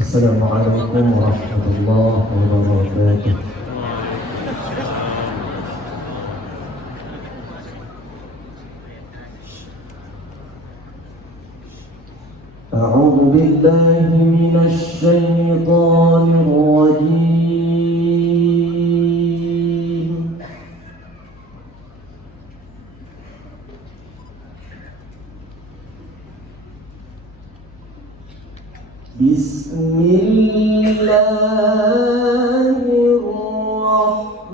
السلام عليكم ورحمة الله وبركاته. أعوذ بالله من الشيطان الرجيم. بسم الله الرحمن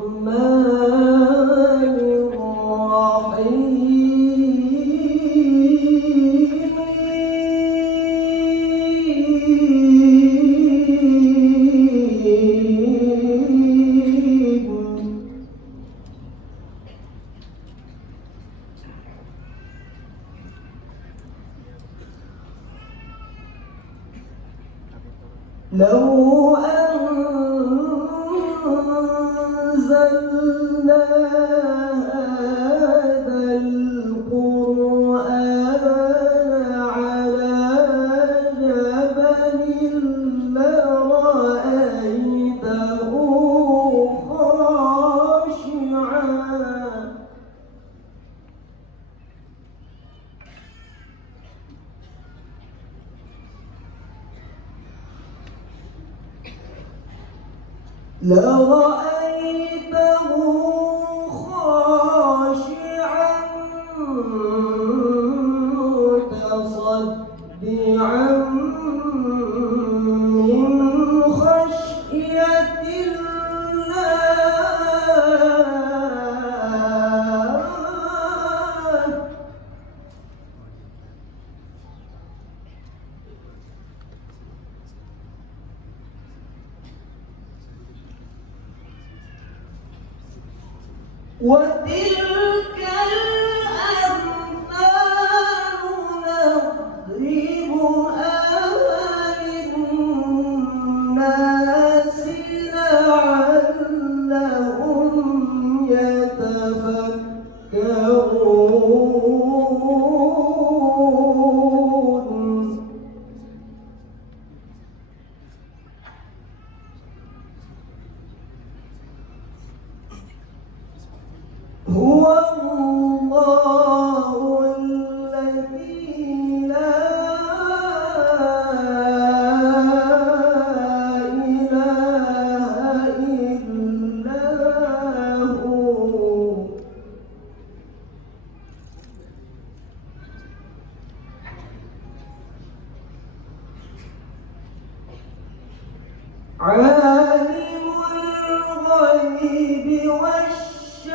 الرحيم. لو أنزلنا هذا القرآن على جبل لرأيته خاشعا لرأيته خاشعا متصدعا من خشية الله. وتلك الأمثال نضربها للناس لعلهم يتفكرون. هو الله الذي لا إله إلا هو. عالم الغيب والشهادة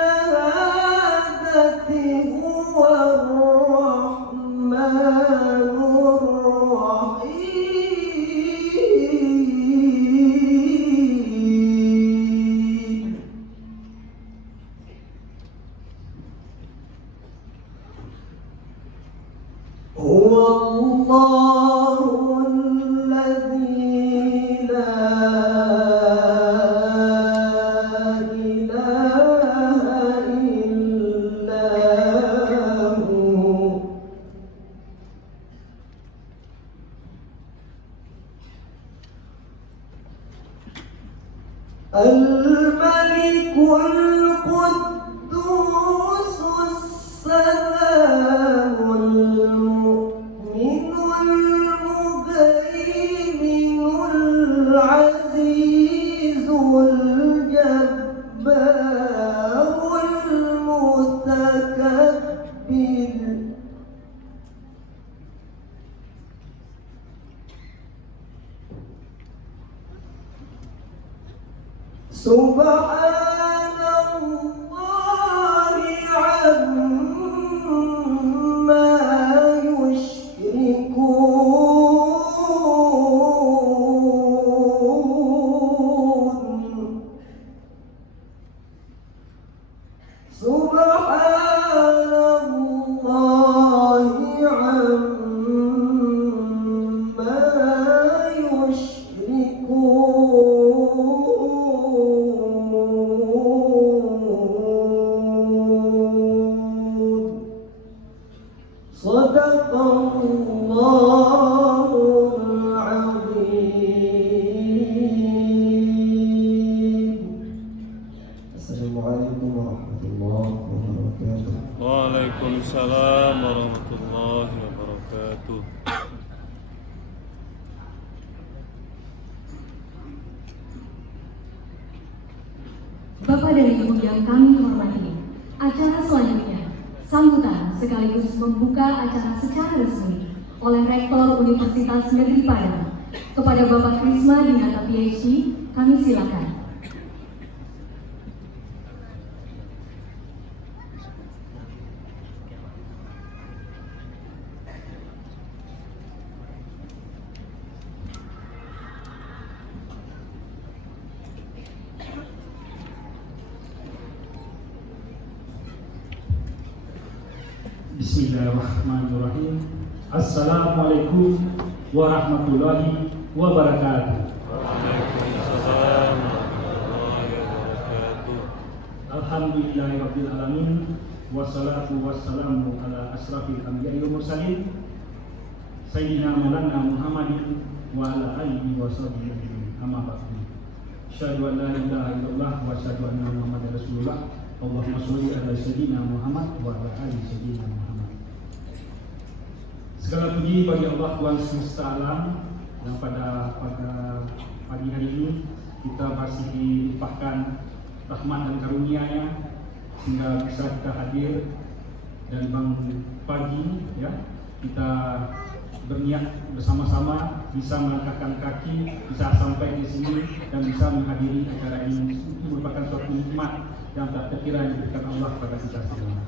هو الرحمن الرحيم. هو الله الذي لا إله إلا هو. الملك القدوس السلام المؤمن المهيمن العزيز الجبار المتكبر. سبحان الله عما يشركون. سبحان الله عما يشركون. صدق الله العظيم. Waalaikumsalam warahmatullahi wabarakatuh. Bapak dan Ibu yang kami hormati, acara selanjutnya sambutan sekaligus membuka acara secara resmi oleh Rektor Universitas Negeri Padang. Kepada Bapak Krisma Dinata PhD, kami silakan. Bismillahirrahmanirrahim. Assalamualaikum warahmatullahi wabarakatuh. Waalaikumsalam warahmatullahi wabarakatuh. Alhamdulillahirabbil alamin. Wassalatu wassalamu ala asrafil anbiya'i wal mursalin sayyidina maulana Muhammadin wa ala alihi wa sahbihi ajma'in. Amma ba'du. Asyhadu an la ilaha illallah wa asyhadu anna Muhammadar Rasulullah. Allahumma sholli ala sayyidina Muhammad wa ala ali sayyidina Muhammad. Segala puji bagi Allah Tuhan semesta alam yang pada pagi hari ini kita masih dilimpahkan rahmat dan karunia-Nya sehingga bisa kita hadir dan bangun pagi, ya, kita berniat bersama-sama bisa melangkahkan kaki, bisa sampai di sini dan bisa menghadiri acara ini. Itu merupakan suatu nikmat yang tak terkira yang diberikan Allah kepada kita semua.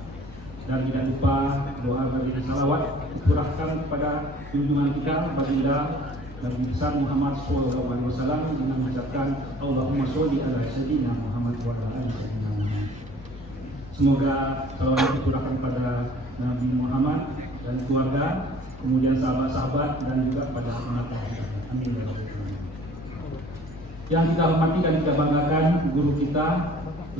Dan tidak lupa doa bagi salawat dikurahkan kepada junjungan kita baginda Nabi besar Muhammad SAW dengan mengucapkan Allahumma sholli ala sayyidina Muhammad wa ala ali sayyidina Muhammad. Semoga salawat dikurahkan pada Nabi Muhammad dan keluarga, kemudian sahabat-sahabat dan juga pada anak kita. Amin ya rabbal alamin. Yang kita hormati dan kita banggakan guru kita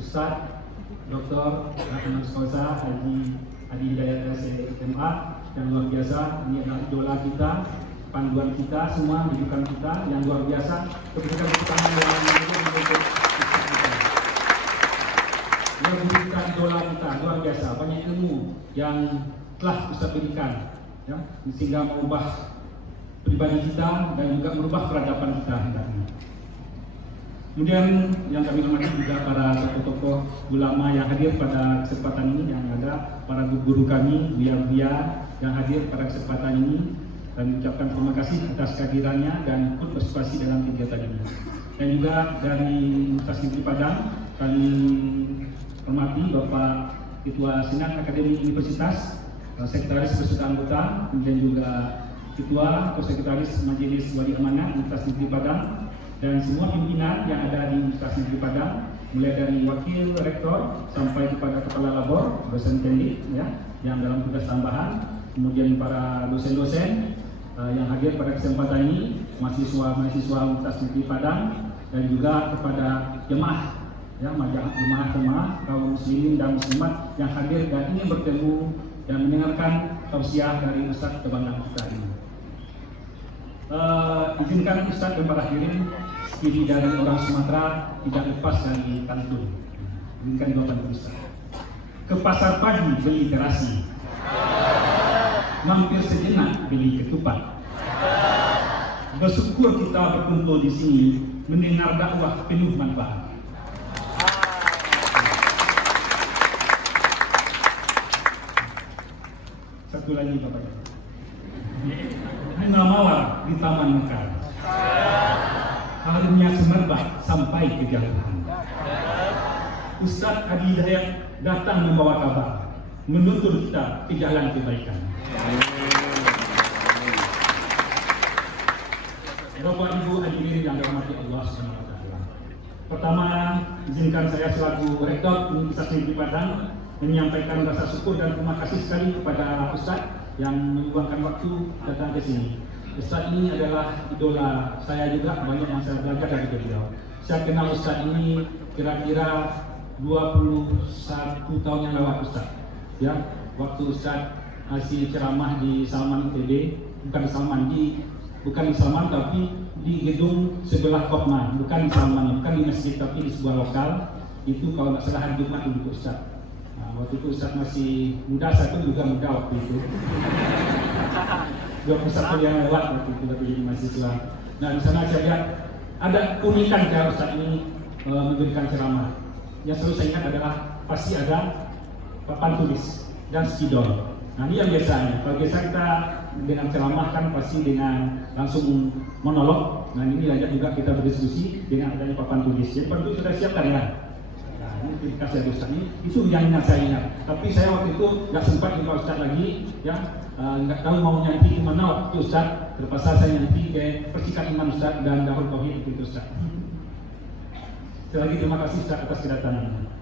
Ustaz Dr. Rahman Skosa Haji Adi Hidayat SMA yang luar biasa. Ini adalah idola kita, panduan kita, semua rujukan kita yang luar biasa. Kebijakan pertama yang untuk dia memberikan idola kita luar biasa, banyak ilmu yang telah Ustaz berikan, ya, sehingga mengubah pribadi kita dan juga merubah peradaban kita hendaknya. Kemudian yang kami hormati juga para tokoh-tokoh ulama yang hadir pada kesempatan ini, yang ada para guru kami, buya-buya yang hadir pada kesempatan ini, dan ucapkan terima kasih atas kehadirannya dan ikut berpartisipasi dalam kegiatan ini. Dan juga dari Universitas Negeri Padang kami hormati Bapak Ketua Senat Akademi Universitas, Sekretaris Beserta Anggota, kemudian juga Ketua atau Sekretaris Majelis Wali Amanah Universitas Negeri Padang, dan semua pimpinan yang ada di Universitas Negeri Padang, mulai dari wakil rektor sampai kepada kepala labor, dosen teknik, ya, yang dalam tugas tambahan, kemudian para dosen-dosen yang hadir pada kesempatan ini, mahasiswa-mahasiswa Universitas Negeri Padang, dan juga kepada jemaah, ya, jemaah kaum muslimin dan muslimat yang hadir dan ingin bertemu dan mendengarkan tausiah dari Ustaz kebanggaan kita ini. Izinkan Ustaz dan para hadirin, diri dari orang Sumatera tidak lepas dari pantun. Izinkan jawaban Ustaz. Ke pasar pagi beli terasi, mampir sejenak beli ketupat. Bersyukur kita berkumpul di sini mendengar dakwah penuh manfaat. Satu lagi Bapak. Bunga mawar di taman mekar, harumnya semerbak sampai ke jauhan. Ustaz Adi Hidayat datang membawa kabar, menuntun kita ke jalan kebaikan. Bapak Ibu hadirin yang dirahmati Allah SWT. Pertama, izinkan saya selaku Rektor Universitas Negeri Padang menyampaikan rasa syukur dan terima kasih sekali kepada Ustaz yang meluangkan waktu datang ke sini. Ustaz ini adalah idola saya juga, banyak yang saya belajar dari beliau. Saya kenal Ustaz ini kira-kira 21 tahun yang lewat Ustaz. Ya, waktu Ustaz masih ceramah di Salman ITB, bukan di Salman tapi di gedung sebelah Kopman, bukan di Salman, bukan di masjid tapi di sebuah lokal. Itu kalau nggak salah hari Jumat untuk Ustaz. Nah, waktu itu Ustaz masih muda, saya pun juga muda waktu itu. 21 yang lewat waktu itu jadi mahasiswa. Nah, di sana saya lihat ada keunikan cara Ustaz ini memberikan ceramah. Yang selalu saya ingat adalah pasti ada papan tulis dan spidol. Nah, ini yang biasanya. Kalau biasa kita dengan ceramah kan pasti dengan langsung monolog. Nah, ini lanjut juga kita berdiskusi dengan adanya papan tulis. Jadi papan tulis sudah siapkan ya. Nah, ini dikasih dari Ustaz ini. Itu yang ingat saya ingat. Tapi saya waktu itu nggak sempat jumpa Ustaz lagi, ya. Nggak tahu mau nyanyi di mana waktu Ustaz. Terpaksa saya nyanyi ke Percikan Iman Ustaz dan Dahul Tauhid itu Ustaz. Sekali lagi terima kasih Ustaz atas kedatangannya.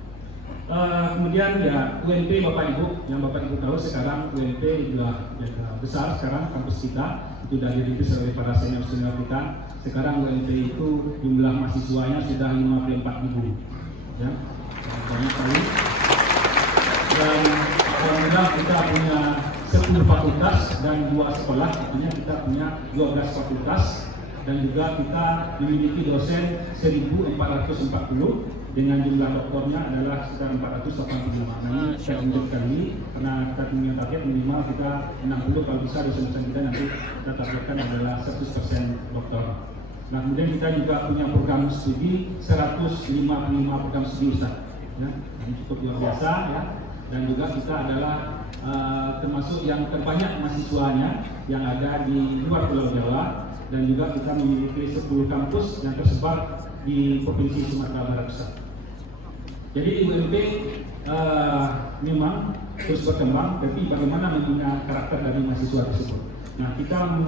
Kemudian ya UNP Bapak Ibu, yang Bapak Ibu tahu sekarang UNP sudah besar sekarang kampus kita itu sudah dirintis oleh para senior kita. Sekarang UNP itu jumlah mahasiswanya sudah 54.000, ya banyak sekali. Dan alhamdulillah kita punya 10 fakultas dan 2 sekolah, artinya kita punya 12 fakultas dan juga kita memiliki dosen 1.440 dengan jumlah doktornya adalah sekitar 485. Nah, ini saya tunjukkan ini karena kita punya target minimal kita 60, kalau bisa dosen-dosen kita nanti kita targetkan adalah 100% doktor. Nah, kemudian kita juga punya program studi 155 program studi Ustaz. Ya, ini cukup luar biasa ya. Dan juga kita adalah termasuk yang terbanyak mahasiswanya yang ada di luar Pulau Jawa, dan juga kita memiliki 10 kampus yang tersebar di Provinsi Sumatera Barat Ustaz. Jadi UNP memang terus berkembang, tapi bagaimana membina karakter dari mahasiswa tersebut. Nah, kita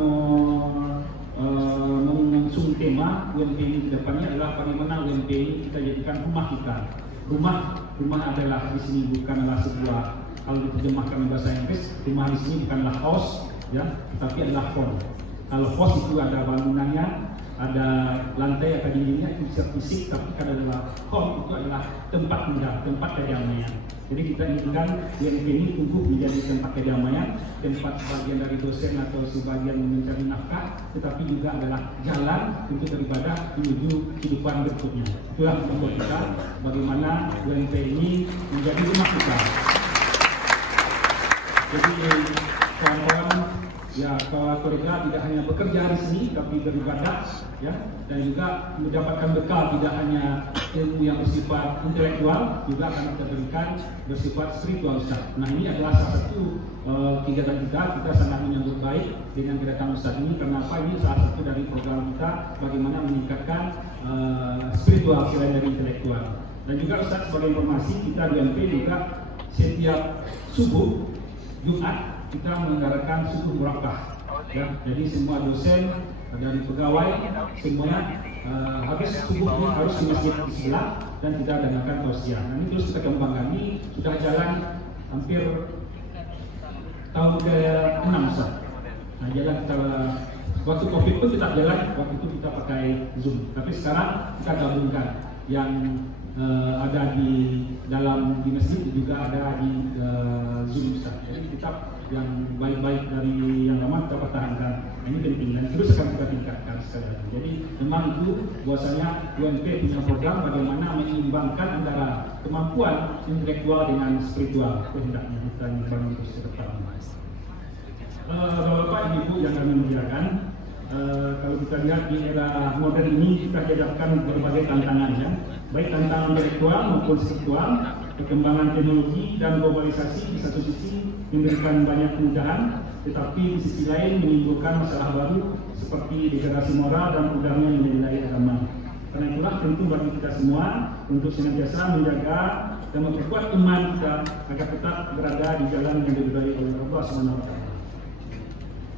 mengusung tema UNP ini ke depannya adalah bagaimana UNP ini kita jadikan rumah kita. Rumah adalah di sini bukanlah sebuah, kalau diterjemahkan bahasa Inggris, rumah di sini bukanlah house, ya, tapi adalah home. Kalau house itu ada bangunannya, ada lantai atau dindingnya itu bisa fisik, tapi kan adalah home itu adalah tempat tinggal, tempat kedamaian. Jadi kita inginkan UNP ini tumbuh menjadi tempat kedamaian, tempat sebagian dari dosen atau sebagian mencari nafkah, tetapi juga adalah jalan untuk beribadah menuju kehidupan berikutnya. Itulah tujuan kita, bagaimana UNP ini menjadi rumah kita. Jadi kawan-kawan, ya, bahwa kolega tidak hanya bekerja di sini, tapi beribadah, ya, dan juga mendapatkan bekal tidak hanya ilmu yang bersifat intelektual, juga akan kita berikan bersifat spiritual Ustaz. Nah, ini adalah salah satu kegiatan kita sangat menyambut baik dengan kedatangan Ustaz ini. Kenapa? Ini salah satu dari program kita bagaimana meningkatkan spiritual selain dari intelektual. Dan juga Ustaz, sebagai informasi, kita di UNP juga setiap subuh Jumat kita menyelenggarakan subuh murakah, ya. Jadi semua dosen dari pegawai semuanya habis subuh ini harus di masjid di sebelah dan kita adakan tausiah. Nah, ini terus kita kembangkan, ini sudah jalan hampir tahun ke-6 Ustaz. Nah, jalan kita waktu Covid pun kita jalan, waktu itu kita pakai Zoom. Tapi sekarang kita gabungkan yang ada di dalam di masjid juga ada di Zoom Ustaz. Jadi kita yang baik-baik dari yang lama kita pertahankan. Ini penting dan terus akan kita tingkatkan sekali lagi. Jadi memang itu bahwasanya UNP punya program bagaimana menyeimbangkan antara kemampuan intelektual dengan spiritual, hendaknya kita bangun terus ke depan. Bapak Ibu yang kami muliakan, kalau kita lihat di era modern ini kita dihadapkan berbagai tantangan, ya, baik tantangan intelektual maupun spiritual. Perkembangan teknologi dan globalisasi di satu sisi memberikan banyak kemudahan, tetapi di sisi lain menimbulkan masalah baru seperti degradasi moral dan pudarnya nilai-nilai agama. Karena itulah tentu bagi kita semua untuk senantiasa menjaga dan memperkuat iman kita agar tetap berada di jalan yang diridhai oleh Allah SWT.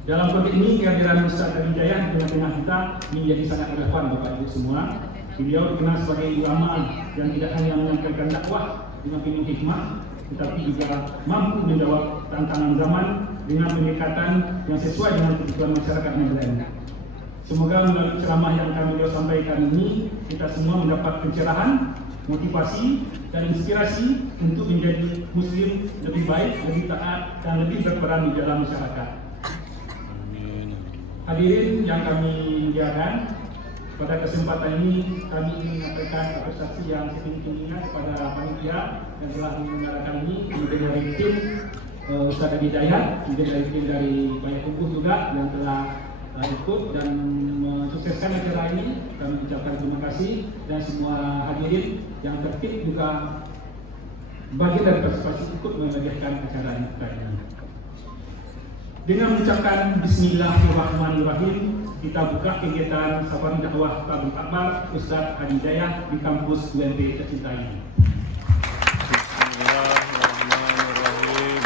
Dalam konteks ini kehadiran Ustaz Hidayah di tengah-tengah kita menjadi sangat relevan Bapak Ibu semua. Beliau dikenal sebagai ulama yang tidak hanya menyampaikan dakwah dengan penuh hikmah, tetapi juga mampu menjawab tantangan zaman dengan pendekatan yang sesuai dengan kebutuhan masyarakat modern. Semoga melalui ceramah yang kami beliau sampaikan ini, kita semua mendapat pencerahan, motivasi, dan inspirasi untuk menjadi muslim lebih baik, lebih taat, dan lebih berperan di dalam masyarakat. Hadirin yang kami muliakan, Pada kesempatan ini kami ingin menyampaikan apresiasi yang setinggi-tingginya kepada panitia yang telah menyelenggarakan ini, kemudian dari tim Ustaz Adi Hidayat, kemudian dari tim dari Payakumbuh juga yang telah ikut dan mensukseskan acara ini. Kami ucapkan terima kasih dan semua hadirin yang tertib juga bagian dari partisipasi ikut memeriahkan acara ini. Dengan mengucapkan Bismillahirrahmanirrahim, kita buka kegiatan safari dakwah tabligh akbar Ustaz Adi Hidayat di kampus UNB tercinta ini. Bismillahirrahmanirrahim.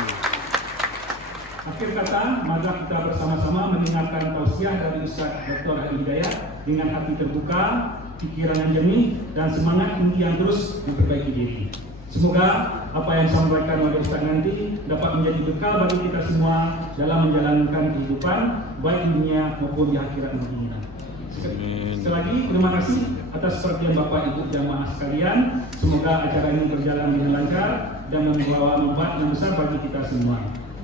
Akhir kata, mari kita bersama-sama mendengarkan tausiah dari Ustaz Dr. Adi Hidayat dengan hati terbuka, pikiran yang jernih, dan semangat tinggi yang terus memperbaiki diri. Semoga apa yang disampaikan oleh Ustaz nanti dapat menjadi bekal bagi kita semua dalam menjalankan kehidupan baik di dunia maupun di akhirat nantinya. Sekali lagi terima kasih atas perhatian Bapak Ibu jamaah sekalian. Semoga acara ini berjalan dengan lancar dan membawa manfaat yang besar bagi kita semua.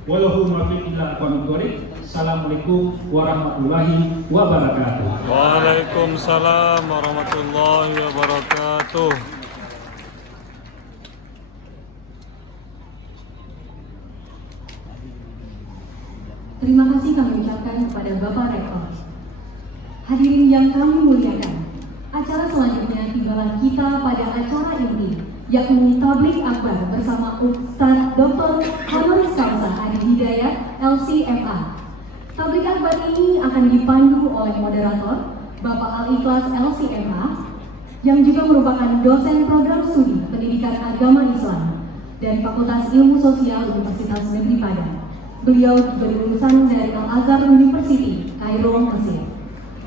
Wallahu muwaffiq ila aqwamit thoriq. Assalamualaikum warahmatullahi wabarakatuh. Waalaikumsalam warahmatullahi wabarakatuh. Terima kasih kami ucapkan kepada Bapak Rektor. Hadirin yang kami muliakan, acara selanjutnya tibalah kita pada acara inti, yakni Tabligh Akbar bersama Ustaz Dr. Honoris Causa Adi Hidayat, LC-MA. Tabligh Akbar ini akan dipandu oleh moderator Bapak Al-Ikhlas LC-MA, yang juga merupakan dosen program studi Pendidikan Agama Islam dari Fakultas Ilmu Sosial Universitas Negeri Padang. Beliau juga lulusan dari Al-Azhar University, Kairo, Mesir.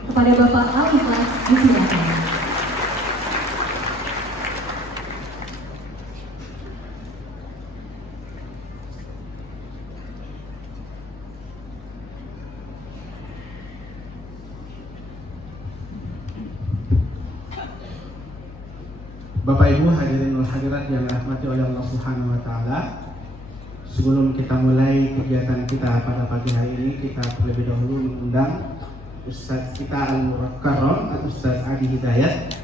Kepada Bapak Al-Ikhlas, disilakan. Bapak Ibu hadirin wal hadirat yang dirahmati oleh Allah Subhanahu wa taala. Sebelum kita mulai kegiatan kita pada pagi hari ini, kita terlebih dahulu mengundang Ustaz kita Al-Mukarram atau Ustaz Adi Hidayat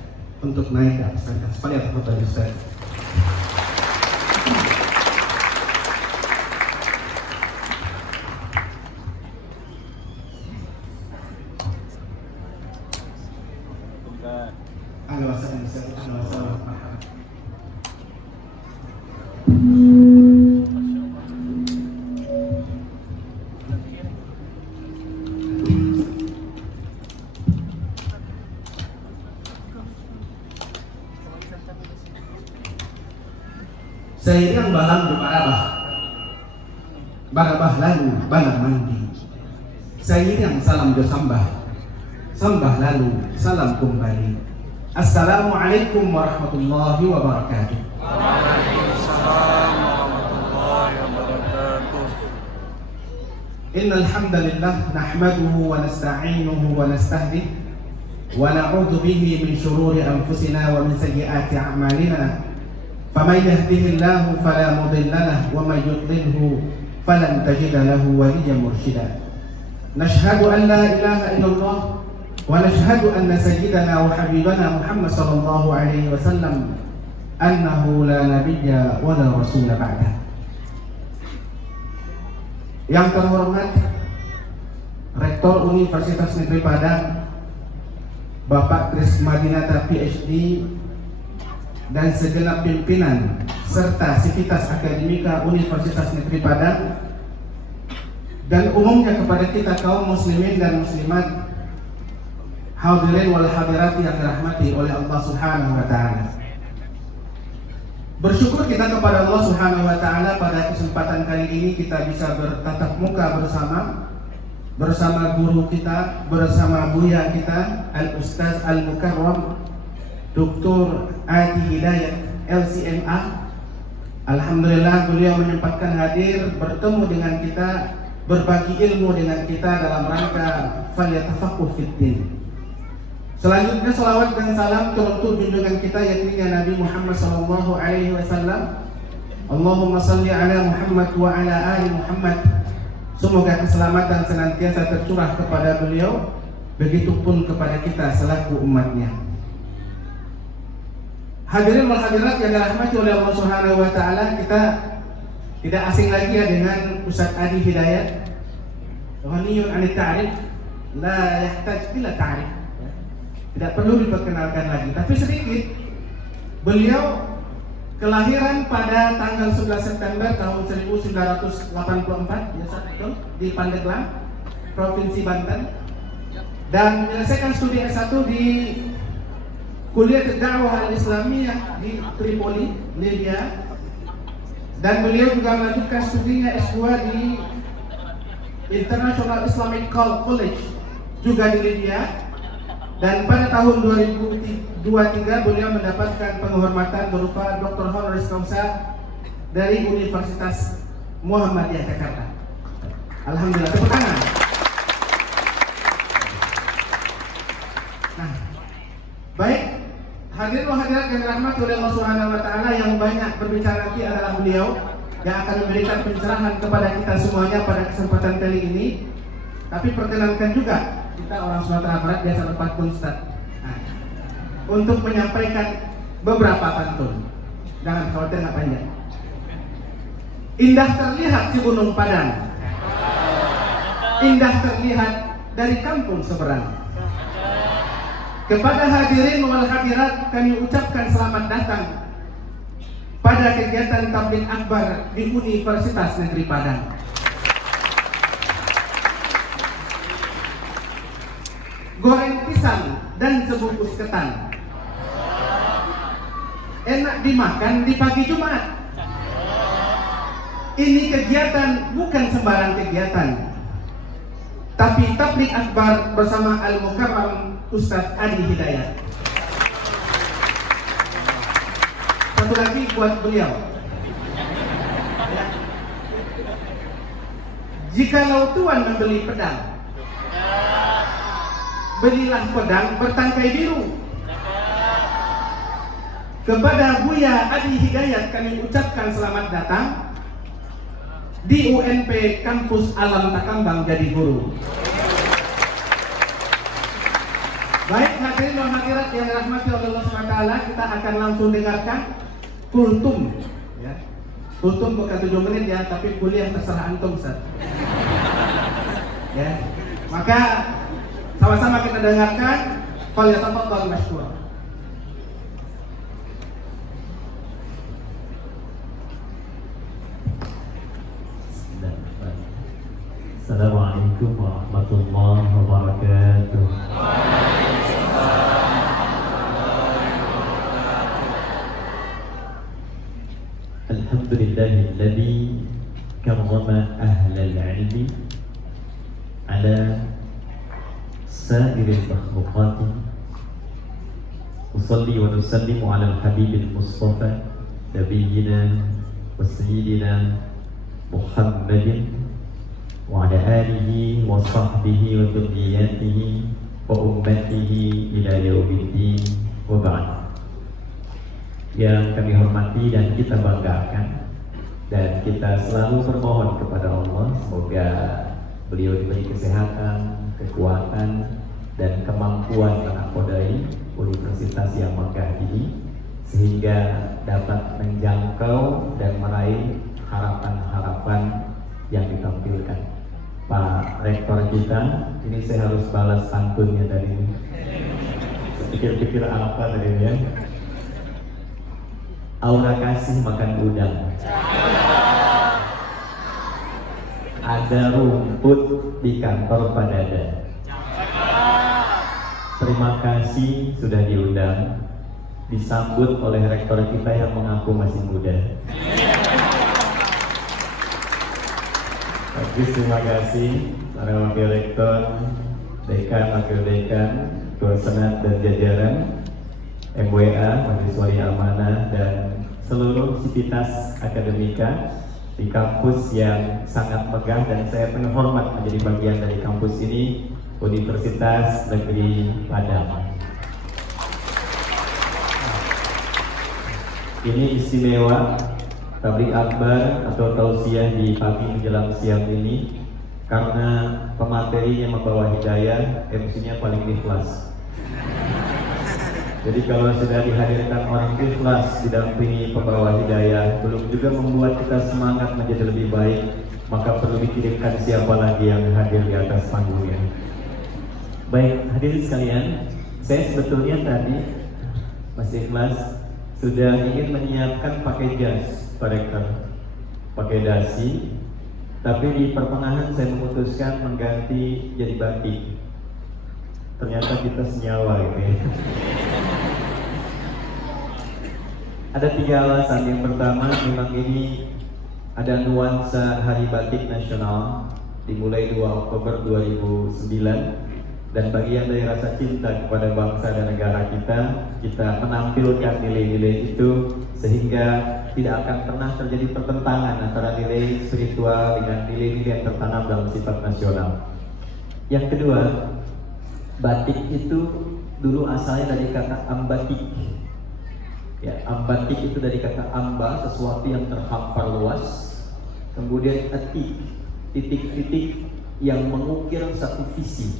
untuk naik ke atas pentas. Pada foto Ustaz. Halo, assalamualaikum. Seiring balang berbarabah, barabah lalu balang mandi. Seiring salam bersambah, sambah lalu salam kembali. Assalamualaikum warahmatullahi wabarakatuh. Waalaikumsalam warahmatullahi wabarakatuh. Innal hamdalillah nahmaduhu wa nasta'inuhu wa nastahdihi wa na'udzu bihi min shururi anfusina wa min sayyiati a'malina. فمن يهده الله فلا مضل له ومن يضلله فلن تجد له وليا مرشدا. نشهد أن لا إله إلا الله ونشهد أن سيدنا وحبيبنا محمد صلى الله عليه وسلم أنه لا نبي ولا رسول بعده. Yang terhormat Rektor Universitas Negeri Padang Bapak Kris Madinata PhD dan segenap pimpinan serta sivitas akademika Universitas Negeri Padang, dan umumnya kepada kita kaum muslimin dan muslimat, hadirin wal hadirat yang dirahmati oleh Allah Subhanahu wa taala. Bersyukur kita kepada Allah Subhanahu wa taala pada kesempatan kali ini kita bisa bertatap muka bersama guru kita, bersama buya kita Al-Ustaz Al-Mukarram Dr. Adi Hidayat LC-MA. Alhamdulillah beliau menyempatkan hadir bertemu dengan kita, berbagi ilmu dengan kita dalam rangka falyatafaqquh fiddin. Selanjutnya salawat dan salam untuk junjungan kita yakni Nabi Muhammad sallallahu alaihi wasallam. Allahumma salli ala Muhammad wa ala ali Muhammad. Semoga keselamatan senantiasa tercurah kepada beliau begitupun kepada kita selaku umatnya. Hadirin wal hadirat yang dirahmati oleh Allah Subhanahu wa taala, kita tidak asing lagi ya dengan Ustaz Adi Hidayat. Ghaniyun 'anil ta'rif, la yahtaj ila ta'rif. Tidak perlu diperkenalkan lagi, tapi sedikit. Beliau kelahiran pada tanggal 11 September tahun 1984 ya, di Pandeglang, Provinsi Banten, dan menyelesaikan studi S1 di Kuliah Dakwah Al-Islamiyah di Tripoli, Libya, dan beliau juga melanjutkan studinya S2 di International Islamic College juga di Libya. Dan pada tahun 2023 beliau mendapatkan penghormatan berupa Dr. Honoris Causa dari Universitas Muhammadiyah Jakarta. Alhamdulillah, tepuk tangan. Nah, baik, hadirin wa hadirat yang dirahmati oleh Allah Subhanahu wa taala, yang banyak berbicara nanti adalah beliau yang akan memberikan pencerahan kepada kita semuanya pada kesempatan kali ini. Tapi perkenankan juga, kita orang Sumatera Barat biasa berpantun, Ustaz. Nah, untuk menyampaikan beberapa pantun. Jangan khawatir, nggak panjang. Indah terlihat si Gunung Padang, indah terlihat dari kampung seberang. Kepada hadirin wal hadirat kami ucapkan selamat datang pada kegiatan tabligh akbar di Universitas Negeri Padang. Goreng pisang dan sebungkus ketan, enak dimakan di pagi Jumat. Ini kegiatan bukan sembarang kegiatan, tapi tabligh akbar bersama Al-Mukarram Ustaz Adi Hidayat. Satu lagi buat beliau. Jikalau Tuan membeli pedang, belilah pedang bertangkai biru. Kepada Buya Adi Hidayat kami ucapkan selamat datang di UNP Kampus Alam Takambang jadi guru. Baik, hadirin dan hadirat yang dirahmati oleh Allah SWT, kita akan langsung dengarkan kultum. Ya. Kultum bukan 7 menit ya, tapi kuliah terserah antum, Ustaz. Ya. Maka sama-sama kita dengarkan. Falyatafaddal mashkura. Assalamualaikum warahmatullahi wabarakatuh. Alhamdulillahilladzi karrama ahlal ilmi ala sa'iril makhluqat. Usalli wa nusallimu ala al-habibil mustafa nabiyyina wa sayyidina Muhammadin wa ala alihi wa sahbihi wa dhurriyyatihi wa ummatihi ila yaumiddin wa ba'd. Yang kami hormati dan kita banggakan, dan kita selalu bermohon kepada Allah semoga beliau diberi kesehatan, kekuatan, dan kemampuan mengakhodai universitas yang megah ini sehingga dapat menjangkau dan meraih harapan-harapan yang ditampilkan. Pak Rektor kita, ini saya harus balas pantunnya tadi. Pikir-pikir apa tadi ya? Aura kasih makan udang. Ada rumput di kantor Pak Dada. Terima kasih sudah diundang, disambut oleh rektor kita yang mengaku masih muda. Bagus, terima kasih para wakil rektor, dekan, wakil dekan, ketua senat dan jajaran, MWA, Majelis Wali Amanah, dan seluruh sivitas akademika di kampus yang sangat megah, dan saya penuh hormat menjadi bagian dari kampus ini, Universitas Negeri Padang. Ini istimewa tabligh akbar atau tausiah di pagi menjelang siang ini. karena pematerinya membawa hidayah, MC-nya paling ikhlas. Jadi kalau sudah dihadirkan orang ikhlas didampingi pembawa hidayah, belum juga membuat kita semangat menjadi lebih baik, maka perlu dikirimkan siapa lagi yang hadir di atas panggungnya. Baik, hadirin sekalian, saya sebetulnya tadi Mas Ikhlas sudah ingin menyiapkan pakai jas, Pak Rektor, pakai dasi, tapi di pertengahan saya memutuskan mengganti jadi batik. Ternyata kita senyawa gitu ya. Ada 3 alasan. Yang pertama, memang ini ada nuansa Hari Batik Nasional dimulai 2 Oktober 2009, dan bagian dari rasa cinta kepada bangsa dan negara kita menampilkan nilai-nilai itu sehingga tidak akan pernah terjadi pertentangan antara nilai spiritual dengan nilai-nilai yang tertanam dalam sifat nasional. Yang kedua, batik itu dulu asalnya dari kata ambatik. Ya, ambatik itu dari kata amba, sesuatu yang terhampar luas. Kemudian atik, titik-titik yang mengukir satu visi.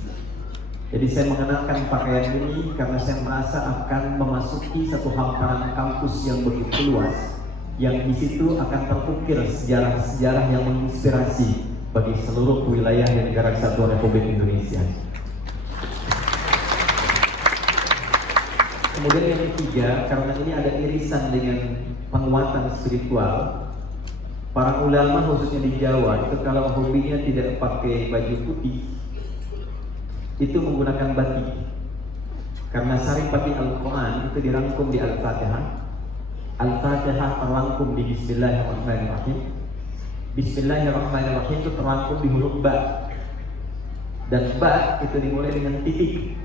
Jadi saya mengenakan pakaian ini karena saya merasa akan memasuki satu hamparan kampus yang begitu luas, yang di situ akan terukir sejarah-sejarah yang menginspirasi bagi seluruh wilayah dan negara Kesatuan Republik Indonesia. Kemudian yang ketiga, karena ini ada irisan dengan penguatan spiritual, para ulama khususnya di Jawa itu kalau hobinya tidak pakai baju putih, itu menggunakan batik. Karena saripati Al-Quran itu dirangkum di Al-Fatihah. Al-Fatihah terangkum di Bismillahirrahmanirrahim. Bismillahirrahmanirrahim itu terangkum di huruf ba, dan ba itu dimulai dengan titik.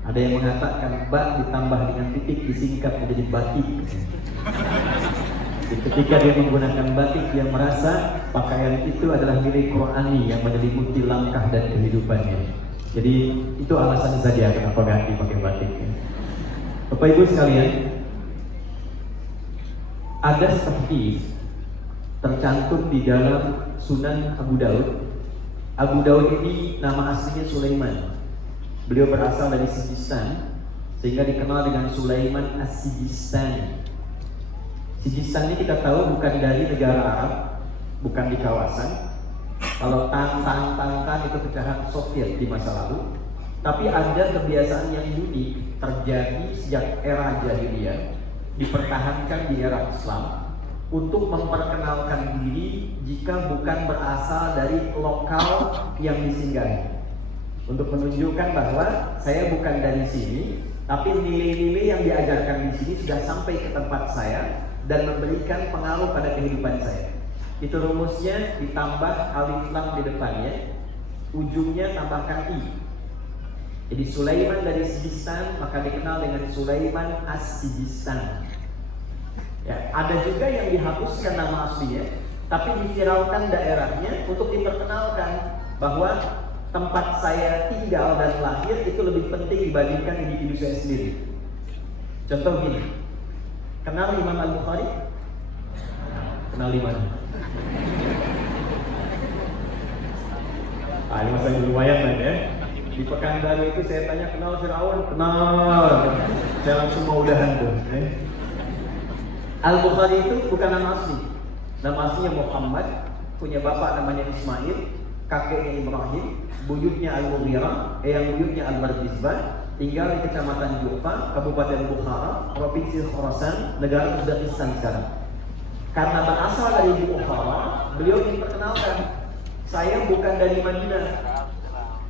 Ada yang mengatakan ba ditambah dengan titik disingkat menjadi batik. Jadi ketika dia menggunakan batik, dia merasa pakaian itu adalah nilai Qur'ani yang menyelimuti langkah dan kehidupannya. Jadi itu alasan saja kenapa ganti pakai batik. Bapak Ibu sekalian, ada hadis tercantum di dalam Sunan Abu Daud. Abu Daud ini nama aslinya Sulaiman. Beliau berasal dari Sijistan, sehingga dikenal dengan Sulaiman As-Sijistani. Sijistan ini kita tahu bukan dari negara Arab, bukan di kawasan. Kalau Tan itu pecahan Soviet di masa lalu, tapi ada kebiasaan yang unik terjadi sejak era jahiliyah, dipertahankan di era Islam untuk memperkenalkan diri jika bukan berasal dari lokal yang disinggahi. Untuk menunjukkan bahwa saya bukan dari sini, tapi nilai-nilai yang diajarkan di sini sudah sampai ke tempat saya dan memberikan pengaruh pada kehidupan saya. Itu rumusnya, ditambah alif lam di depannya, ujungnya tambahkan i. Jadi Sulaiman dari Sijistan maka dikenal dengan Sulaiman As-Sijistan. Ya, ada juga yang dihapuskan nama aslinya, tapi diviralkan daerahnya untuk diperkenalkan bahwa tempat saya tinggal dan lahir itu lebih penting dibandingkan individu saya sendiri. Contoh gini, kenal Imam Al-Bukhari? Kenal di mana? Ini masih lumayan kan ya. Di Pekanbaru itu saya tanya kenal Fir'aun? Kenal. Saya langsung mau udahan tuh. Al-Bukhari itu bukan nama asli. Nama aslinya Muhammad, punya bapak namanya Ismail, kakeknya Ibrahim, buyutnya Al-Mughirah, yang buyutnya Al-Bardizbah, tinggal di Kecamatan Jufa, Kabupaten Bukhara, Provinsi Khorasan, negara Uzbekistan sekarang. Karena berasal dari Bukhara, beliau ingin perkenalkan, saya bukan dari Madinah.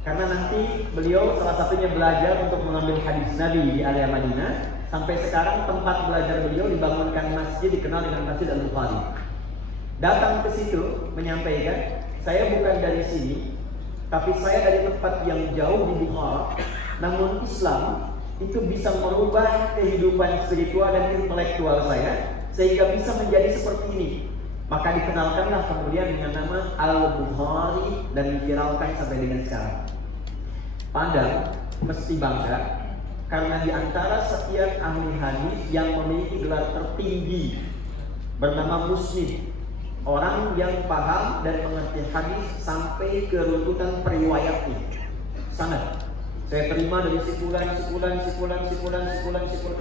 Karena nanti beliau salah satunya belajar untuk mengambil hadis Nabi di area Madinah. Sampai sekarang tempat belajar beliau dibangunkan masjid dikenal dengan Masjid Al-Bukhari. Datang ke situ menyampaikan, saya bukan dari sini, tapi saya dari tempat yang jauh di Bukhara. Namun Islam itu bisa merubah kehidupan spiritual dan intelektual saya sehingga bisa menjadi seperti ini. Maka dikenalkanlah kemudian dengan nama Al-Bukhari dan diviralkan sampai dengan sekarang. Padahal mesti bangga karena di antara setiap ahli hadis yang memiliki gelar tertinggi bernama Muslim orang yang paham dan mengerti hadis sampai ke runtutan periwayatnya. Sanad. Saya terima dari sikulan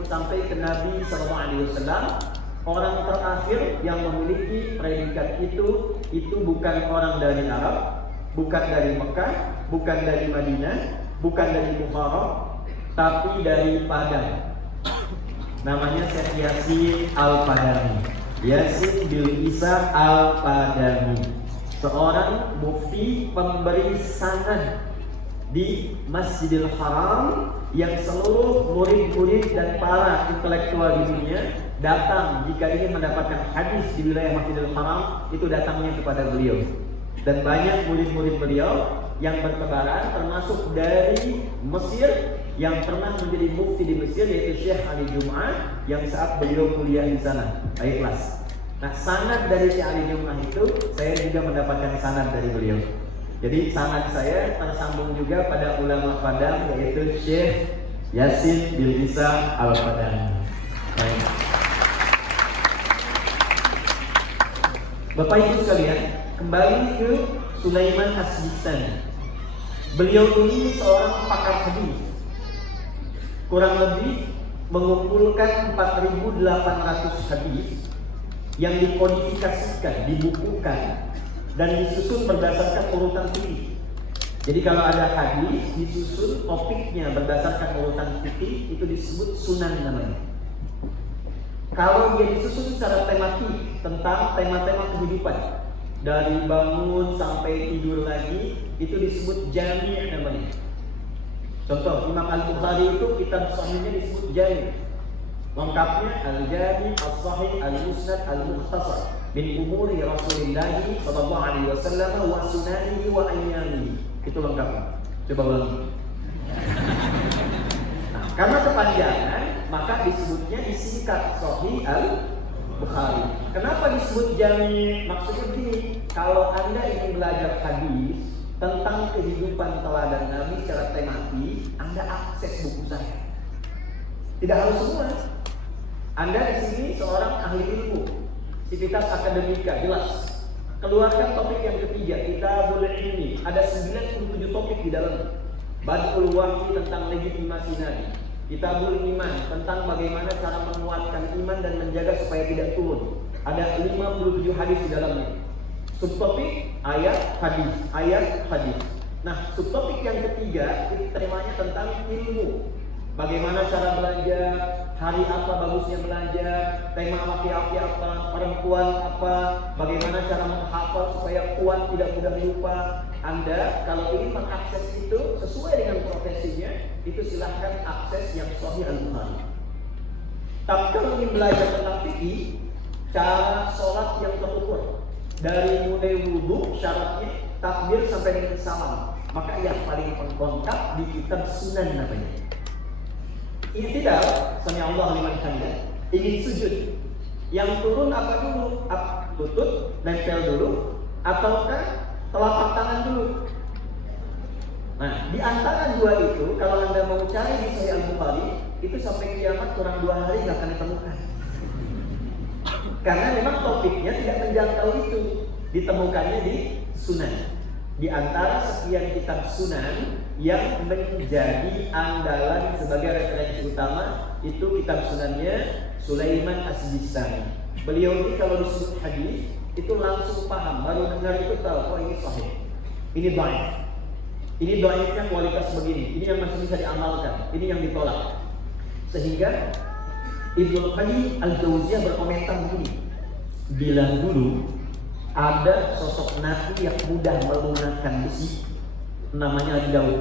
sampai ke Nabi SAW. Orang terakhir yang memiliki predikat itu bukan orang dari Arab, bukan dari Mekah, bukan dari Madinah, bukan dari Bukhara, tapi dari Padang. Namanya Syekh Yasin Al-Padani. Yasin bil Isa Al-Padani, seorang mufti pemberi sanad di Masjidil Haram yang seluruh murid-murid dan para intelektual di dunia datang jika ingin mendapatkan hadis di wilayah Masjidil Haram, itu datangnya kepada beliau. Dan banyak murid-murid beliau yang bertebaran, termasuk dari Mesir yang pernah menjadi mufti di Mesir, yaitu Syekh Ali Jum'ah yang saat beliau kuliah di sana. Baik kelas. Nah, sanad dari Syekh Ali Jum'ah itu saya juga mendapatkan sanad dari beliau. Jadi sanad saya tersambung juga pada ulama Padang, yaitu Syekh Yasin bil Isa Al-Padani. Baik. Bapak Ibu sekalian, kembali ke Sulaiman As-Sistani. Beliau ini seorang pakar hadis. Kurang lebih mengumpulkan 4.800 hadis yang dikodifikasikan, dibukukan, dan disusun berdasarkan urutan fikih. Jadi kalau ada hadis disusun topiknya berdasarkan urutan fikih, itu disebut sunan namanya. Kalau dia disusun secara tematik tentang tema-tema kehidupan, dari bangun sampai tidur lagi, itu disebut jami' namanya. Contoh, Imam Al-Bukhari itu kitab sahihnya disebut jami'. Lengkapnya Al-Jami' Al-Sahih Al-Musnad Al-Mukhtasar min umuri Rasulillah sallallahu alaihi wasallam wa sunanihi wa ayyamihi. Itu lengkap. Coba ulangi. Nah, karena kepanjangan, maka disebutnya disingkat Sahih Al-Bukhari. Kenapa disebut jami'? Maksudnya begini, kalau Anda ingin belajar hadis tentang kehidupan teladan Nabi secara tematik, Anda akses buku saya. Tidak harus semua. Anda di sini seorang ahli ilmu, sivitas akademika, jelas. Keluarkan topik yang ketiga, Kitabul Ilmi. Ada 97 topik di dalamnya. Badul Wahyi tentang legitimasi Nabi. Kitabul Iman tentang bagaimana cara menguatkan iman dan menjaga supaya tidak turun. Ada 57 hadis di dalamnya. Subtopik ayat hadis, ayat hadis. Nah, subtopik yang ketiga itu temanya tentang ilmu. Bagaimana cara belajar, hari apa bagusnya belajar, tema laki-laki apa, perempuan apa, bagaimana cara menghafal supaya kuat tidak mudah lupa. Anda kalau ingin mengakses itu sesuai dengan profesinya, itu silahkan akses yang Sahih Al-Bukhari. Tapi kalau ingin belajar tentang fikih, cara sholat yang terukur, dari mulai wudhu syaratnya, takbir sampai dengan salam, maka yang paling lengkap di kitab Sunan namanya. Ini tidak, sami Allah liman hamidah, ingin sujud, yang turun apa dulu? Lutut nempel dulu, ataukah telapak tangan dulu? Nah, di antara dua itu, kalau Anda mau cari di Sahih Al-Bukhari, itu sampai kiamat kurang 2 hari nggak akan ditemukan. Karena memang topiknya tidak menjangkau itu, ditemukannya di Sunan. Di antara sekian kitab Sunan yang menjadi andalan sebagai referensi utama, itu kitab Sunannya Sulaiman As-Sistani. Beliau ini kalau disebut hadis itu langsung paham, baru dengar itu tahu, oh ini sahih, ini dhaif, ini dhaifnya kualitas begini, ini yang masih bisa diamalkan, ini yang ditolak. Sehingga Ibnu Qayyim Al-Jauziyah berkomentar begini, bilang dulu ada sosok nabi yang mudah melunakkan besi, namanya Abu Daud.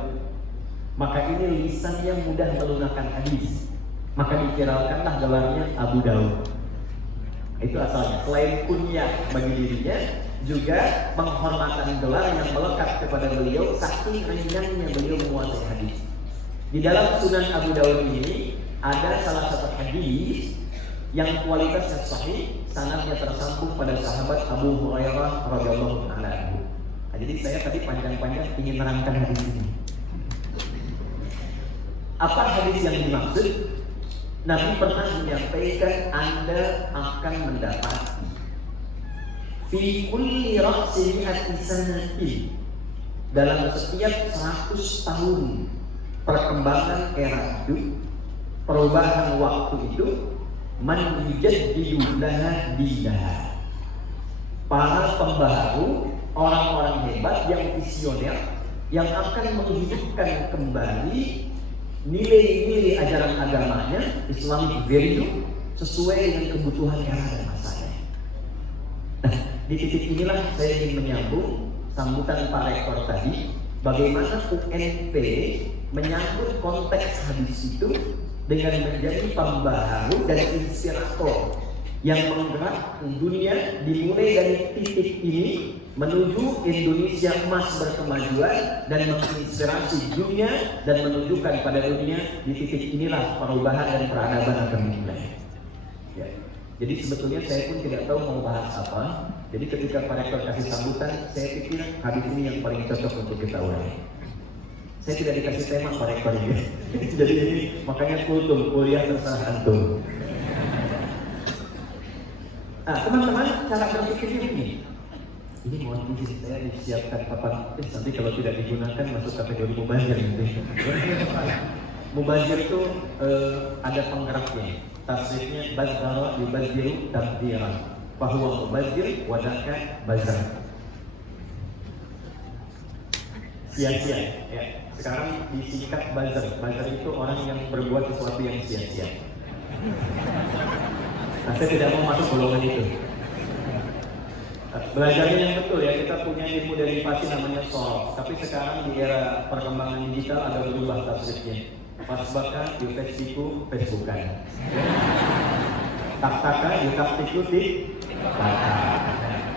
Maka ini lisan yang mudah melunakkan hadis, maka diviralkanlah gelarnya Abu Daud. Itu asalnya. Selain kunyah bagi dirinya, juga penghormatan gelar yang melekat kepada beliau, saking ringannya beliau menguasai hadis. Di dalam Sunan Abu Daud ini ada salah satu hadis yang kualitasnya sahih, sanadnya tersambung pada sahabat Abu Hurairah radhiyallahu anhu. Nah, jadi saya tadi panjang-panjang ingin menerangkan hadis ini. Apa hadis yang dimaksud? Nabi pernah menyampaikan, Anda akan mendapati fi kulli ra'si mi'ati sanatin, dalam setiap 100 tahun perkembangan era hidup, perubahan waktu itu, man yujaddidu laha dinaha, para pembaharu, orang-orang hebat yang visioner yang akan menghidupkan kembali nilai-nilai ajaran agamanya, Islamic value, sesuai dengan kebutuhan era dan masanya. Nah, di titik inilah saya ingin menyambung sambutan Pak Rektor tadi, bagaimana UNP menyambut konteks hadis itu dengan menjadi pembaharu dan inspirator yang menggerak dunia dimulai dari titik ini menuju Indonesia emas berkemajuan dan menginspirasi dunia dan menunjukkan pada dunia di titik inilah perubahan dan peradaban akan dimulai. Ya. Jadi sebetulnya saya pun tidak tahu mau bahas apa. Jadi ketika Pak Rektor kasih sambutan, saya pikir hadis ini yang paling cocok untuk kita urai. Saya tidak dikasih tema Pak Rektor ini. Jadi ini makanya kultum, kuliah terserah antum. Nah, teman-teman, cara berpikirnya ini. Ini mohon izin saya disiapkan papan tips, nanti kalau tidak digunakan masuk kategori mubazir gitu. Mubazir itu ada penggeraknya. Tasrifnya bazara yubaziru tabdiran. Bahwa mubazir wadaka bazar. Sia-sia. Ya. Sekarang disingkat bazar. Bazar itu orang yang berbuat sesuatu yang sia-sia. Nah, saya tidak mau masuk golongan itu. Belajarnya yang betul ya, kita punya ilmu derivasi namanya sorof. Tapi sekarang di era perkembangan digital ada berubah tafsirnya. Pasbaka yufeksiku Facebookan. Tak-taka yutaktiku tik-taka.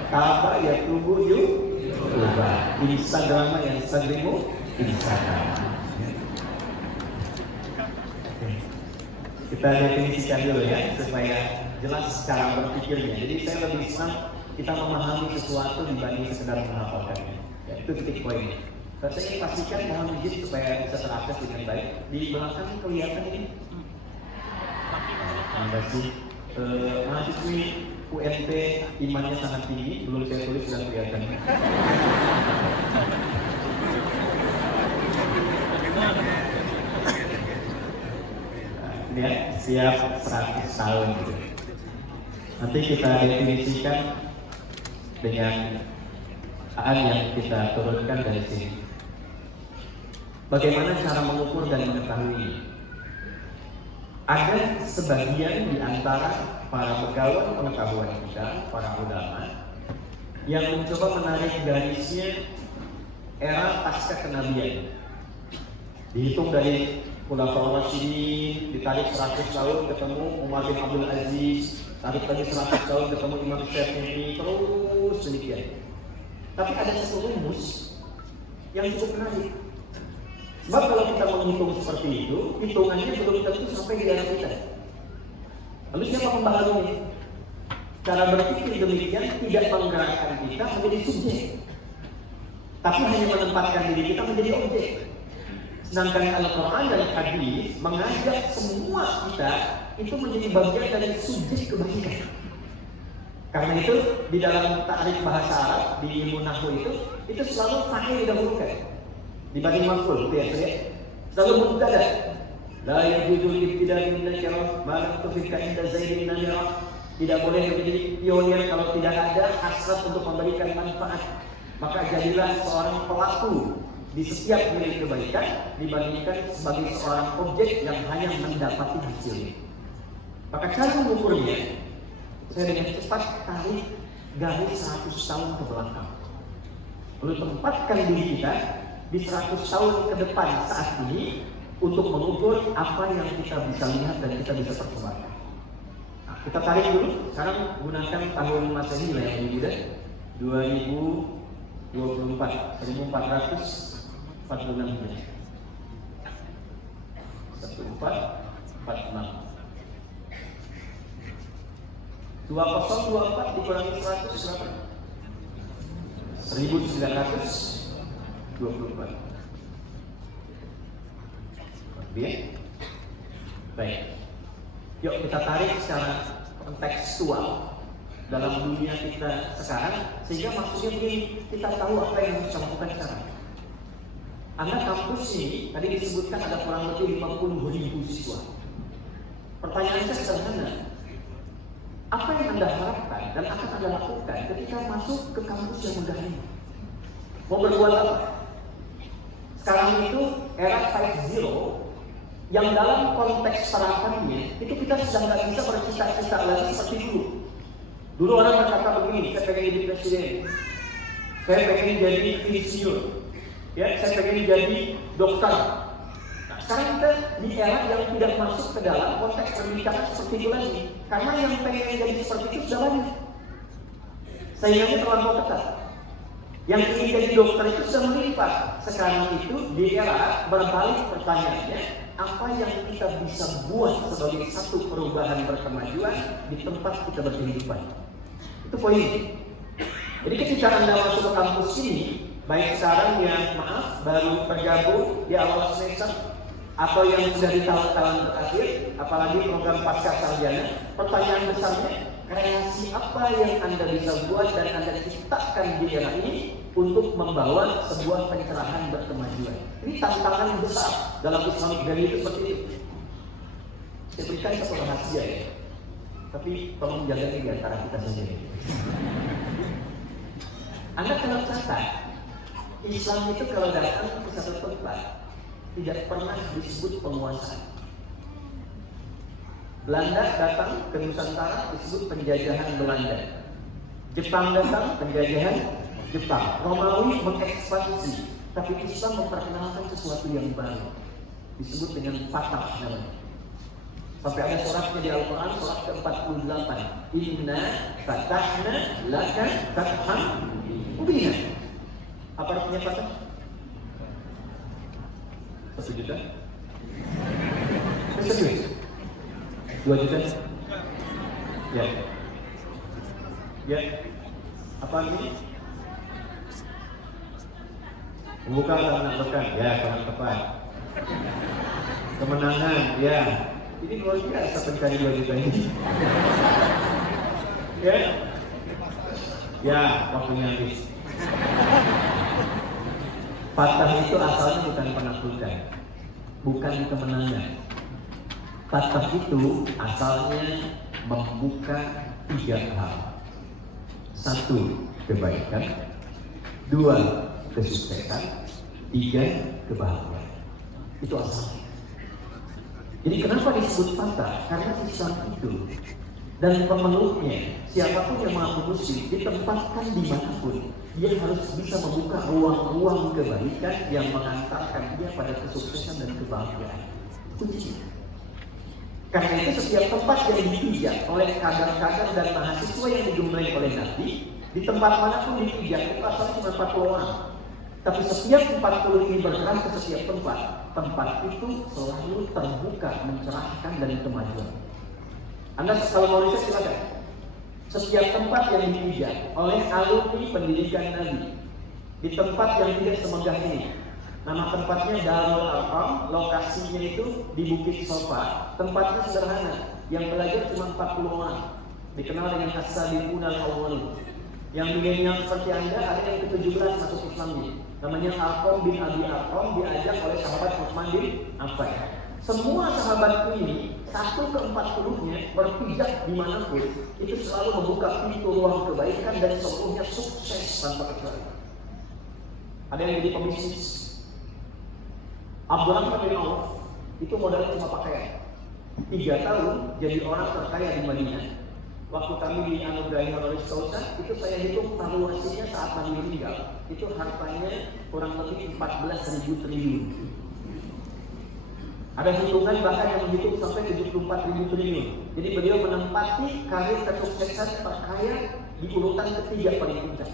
Taba ya tubuh yutuba. Instagram yang Instagramu Instagram. Kita definisikan dulu ya, supaya jelas cara berpikirnya. Jadi saya lebih senang kita memahami sesuatu dibanding sekedar menghafalkannya. Ya, itu titik poinnya. Saya ingin pastikan, mohon izin supaya bisa terakses dengan baik. Di belakang kelihatan ini. Terima kasih. Mahasiswi UNP imannya sangat tinggi, belum saya tulis sudah kelihatan. Ya, siap 100 tahun gitu. Nanti kita definisikan dengan yang kita turunkan dari sini. Bagaimana cara mengukur dan mengetahui? Ada sebagian di antara para pegawai pengetahuan kita, para ulama, yang mencoba menarik garisnya era pasca kenabian. Dihitung dari Khulafaur Rasyidin, ditarik 100 tahun ketemu Umar bin Abdul Aziz, tarik lagi 100 tahun ketemu Imam Syafi'i, terus demikian. Tapi ada satu rumus yang cukup menarik. Sebab kalau kita menghitung seperti itu, hitungannya belum tentu sampai di dalam kita. Lalu siapa pembaharunya? Cara berpikir demikian tidak menggerakkan kita menjadi subjek, tapi hanya menempatkan diri kita menjadi objek. Sedangkan Al-Quran dan Hadis mengajak semua kita itu menjadi bagian dari subjek kebaikan. Karena itu di dalam ta'rif bahasa Arab di ilmu nahwu itu selalu fa'il didahulukan dibanding maf'ul, ya. Selalu mubtada. La yajuzu ibtida'u min nakirah ma lam tufidka inda zaidin namirah. Tidak boleh menjadi pionir kalau tidak ada hasrat untuk memberikan manfaat. Maka jadilah seorang pelaku di setiap nilai kebaikan dibandingkan sebagai seorang objek yang hanya mendapati hasilnya. Maka cara mengukurnya, saya dengan cepat tarik garis 100 tahun ke belakang. Lalu tempatkan diri kita di 100 tahun ke depan saat ini untuk mengukur apa yang kita bisa lihat dan kita bisa perkembangkan. Nah, kita tarik dulu, sekarang gunakan tahun Masehi lah yang lebih mudah, 2024, 1446. 1446. 2024 dikurangi 100 berapa? 1924. Oke. Baik. Yuk kita tarik secara kontekstual. dalam dunia kita sekarang, sehingga maksudnya begini, kita tahu apa yang harus kita lakukan sekarang. Anda kampus ini, tadi disebutkan ada kurang lebih 50.000 siswa. Pertanyaan saya sederhana, apa yang Anda harapkan dan akan Anda lakukan ketika masuk ke kampus yang megah ini? Mau berbuat apa? Sekarang itu era 5.0 yang dalam konteks terapannya itu kita sudah nggak bisa bercita-cita lagi seperti dulu. Dulu orang berkata begini, saya pengen jadi presiden, saya pengen jadi insinyur, ya, saya pengen jadi dokter. Nah, sekarang kita di era yang tidak masuk ke dalam konteks pendidikan seperti itu lagi, karena yang pengen jadi seperti itu sudah banyak. Saingannya terlalu ketat. Yang ingin jadi dokter itu sudah melimpah. Sekarang itu di era berbalik pertanyaannya, apa yang kita bisa buat sebagai satu perubahan berkemajuan di tempat kita berkehidupan? Itu poin. Jadi ketika Anda masuk ke kampus ini, baik sekarang yang baru bergabung di awal semester atau yang sudah di tahun-tahun terakhir, apalagi program pasca sarjana, pertanyaan besarnya, kreasi apa yang Anda bisa buat dan Anda ciptakan di era ini untuk membawa sebuah pencerahan berkemajuan. Ini tantangan yang besar dalam Islamic value itu seperti itu. Saya berikan satu rahasia ya, tapi tolong jaga di antara kita saja. Anda kalau catat, Islam itu kalau datang ke satu tempat tidak pernah disebut penguasaan. Belanda datang ke Nusantara disebut penjajahan Belanda. Jepang datang penjajahan Jepang. Romawi mengekspansi, tapi Islam memperkenalkan sesuatu yang baru, disebut dengan fatah namanya. Sampai ada suratnya di Al-Quran, surat ke-48. Inna fatahna laka fathan mubina. Apa artinya fatah? 1 juta? 2 juta? Ya. Ya. Apa ini? Membuka atau menakutkan? Ya, sangat tepat. Kemenangan, ya. Ini luar biasa pencari 2 juta ini. Ya. Ya, waktunya habis. Fatah itu asalnya bukan penaklukan, bukan kemenangan. Fatah itu asalnya membuka 3 hal. 1, kebaikan. 2, kesuksesan. 3, kebahagiaan. Itu asalnya. Jadi kenapa disebut fatah? Karena Islam itu dan pemeluknya, siapapun yang mengaku muslim, ditempatkan dimanapun, dia harus bisa membuka ruang-ruang kebaikan yang mengantarkan dia pada kesuksesan dan kebahagiaan. Kunci. Karena itu setiap tempat yang dipijak oleh kader-kader dan mahasiswa yang digembleng oleh Nabi, di tempat manapun dipijak, itu asalnya cuma 40 orang. Tapi setiap 40 ini bergerak ke setiap tempat itu selalu terbuka, mencerahkan dan kemajuan. Anda kalau mau riset silakan. Setiap tempat yang dipijak oleh alumni pendidikan Nabi, di tempat yang tidak semegah ini. Nama tempatnya Darul Arqam, lokasinya itu di Bukit Sofa. Tempatnya sederhana, yang belajar cuma 40 orang. Dikenal dengan As-Sabiqun al-Awwalun. Yang milenial seperti Anda ada yang ke-17 masuk Islam ini. Namanya Arqam bin Abi Arqam, diajak oleh sahabat Utsman bin Affan. Semua sahabat ini 1 ke 40-nya berpijak dimanapun, itu selalu membuka pintu ruang kebaikan dan seluruhnya sukses tanpa kecuali. Ada yang jadi pebisnis. Abdurrahman bin Auf itu modalnya cuma pakaian. 3 tahun jadi orang terkaya di Madinah. Waktu kami dianugerahi honoris causa, itu saya hitung valuasinya saat Nabi meninggal, itu hartanya kurang lebih 14.000 triliun. Ada hitungan bahkan yang menghitung sampai 74.000 triliun. Jadi beliau menempati karir kesuksesan terkaya di urutan ketiga paling puncak.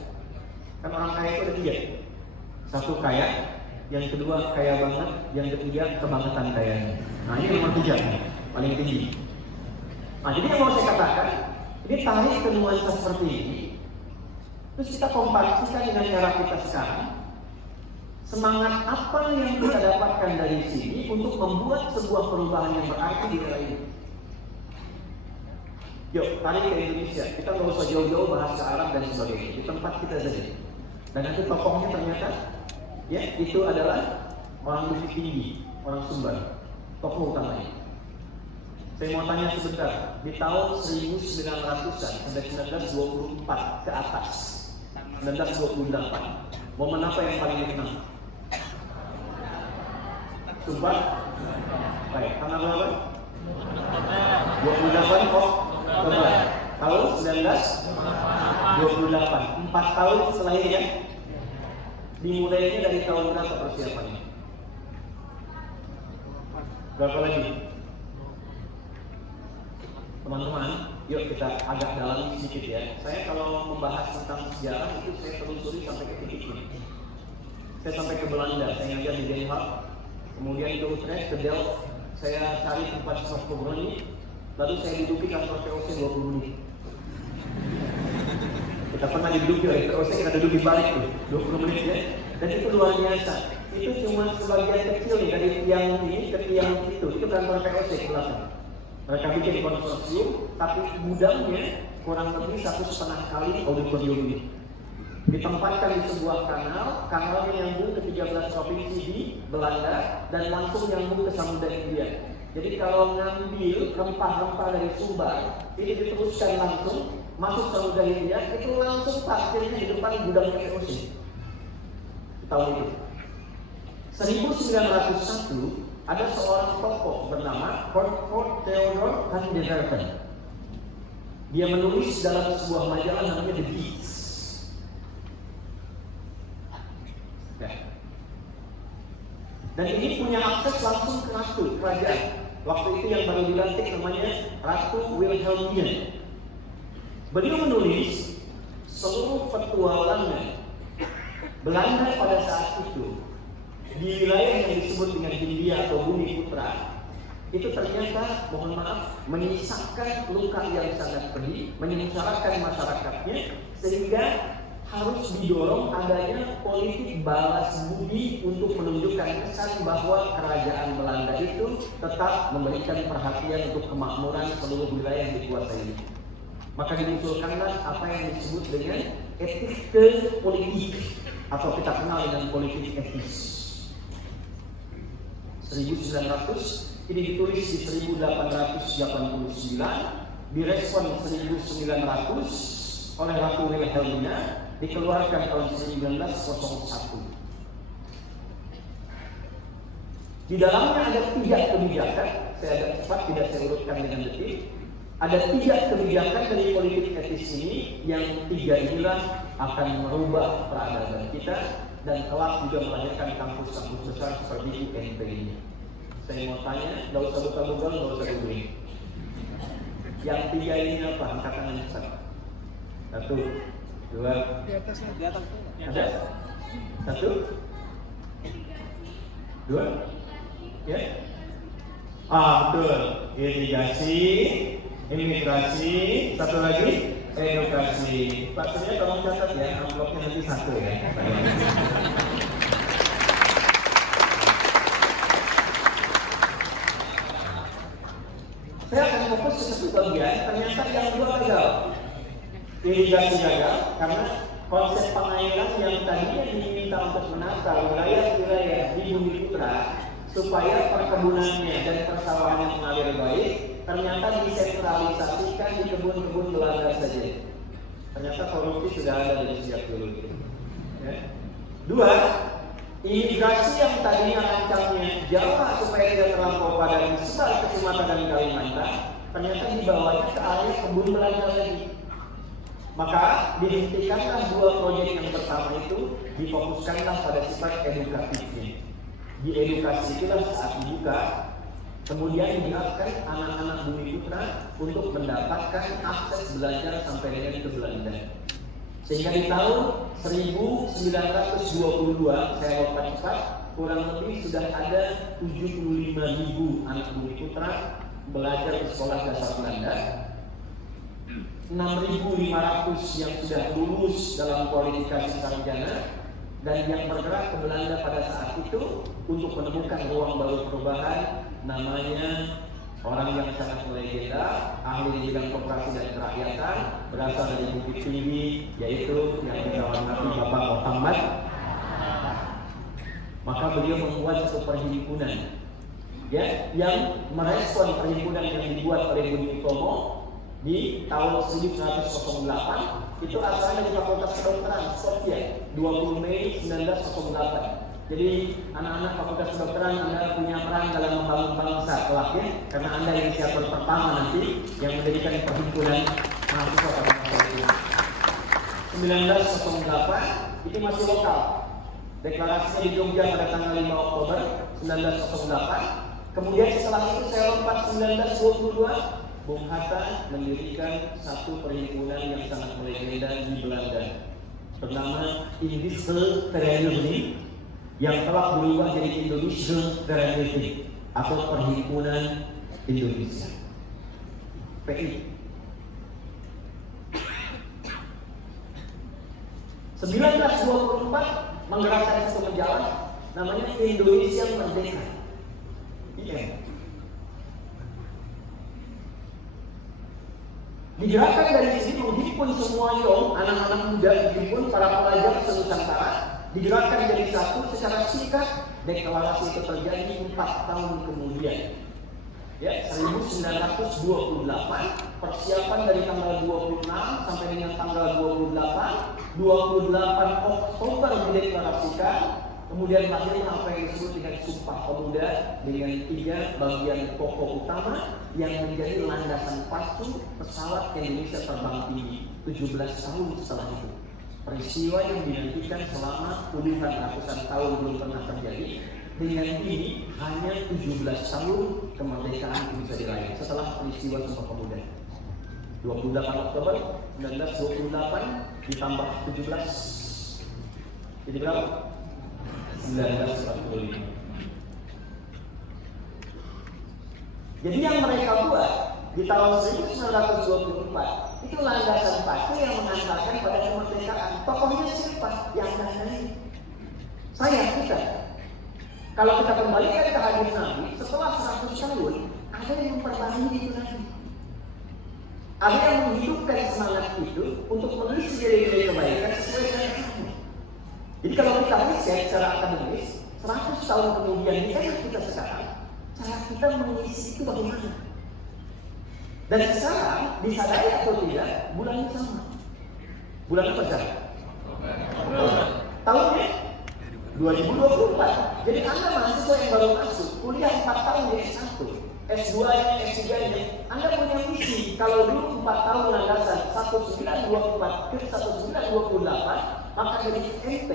Kan orang kaya itu ada 3. 1 kaya, yang kedua kaya banget, yang ketiga kebangetan kayanya. Nah ini nomor 3, paling tinggi. Nah jadi yang mau saya katakan, ini tarik ke nuansa seperti ini, terus kita komparasikan dengan cara kita sekarang. Semangat apa yang kita dapatkan dari sini untuk membuat sebuah perubahan yang berarti di era ini? Yuk, tarik ke Indonesia. Kita nggak usah jauh-jauh bahasa Arab dan sebagainya. Di tempat kita saja. Dan nanti tokohnya ternyata, ya itu adalah orang Bukit Tinggi, orang Sumbar, tokoh utamanya. Saya mau tanya sebentar, di tahun 1900-an sampai 1924 ke atas, 1928, momen apa yang paling dikenal? Sumbar? Baik, tanggal berapa? 28 Oktober tahun 1928, 4 tahun setelah ini ya. Dimulainya dari tahun berapa persiapannya? Berapa lagi? Teman-teman, yuk kita agak dalam sedikit ya. Saya kalau membahas tentang sejarah itu saya telusuri sampai ke titik ini. Saya sampai ke Belanda, saya ngajar di Den Haag, kemudian ke Utrecht, ke Delft, saya cari tempat Stokholm, lalu saya duduki kantor VOC 20 menit. Kita pernah diduduki oleh VOC, kita duduk di balik tuh, 20 menit ya. Dan itu luar biasa. Itu cuma sebagian kecil nih dari tiang ini ke tiang itu kantor VOC ke belakang. Mereka bikin konsorsium, tapi gudangnya kurang lebih 1,5 kali auditorium ini. Ditempatkan di sebuah kanalnya nyambung ke 13 provinsi di Belanda dan langsung nyambung ke Samudra Hindia. Jadi kalau ngambil rempah-rempah dari Sumbar, ini diteruskan langsung masuk Samudra Hindia, itu langsung parkirnya di depan gudangnya VOC. Tahun itu 1901 ada seorang tokoh bernama Ford Theodor van der Werven. Dia menulis dalam sebuah majalah namanya The Beats. Ya. Dan ini punya akses langsung ke ratu kerajaan. Waktu itu yang baru dilantik namanya Ratu Wilhelmina. Beliau menulis seluruh petualangan Belanda pada saat itu di wilayah yang disebut dengan Hindia atau Bumi Putra itu ternyata, mohon maaf, menyisakan luka yang sangat pedih, menyengsarakan masyarakatnya, sehingga harus didorong adanya politik balas budi untuk menunjukkan kesan bahwa kerajaan Belanda itu tetap memberikan perhatian untuk kemakmuran seluruh wilayah yang dikuasai. Maka dimunculkanlah apa yang disebut dengan etik politik atau kita kenal dengan politik etis. 1900 ini ditulis di 1889, direspon 1900 oleh Ratu Wilhelmina, dikeluarkan tahun 1901. Di dalamnya ada 3 kebijakan, saya agak cepat tidak saya urutkan dengan detil. Ada 3 kebijakan dari politik etis ini, yang 3 inilah akan merubah peradaban kita dan kelak juga melahirkan kampus-kampus besar seperti UNP ini. Saya mau tanya, nggak usah buka-buka, nggak usah googling. Yang 3 ini apa? Angkat tangan besar. 1, 2, ada? 1, 2, ya? Betul. Irigasi, imigrasi, satu lagi edukasi. Pak Surya tolong catat ya, amplopnya nanti 1 ya. Saya akan fokus ke satu bagian, ternyata yang 2 gagal. Irigasi gagal karena konsep pengairan yang tadinya diminta untuk menata wilayah-wilayah di Bumi Putra supaya perkebunannya dan persawahannya mengalir baik, ternyata disentralisasikan di kebun-kebun Belanda saja. Ternyata korupsi sudah ada dari sejak dulu. Ya. 2, imigrasi yang tadinya rancangnya Jawa supaya tidak terlampau pada disebar ke Sumatera dan Kalimantan, ternyata dibawanya ke area kebun Belanda lagi. Maka dihentikanlah 2 proyek yang pertama itu, difokuskanlah pada sifat edukatifnya. Di edukasi itulah saat dibuka, kemudian diharapkan anak-anak Bumi Putra untuk mendapatkan akses belajar sampai dengan ke Belanda. Sehingga di tahun 1922, saya lompat cepat, kurang lebih sudah ada 75.000 anak Bumi Putra belajar di sekolah dasar Belanda. 6.500 yang sudah lulus dalam kualifikasi sarjana, dan yang bergerak ke Belanda pada saat itu untuk menemukan ruang baru perubahan namanya orang yang sangat melegenda, ahli di bidang koperasi dan kerakyatan, berasal dari Bukit Tinggi, yaitu yang dihormati Bapak Muhammad. Maka beliau membuat satu perhimpunan, ya, yang merespon perhimpunan yang dibuat oleh Budi Utomo di tahun 1908. Itu asalnya dari Fakultas Kedokteran Skopje, 20 Mei 1908. Jadi anak-anak Fakultas Kedokteran, Anda punya peran dalam membangun bangsa kelak, ya, karena Anda yang siapa pertama nanti yang mendirikan perhimpunan mahasiswa pada masa itu. 1908 itu masih lokal. Deklarasinya di Jogja pada tanggal 5 Oktober 1908. Kemudian setelah itu saya lompat 1922, Bung Hatta mendirikan satu perhimpunan yang sangat melegenda di Belanda bernama Indische Vereniging, yang telah berubah jadi Indonesia Vereniging atau Perhimpunan Indonesia, PI. 1924 menggerakkan satu majalah namanya Indonesia Merdeka, IM. Digerakkan dari sini menghimpun semua yong, anak-anak muda dihimpun, para pelajar senusantara, digerakkan jadi satu secara singkat. Deklarasi itu terjadi 4 tahun kemudian, ya, 1928. Persiapan dari tanggal 26 sampai dengan tanggal 28 Oktober dideklarasikan. Kemudian lahirlah apa yang disebut dengan Sumpah Pemuda dengan 3 bagian pokok utama yang menjadi landasan pacu pesawat Indonesia terbang tinggi 17 tahun setelah itu. Peristiwa yang dinantikan selama puluhan ratusan tahun belum pernah terjadi. Dengan ini hanya 17 tahun kemerdekaan bisa diraih setelah peristiwa Sumpah Pemuda. 28 Oktober 1928 ditambah 17 jadi berapa? 1945. Jadi yang mereka buat di tahun 1924 itu landasan pacu yang mengantarkan pada kemerdekaan. Tokohnya siapa? Yang danai. Saya kita. Kalau kita kembalikan ke hadis Nabi, setelah 100 tahun ada yang memperbaiki itu lagi. Ada yang menghidupkan semangat itu untuk mengisi nilai-nilai kebaikan sesuai dengan Nabi. Jadi kalau kita riset secara akademis, 100 tahun kemudian di era kita sekarang, cara kita mengisi itu bagaimana? Dan sekarang disadari atau tidak, bulannya sama. Bulan apa sekarang? Tahunnya 2024. Jadi Anda mahasiswa yang baru masuk, kuliah 4 tahun di S1, S2-nya, S3-nya, Anda punya misi. Kalau dulu 4 tahun landasan 1924 ke 1928, maka dari MP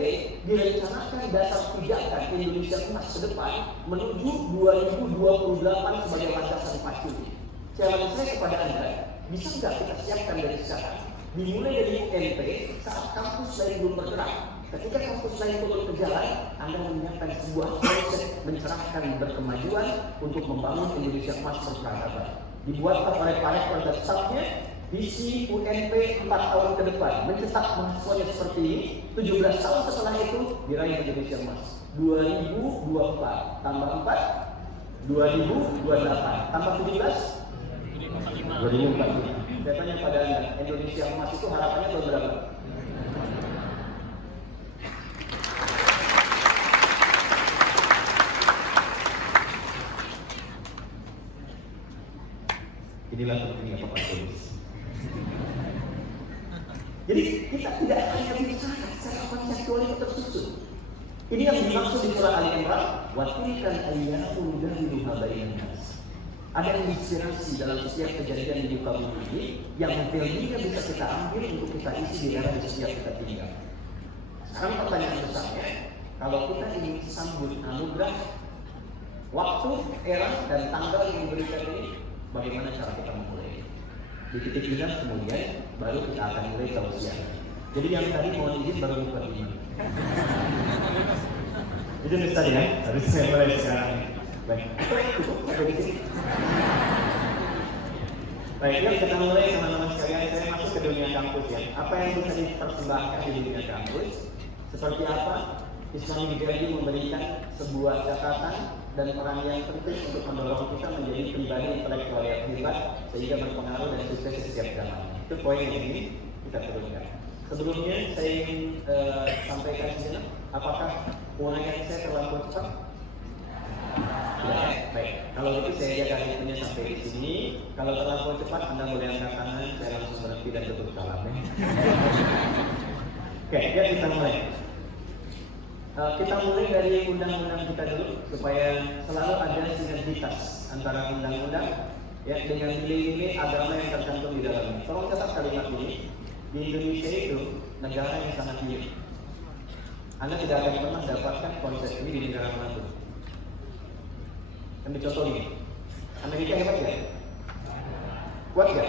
direncanakan dasar pijakan Indonesia emas ke depan menuju 2028 sebagai landasan pacu. Challenge saya kepada Anda, bisa nggak kita siapkan dari sekarang? Dimulai dari MP saat kampus lain belum bergerak. Ketika kampus lain turun ke jalan, Anda menyiapkan sebuah konsep mencerahkan berkemajuan untuk membangun Indonesia emas berperadaban. Dibuat oleh para staffnya, visi UNP 4 tahun ke depan, mencetak mahasiswanya seperti ini. 17 tahun setelah itu diraih Indonesia emas. 2024 tambah 4, 2028 tambah 17, 2045. Saya tanya pada Anda, Indonesia emas itu harapannya berapa? Inilah pentingnya Bapak Tulis. Jadi kita tidak hanya bicara secara konseptual itu tersusun. Ini yang dimaksud di surah Al-Imran, wa tilkal ayyamu nudawiluha bainan nas. Ada inspirasi dalam setiap kejadian di muka bumi ini yang value-nya bisa kita ambil untuk kita isi di era di setiap kita tinggal. Sekarang pertanyaan besarnya, kalau kita ingin sambut anugerah waktu, era, dan tanggal yang diberikan ini, bagaimana cara kita memulai? Di titik ini kemudian baru kita akan mulai tausiah. Jadi yang tadi mohon izin baru buka ini. Itu tadi ya, harus saya mulai sekarang. Baik, cukup sampai di sini. Baik, yuk kita mulai teman-teman sekalian. Saya masuk ke dunia kampus ya. Apa yang bisa dipersembahkan di dunia kampus? Seperti apa? Islamic Value memberikan sebuah catatan dan peran yang penting untuk mendorong kita menjadi pribadi intelektual yang hebat sehingga berpengaruh dan sukses di setiap zaman. Itu poin yang ingin kita teruskan. Sebelumnya saya ingin sampaikan sejenak, apakah uraian saya terlalu cepat? Ya, baik. Kalau itu saya jaga ritmenya sampai di sini. Kalau terlalu cepat, Anda boleh angkat tangan, saya langsung berhenti dan tutup salamnya. Oke, ya kita mulai. Kita mulai dari undang-undang kita dulu supaya selalu ada sinergitas antara undang-undang ya dengan nilai-nilai agama yang tercantum di dalamnya. Tolong catat kalimat ini. Di Indonesia itu negara yang sangat unik. Anda tidak akan pernah dapatkan konsep ini di negara manapun. Ambil contoh ini, Amerika hebat ya? Kuat ya?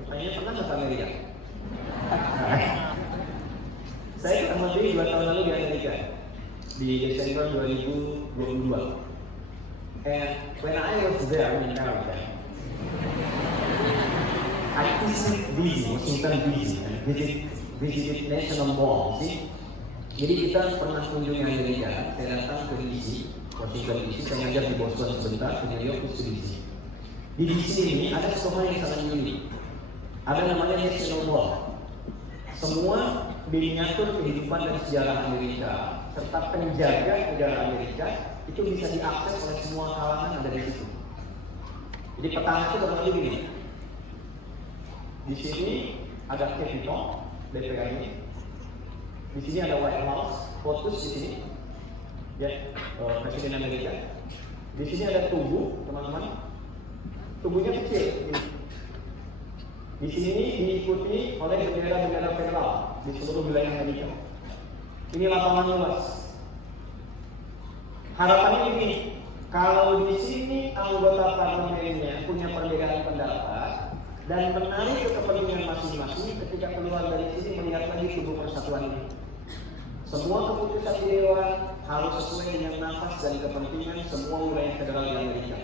Pertanyaannya pernah nggak ke Amerika? Saya ketemu dia 2 tahun lalu di Amerika di Desember 2022. And when I was there in America, I visited DC, Washington DC, and visited National Mall. See? Jadi kita pernah kunjungi Amerika. Saya datang ke DC, Washington DC. Saya ngajar di Boston sebentar, ke New York, ke DC. Di DC ini ada satu hal yang sangat unik. Ada namanya National Mall. Semua miniatur kehidupan dan sejarah Amerika serta penjaga negara Amerika itu bisa diakses oleh semua kalangan ada di situ. Jadi petang itu berarti begini. Di sini ada Capitol, DPR ini. Di sini ada White House, POTUS di sini. Ya, Presiden Amerika. Di sini ada tugu, teman-teman. Tubuhnya kecil. Ini. Di sini diikuti oleh bendera-bendera federal di seluruh wilayah Amerika. Ini lapangan luas. Harapannya ini, kalau di sini anggota parlemennya punya perbedaan pendapat dan menarik ke kepentingan masing-masing, ketika keluar dari sini melihat lagi tubuh persatuan ini. Semua keputusan di Dewan harus sesuai dengan nafas dan kepentingan semua wilayah federal di Amerika.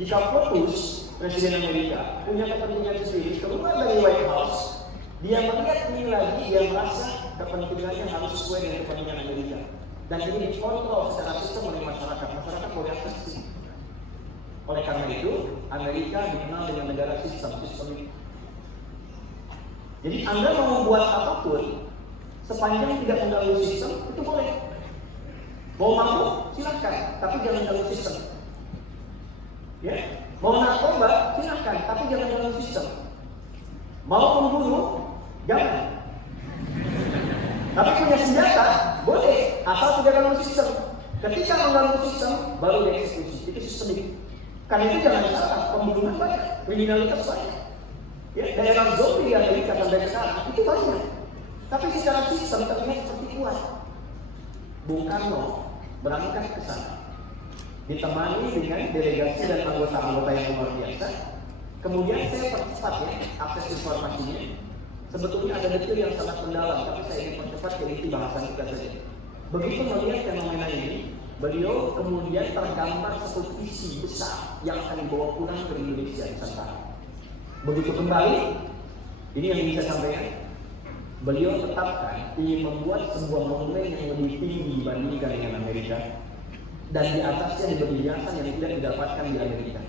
Jika POTUS, Presiden Amerika, punya kepentingan sendiri, keluar dari White House, dia melihat ini lagi, dia merasa kepentingannya harus sesuai dengan kepentingan Amerika. Dan ini dikontrol secara sistem oleh masyarakat. Masyarakat boleh akses. Oleh karena itu, Amerika dikenal dengan negara sistemik. Jadi Anda mau membuat apapun, sepanjang tidak mengganggu sistem, itu boleh. Mau mampu, silakan, tapi jangan ganggu sistem. Ya, mau narkoba, silakan, tapi jangan ganggu sistem. Mau membunuh, jangan. Tapi punya senjata, boleh, asal tidak ganggu sistem. Ketika mengganggu sistem, baru dieksekusi. Itu sistemik. Karena itu jangan salah, pembunuhan banyak, kriminalitas banyak. Ya, daerah zombie di Amerika sampai sekarang itu banyak. Tapi secara sistem terlihat seperti kuat. Bung Karno berangkat ke sana, ditemani dengan delegasi dan anggota-anggota yang luar biasa. Kemudian saya percepat ya akses informasinya. Sebetulnya ada detail yang sangat mendalam, tapi saya ingin percepat ke inti bahasan kita saja. Begitu melihat fenomena ini, beliau kemudian tergambar satu visi besar yang akan dibawa pulang ke Indonesia Nusantara. Begitu kembali, ini yang ingin saya sampaikan. Beliau tetapkan ingin membuat sebuah monumen yang lebih tinggi dibandingkan dengan Amerika, dan di atasnya diberi hiasan yang tidak didapatkan di Amerika.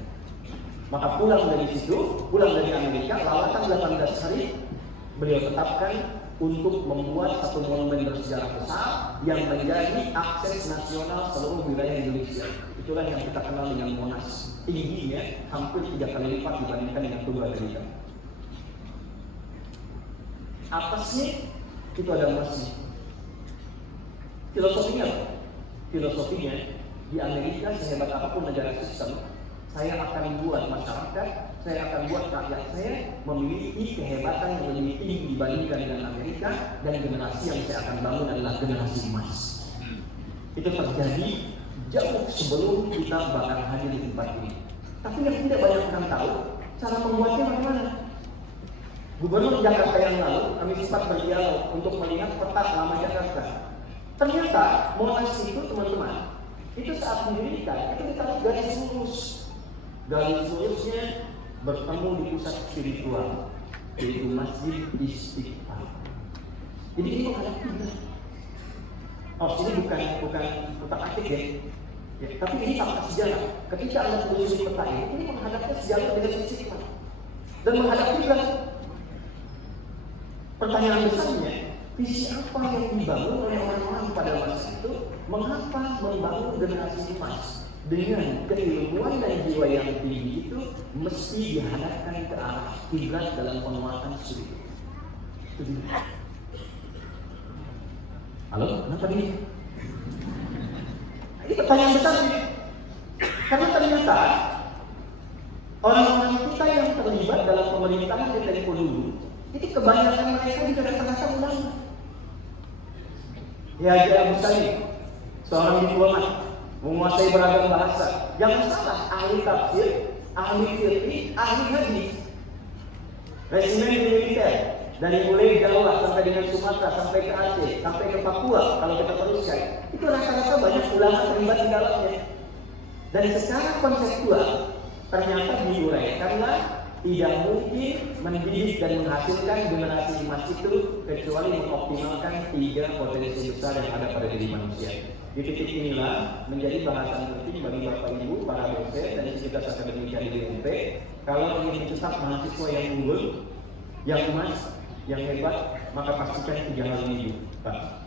Maka pulang dari situ, pulang dari Amerika, lawatan 18 hari, beliau tetapkan untuk membuat satu monumen bersejarah besar yang menjadi akses nasional seluruh wilayah Indonesia. Itulah yang kita kenal dengan Monas. Tingginya hampir 3 kali lipat dibandingkan dengan Tugu Amerika. Atasnya itu ada masjid. Filosofinya apa? Filosofinya di Amerika sehebat apapun negara sistem, saya akan buat masyarakat, saya akan buat rakyat saya memiliki kehebatan yang lebih tinggi dibandingkan dengan Amerika, dan generasi yang saya akan bangun adalah generasi emas. Itu terjadi jauh sebelum kita bakal hadir di tempat ini. Tapi yang tidak banyak orang tahu, cara membuatnya bagaimana. Gubernur Jakarta yang lalu, kami sempat berdialog untuk melihat peta lama Jakarta. Ternyata Monas itu teman-teman, itu saat didirikan, itu ditarik garis lurus. Garis lurusnya bertemu di pusat spiritual, yaitu Masjid Istiqlal. Jadi ini menghadap kiblat. Oh, ini bukan utak-atik ya. Tapi ini fakta sejarah. Ketika Anda menyusun peta ini menghadapkan sejarah dengan sisi dan menghadapi pertanyaan besarnya, visi apa yang dibangun oleh orang-orang pada masa itu? Mengapa membangun generasi emas dengan keilmuan dan jiwa yang tinggi itu mesti dihadapkan ke arah kiblat dalam penguatan studi? Halo, kenapa ini? Ini pertanyaan besar nih. Karena ternyata orang-orang kita yang terlibat dalam pemerintahan di tempo dulu itu kebanyakan mereka di kata-kata ulama. Ya Haji Abu Salim, seorang diplomat, menguasai beragam bahasa. Jangan salah, ahli tafsir, ahli fikih, ahli hadis. Resimen di militer dari mulai Jawa sampai dengan Sumatera, sampai ke Aceh, sampai ke Papua, kalau kita teruskan, itu rata-rata banyak ulama terlibat di dalamnya. Dan secara konseptual ternyata diuraikanlah tidak mungkin mendidik dan menghasilkan generasi emas itu kecuali mengoptimalkan 3 potensi besar yang ada pada diri manusia. Di titik inilah menjadi bahasan penting bagi Bapak Ibu, para dosen dan Universitas Akademika di UNP. Kalau ingin mencetak mahasiswa yang unggul, yang emas, yang hebat, maka pastikan 3 hal ini, Pak.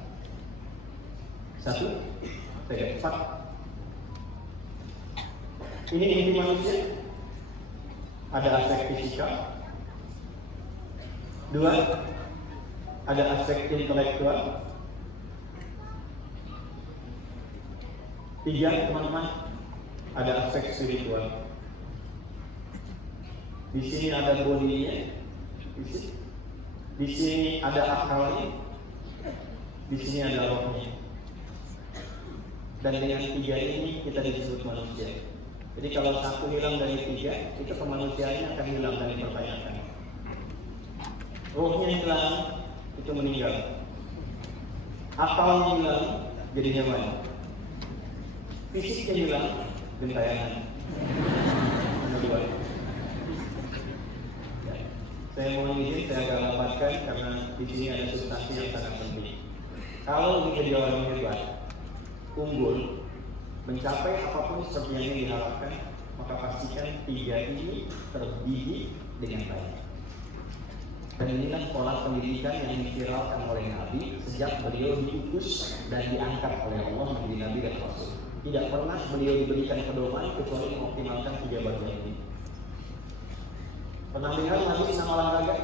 1, saya cepat. Ini inti manusia. Ada aspek fisika. 2, ada aspek intelektual. 3, teman-teman, ada aspek spiritual. Di sini ada bodinya, di sini ada akalnya, di sini ada rohnya. Dan dengan 3 ini kita disebut manusia. Jadi kalau 1 hilang dari 3, itu kemanusiaannya akan hilang dan dipertanyakan. Rohnya hilang, itu meninggal. Akalnya hilang, jadinya mati. Fisiknya hilang, gentayangan. Kedua. Saya mohon izin, saya agak lambatkan karena di sini ada substansi yang sangat penting. Kalau ingin jadi orang hebat, unggul, mencapai apapun seperti yang diharapkan, maka pastikan 3 ini terdidik dengan baik. Dan inilah pola pendidikan yang diviralkan oleh Nabi sejak beliau diutus dan diangkat oleh Allah menjadi Nabi dan Rasul. Tidak pernah beliau diberikan pedoman kecuali mengoptimalkan 3 bagian ini. Pernah lihat Nabi senang olahraga?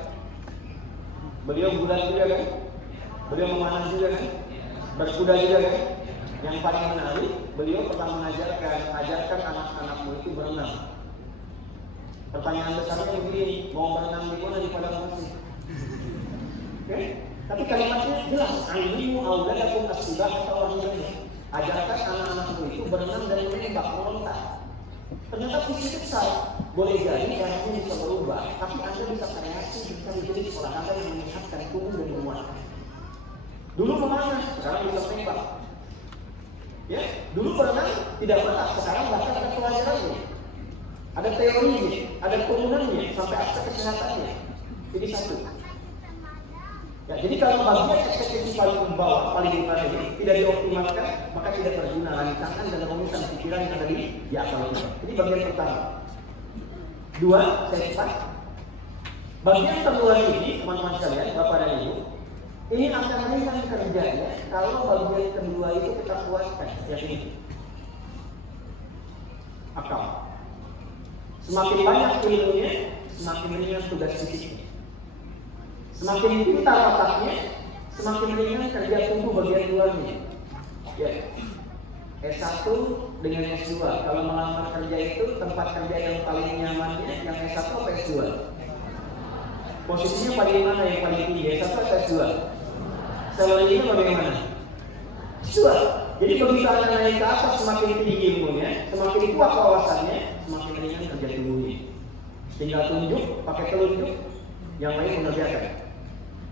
Beliau gulat juga kan? Beliau memanah juga kan? Berkuda juga kan? Yang paling menarik, beliau pernah mengajarkan anak-anakmu itu berenang. Pertanyaan besarnya begini, mau berenang di mana di padang pasir? Oke? Tapi kalimatnya jelas, alimu auladakum as-sibah atau wahidahnya. Ajarkan anak-anakmu itu berenang dan menembak, melontar. Ternyata visi besar, boleh jadi caranya bisa berubah, tapi Anda bisa kreasi, bisa menjadi olahraga yang meningkatkan tubuh dan menguatkan. Dulu memanah, sekarang bisa tembak. Ya, dulu berenang tidak berenang, sekarang bahkan ada pelajarannya, ada teorinya, ada turunannya, sampai aspek kesehatannya. Jadi 1. Ya, jadi kalau bagian eksekusi paling bawah, paling utama ini tidak dioptimalkan, maka tidak berguna rancangan dan rumusan pikiran yang ada di akal kita. Jadi bagian pertama. 2, saya cepat. Bagian kedua ini, teman-teman sekalian, Bapak dan Ibu, ini akan ringan kerjanya kalau bagian kedua itu kita kuatkan, yang ini. Akal. Semakin banyak ilmunya, semakin ringan tugas fisiknya. Semakin pintar otaknya, semakin ringan kerja tubuh bagian luarnya. Ya. S1 dengan S2. Kalau melamar kerja itu tempat kerja yang paling nyamannya yang S1 atau S2? Posisinya paling mana yang paling tinggi? S1 atau S2? Salarinya bagaimana? S2. Jadi begitu Anda naik ke atas, semakin tinggi ilmunya, semakin kuat wawasannya, semakin ringan kerja tubuhnya. Tinggal tunjuk, pakai telunjuk, yang lain mengerjakan.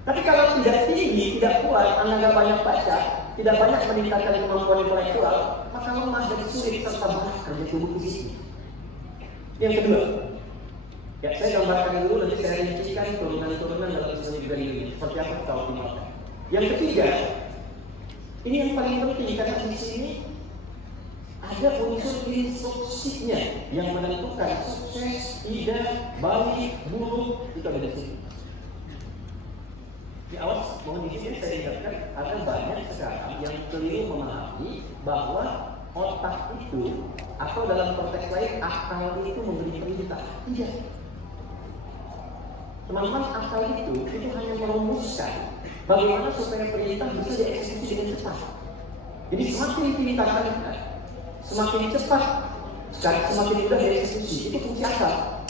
Tapi kalau tidak tinggi, tidak kuat, Anda nggak banyak baca, tidak banyak meningkatkan kemampuan intelektual, maka lemah dan sulit serta berat kerja tubuh fisik. Yang kedua, ya saya gambarkan dulu, nanti saya rincikan turunan-turunan dalam seni ini seperti apa kita optimalkan. Yang ketiga, Ini yang paling penting karena di sini ada unsur instruksinya yang menentukan sukses, tidak, baik, buruk, itu ada di sini. Di awal, mohon izin saya ingatkan, ada banyak sekarang yang keliru memahami bahwa otak itu atau dalam konteks lain akal itu memberi perintah. Tidak. Teman-teman, akal itu hanya merumuskan bagaimana supaya perintah bisa dieksekusi dengan cepat. Jadi semakin perintah kita, semakin cepat, semakin mudah dieksekusi. Itu fungsi akal.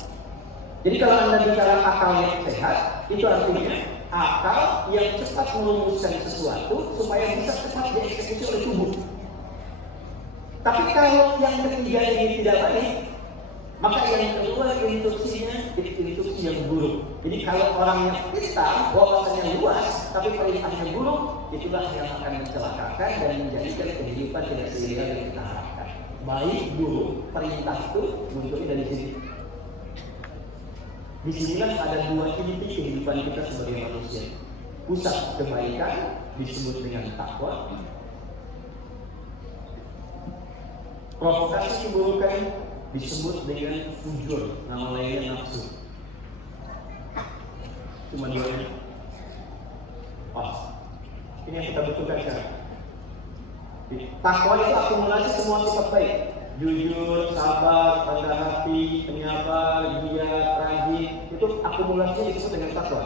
Jadi kalau Anda bicara akal yang sehat, itu artinya akal yang cepat merumuskan sesuatu supaya bisa cepat dieksekusi oleh tubuh. Tapi kalau yang ketiga ini tidak baik, maka yang kedua instruksinya instruksi yang buruk. Jadi kalau orang yang pintar, wawasannya luas, tapi perintahnya buruk, itulah yang akan mencelakakan dan menjadikan kehidupan tidak seimbang yang kita harapkan. Baik buruk, perintah itu munculnya dari sini. Di sinilah ada dua inti kehidupan kita sebagai manusia. Pusat kebaikan disebut dengan takwa. Provokasi keburukan disebut dengan fujur, nama lainnya nafsu. Cuma dua ini. Pas. Ini yang kita butuhkan sekarang. Takwa itu akumulasi semua sifat baik. Jujur, sabar, rendah hati, penyabar, giat, rajin. Itu akumulasinya disebut dengan takwa.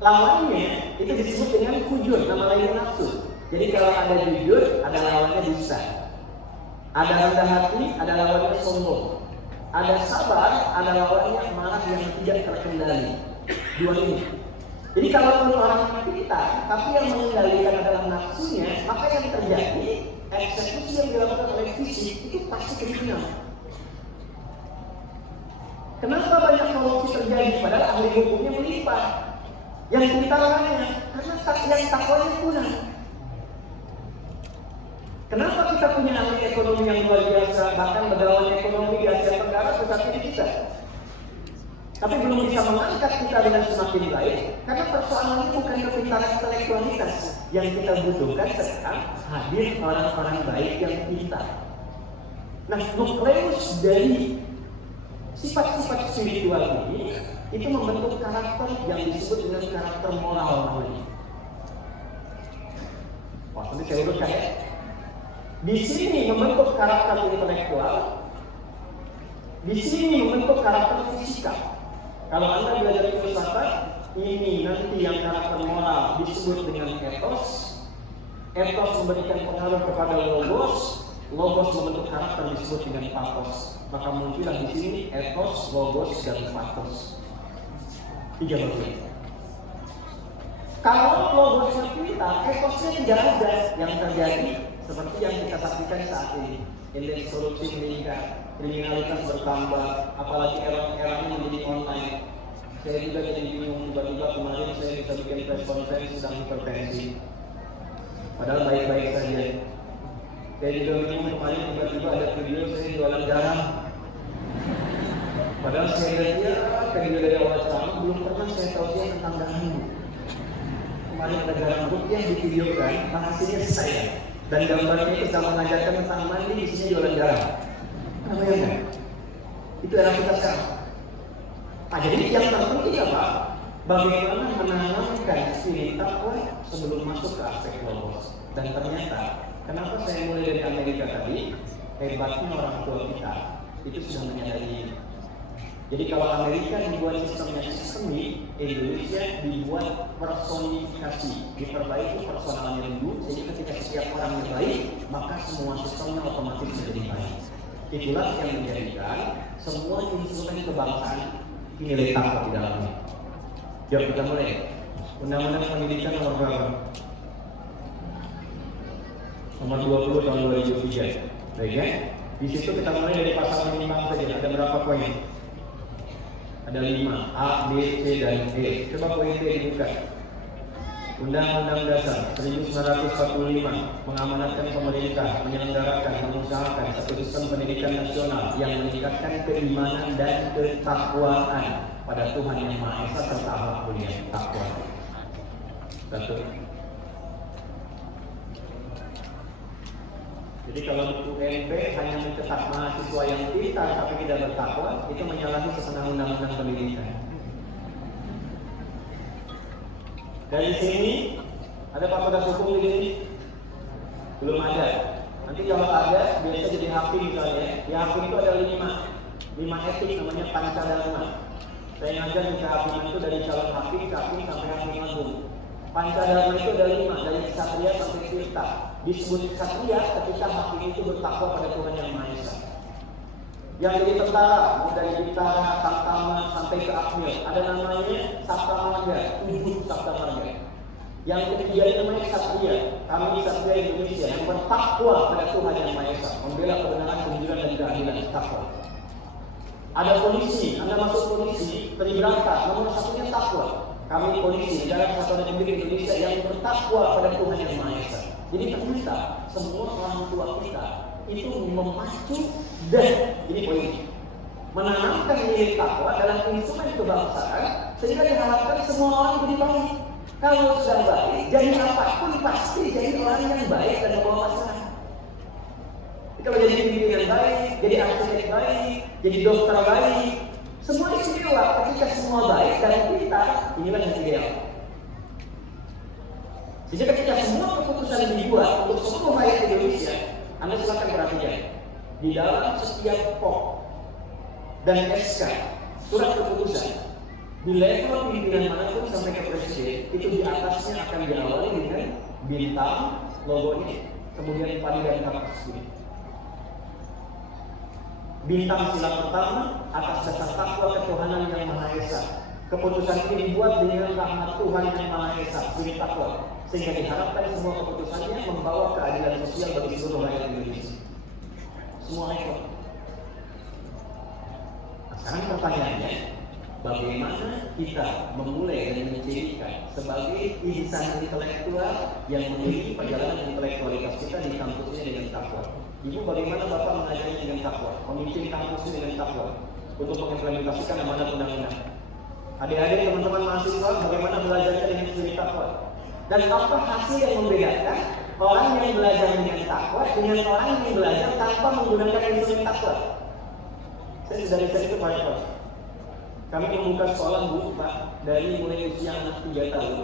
Lawannya itu disebut dengan fujur, nama lainnya nafsu. Jadi kalau ada jujur, ada lawannya dusta. Ada rendah hati, ada lawannya sombong. Ada sabar, ada lawannya marah yang tidak terkendali. Dua ini. Jadi kalau orang yang pintar, tapi yang mengendalikan adalah nafsunya, maka yang terjadi eksekusi yang dilakukan oleh fisik itu pasti kriminal. Kenapa banyak korupsi terjadi? Padahal ahli hukumnya melipat. Yang pintar lainnya, karena yang takwanya kurang. Kenapa kita punya ahli ekonomi yang luar biasa, bahkan begawan ekonomi di Asia Tenggara seperti kita, tapi belum bisa mengangkat kita dengan semakin baik? Karena persoalannya bukan kepintaran intelektualitas. Yang kita butuhkan sekarang hadir orang-orang baik yang pintar. Nah, nukleus dari sifat-sifat spiritual ini itu membentuk karakter yang disebut dengan karakter moral namanya. Wah, nanti saya urutkan ya. Di sini membentuk karakter intelektual, di sini membentuk karakter fisikal. Kalau Anda belajar filsafat, ini nanti yang karakter moral disebut dengan etos. Etos memberikan pengaruh kepada logos, logos membentuk karakter disebut dengan pathos. Maka muncullah di sini etos, logos, dan pathos. Tiga bagian. Kalau logosnya pintar, etosnya tidak ada. Yang terjadi seperti yang kita saksikan saat ini, indeks korupsi meningkat, kriminalitas bertambah, apalagi era-eranya menjadi online. Saya juga jadi bingung, tiba-tiba kemarin saya bisa bikin press conference sedang hipertensi, padahal baik-baik saja. Saya juga bingung kemarin tiba-tiba ada video saya jualan garam, padahal saya lihat dia video dari awal ceramah belum pernah saya tahu dia tentang garam. Kemarin ada garam yang divideokan, hasilnya saya. Dan gambarnya itu sama mengajarkan tentang mandi, isinya jualan garam. Kenapa ya enggak? Itu era kita sekarang. Nah, jadi yang terpenting apa? Bagaimana menanamkan spirit takwa sebelum masuk ke aspek logos. Dan ternyata, kenapa saya mulai dari Amerika tadi? Hebatnya orang tua kita itu sudah menyadari ini. Jadi kalau Amerika dibuat sistemnya sistemik, Indonesia dibuat personifikasi, diperbaiki personalnya dulu, sehingga ketika setiap orang yang baik, maka semua sistemnya otomatis menjadi baik. Itulah yang menjadikan semua instrumen kebangsaan nilai takwa di dalamnya. Yuk kita mulai. Undang-Undang Pendidikan nomor berapa? Nomor 20 tahun 2003. Baik ya? Di situ kita mulai dari pasal minimal saja. Ada berapa poin? Ada 5, A, B, C, dan E. Coba poin B dibuka. Undang-Undang Dasar 1945 mengamanatkan pemerintah menyelenggarakan, mengusahakan satu sistem pendidikan nasional yang meningkatkan keimanan dan ketakwaan pada Tuhan Yang Maha Esa serta akhlak mulia takwa. Satu. Jadi kalau UMP hanya mencetak mahasiswa yang pintar tapi tidak bertakwa, itu menyalahi setengah undang-undang pendidikan. Dari sini ada fakultas hukum di sini? Belum ada. Nanti kalau ada, biasa jadi hakim misalnya. Di hakim itu ada 5 etik namanya pancadharma. Saya ngajar di kehakiman itu dari calon hakim sampai hakim agung. Pancadharma itu ada 5, dari ksatria sampai tirta. Disebut ksatria ketika hakim itu bertakwa pada Tuhan Yang Maha Esa. Yang jadi tentara, mau dari Bintara, Tamtama sampai ke Akmil, ada namanya Sabta Marga, 7 Sabta Marga. Yang ketiga itu namanya ksatria. Kami ksatria Indonesia yang bertakwa pada Tuhan Yang Maha Esa, membela kebenaran, kejujuran dan keadilan, takwa. Ada polisi, Anda masuk polisi, terberangkat, nomor 1-nya takwa. Kami polisi, Negara Kesatuan Republik Indonesia yang bertakwa pada Tuhan Yang Maha Esa. Jadi ternyata semua orang tua kita itu memacu dan ini poin, menanamkan nilai takwa dalam instrumen kebangsaan sehingga diharapkan semua orang jadi baik. Kalau sudah baik, jadi apapun pasti jadi orang yang baik dan membawa masyarakat. Kalau jadi pimpinan baik, jadi arsitek baik, jadi dokter baik, semua istimewa. Ketika semua baik dan pintar, inilah yang ideal. Jadi ketika semua keputusan dibuat untuk seluruh rakyat Indonesia, Anda silakan perhatikan di dalam setiap pok dan SK surat keputusan di level pimpinan manapun sampai ke presiden itu di atasnya akan diawali dengan bintang logo ini, kemudian padi dan kapas ini. Bintang sila pertama atas dasar takwa ketuhanan Yang Maha Esa. Keputusan ini dibuat dengan rahmat Tuhan Yang Maha Esa, suri takwa, sehingga diharapkan semua keputusannya membawa keadilan sosial bagi seluruh rakyat Indonesia. Semua ekor. Nah, sekarang pertanyaannya, bagaimana kita memulai dan mencirikan sebagai insan intelektual yang memiliki perjalanan intelektualitas kita di kampusnya dengan takwa? Ibu, bagaimana Bapak mengajarnya dengan takwa, memimpin kampusnya dengan takwa untuk mengimplementasikan amanat undang-undang? Adik-adik, teman-teman mahasiswa, bagaimana belajarnya dengan suri takwa? Dan apa hasil yang membedakan orang yang belajar dengan takwa dengan orang yang belajar tanpa menggunakan instrumen takwa? Saya sudah riset itu Pak. Kami membuka sekolah Bu, Pak, dari mulai usia anak 3 tahun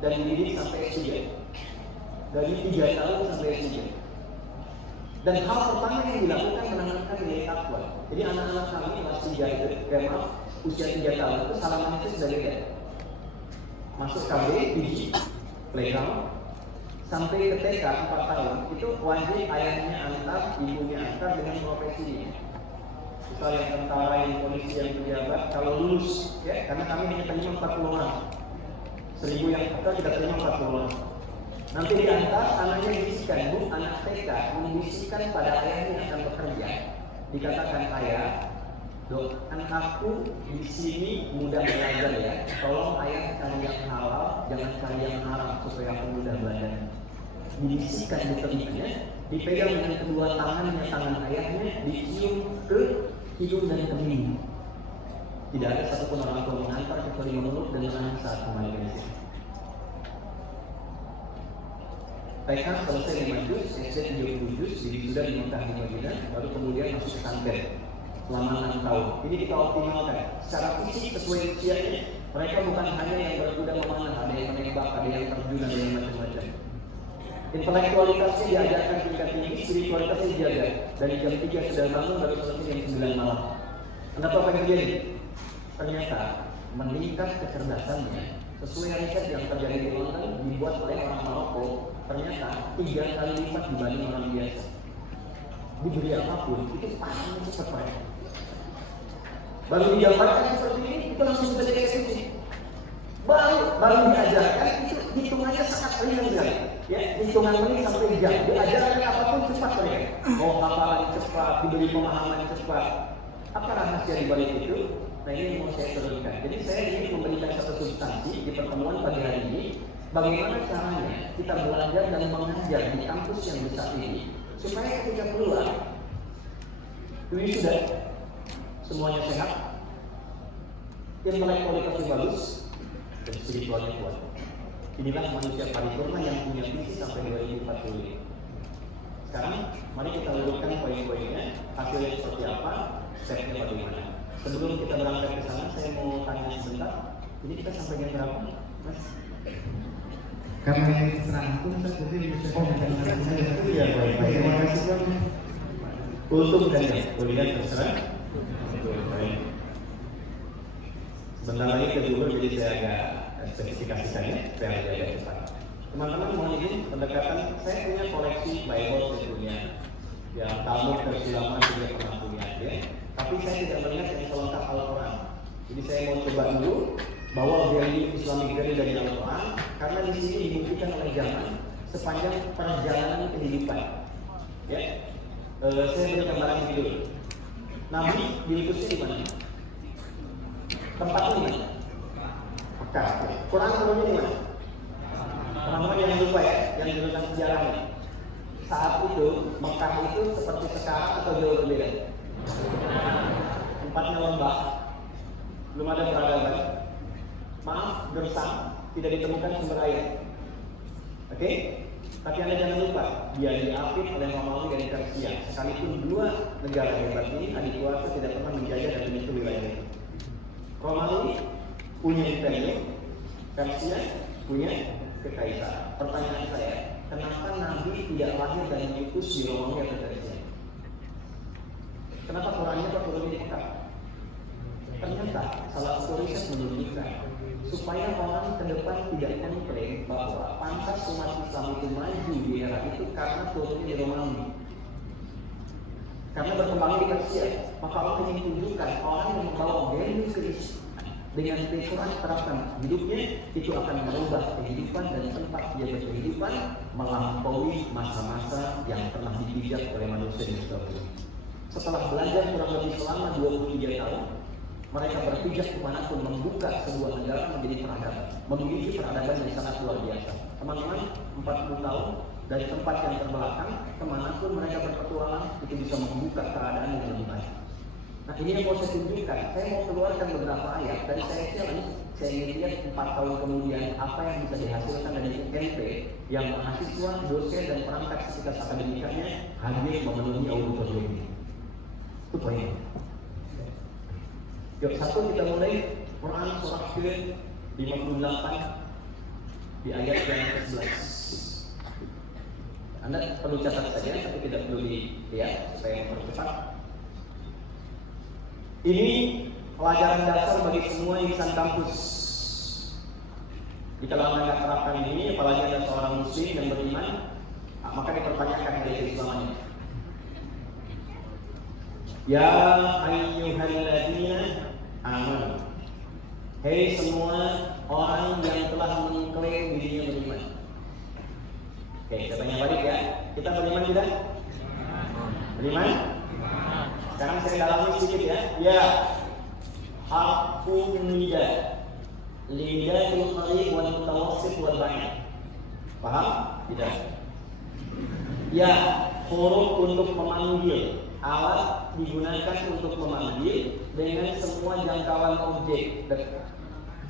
dan dididik sampai S3. Dari 3 tahun sampai S3. Dan hal pertama yang dilakukan menanamkan nilai takwa. Jadi anak-anak kami kelas 3 itu, usia 3 tahun itu salaman itu sudah beda. Masuk KB, PG, playground, sampai ke TK 4 tahun itu wajib ayahnya antar, ibunya antar dengan profesinya. Misal yang tentara, yang polisi, yang pejabat, kalau lulus, ya, karena kami hanya terima 40 orang. 1000 yang kita tidak terima 40 orang. Nanti diantar, anaknya bisikan, Bu, anak TK membisikkan pada ayahnya yang akan bekerja. Dikatakan, ayah, Dok, anakku di sini mudah belajar ya. Tolong ayah cari yang halal, jangan cari yang haram supaya aku mudah belajar. Dibisikkan di telinganya, dipegang dengan kedua tangannya tangan ayahnya, dicium ke hidung dan kening. Tidak ada satupun orang tua mengantar kecuali memeluk dan menangis saat kembali ke sini. TK selesai 5 juz, SD 30 juz, jadi sudah di Mekah di Madinah, lalu kemudian masuk ke pesantren selama 6 tahun. Ini kita optimalkan secara fisik sesuai usianya. Mereka bukan hanya yang berkuda memanah, ada yang menembak, ada yang terjun, ada yang macam-macam. Intelektualitasnya diajarkan tingkat tinggi, spiritualitasnya dijaga. Dari jam 3 sudah bangun, baru selesai jam 9 malam. Kenapa apa yang terjadi? Ternyata meningkat kecerdasannya sesuai riset yang terjadi di London dibuat oleh orang Maroko. Ternyata 3 kali lipat dibanding orang biasa. Diberi apapun itu paling cepat mereka. Baru digambarkan seperti ini, itu langsung bisa dieksekusi. Baru diajarkan itu hitungannya sangat ringan sekali. Ya, hitungan menit sampai jam. Diajarkan apapun cepat mereka. Mau hafalan cepat, diberi pemahaman cepat. Apa rahasia di balik itu? Nah, ini mau saya turunkan. Jadi saya ingin memberikan satu substansi di pertemuan pagi hari ini. Bagaimana caranya kita belajar dan mengajar di kampus yang besar ini supaya ketika keluar ini sudah semuanya sehat, intelektualitasnya bagus, dan spiritualnya kuat. Inilah manusia paripurna yang punya visi sampai 2040. Sekarang mari kita urutkan poin-poinnya, hasilnya seperti apa, stepnya bagaimana. Sebelum kita berangkat ke sana, saya mau tanya sebentar. Ini kita sampai jam berapa, Mas? Karena yang serang itu jadi bisa Iya, baik. Terima kasih Pak. Untung kan ya, kuliah terserah. Baik. Sebentar lagi ke dulu, jadi saya agak spesifikasikannya supaya lebih agak cepat. Teman-teman mohon izin pendekatan, saya punya koleksi Bible tentunya, yang Talmud Kesulaiman juga pernah punya, ya. Tapi saya tidak melihat yang selengkap Al-Quran. Jadi saya mau coba dulu bawa value Islamic value dari Al-Quran, karena di sini dibuktikan oleh zaman sepanjang perjalanan kehidupan. Ya, saya beri gambaran dulu. Nabi diutusnya di mana? Tempatnya di mana? Mekah. Quran turunnya di mana? Teman-teman jangan lupa ya, yang jurusan sejarahnya. Saat itu Mekah itu seperti sekarang atau jauh berbeda? Tempatnya lembah, belum ada peradaban. Maaf, gersang, tidak ditemukan sumber air. Oke? Tapi Anda jangan lupa, dia diapit oleh Romawi dan Persia. Sekalipun dua negara hebat ini, adik kuasa tidak pernah menjajah dan menyentuh wilayah itu. Romawi punya imperium, Persia punya kekaisaran. Pertanyaan saya, kenapa Nabi tidak lahir dan diutus di Romawi atau Persia? Kenapa Qurannya turun di Mekah? Ternyata salah satu riset menunjukkan supaya orang ke depan tidak komplain bahwa pantas umat Islam itu maju di era itu karena turunnya di Romawi. Karena berkembangnya di Persia, maka Allah ingin tunjukkan orang yang membawa value Kristus dengan Quran terapkan hidupnya itu akan merubah kehidupan dan tempat dia berkehidupan melampaui masa-masa yang pernah dipijak oleh manusia di muka bumi. Setelah belajar kurang lebih selama 23 tahun, mereka berpijak kemanapun membuka sebuah negara menjadi peradaban, memiliki peradaban yang sangat luar biasa. Teman-teman, 40 tahun dari tempat yang terbelakang, kemanapun mereka berpetualang itu bisa membuka keadaan yang lebih baik. Nah ini yang mau saya tunjukkan. Saya mau keluarkan beberapa ayat dan saya challenge. Saya ingin lihat 4 tahun kemudian apa yang bisa dihasilkan dari UNP yang mahasiswa, dosen dan perangkat sekitar akademikanya hadir memenuhi auditorium ini. Itu poinnya. Yuk, satu kita mulai Quran surah ke-58 di ayat yang ke-11. Anda perlu catat saja, tapi tidak perlu dilihat supaya mempercepat. Ini pelajaran dasar bagi semua insan kampus. Jika Anda tidak terapkan ini, apalagi ada seorang muslim yang beriman, maka dipertanyakan dari keislamannya. Ya ayyuhalladzina amanu. Hei semua orang yang telah mengklaim dirinya beriman. Oke, saya tanya balik ya. Kita beriman tidak? Beriman? Sekarang saya dalami sedikit ya. Ya. Harfun nida. Lidahul qarib wal mutawassit wal ba'id. Paham? Tidak. Ya, huruf untuk memanggil. Alat digunakan untuk memanggil dengan semua jangkauan objek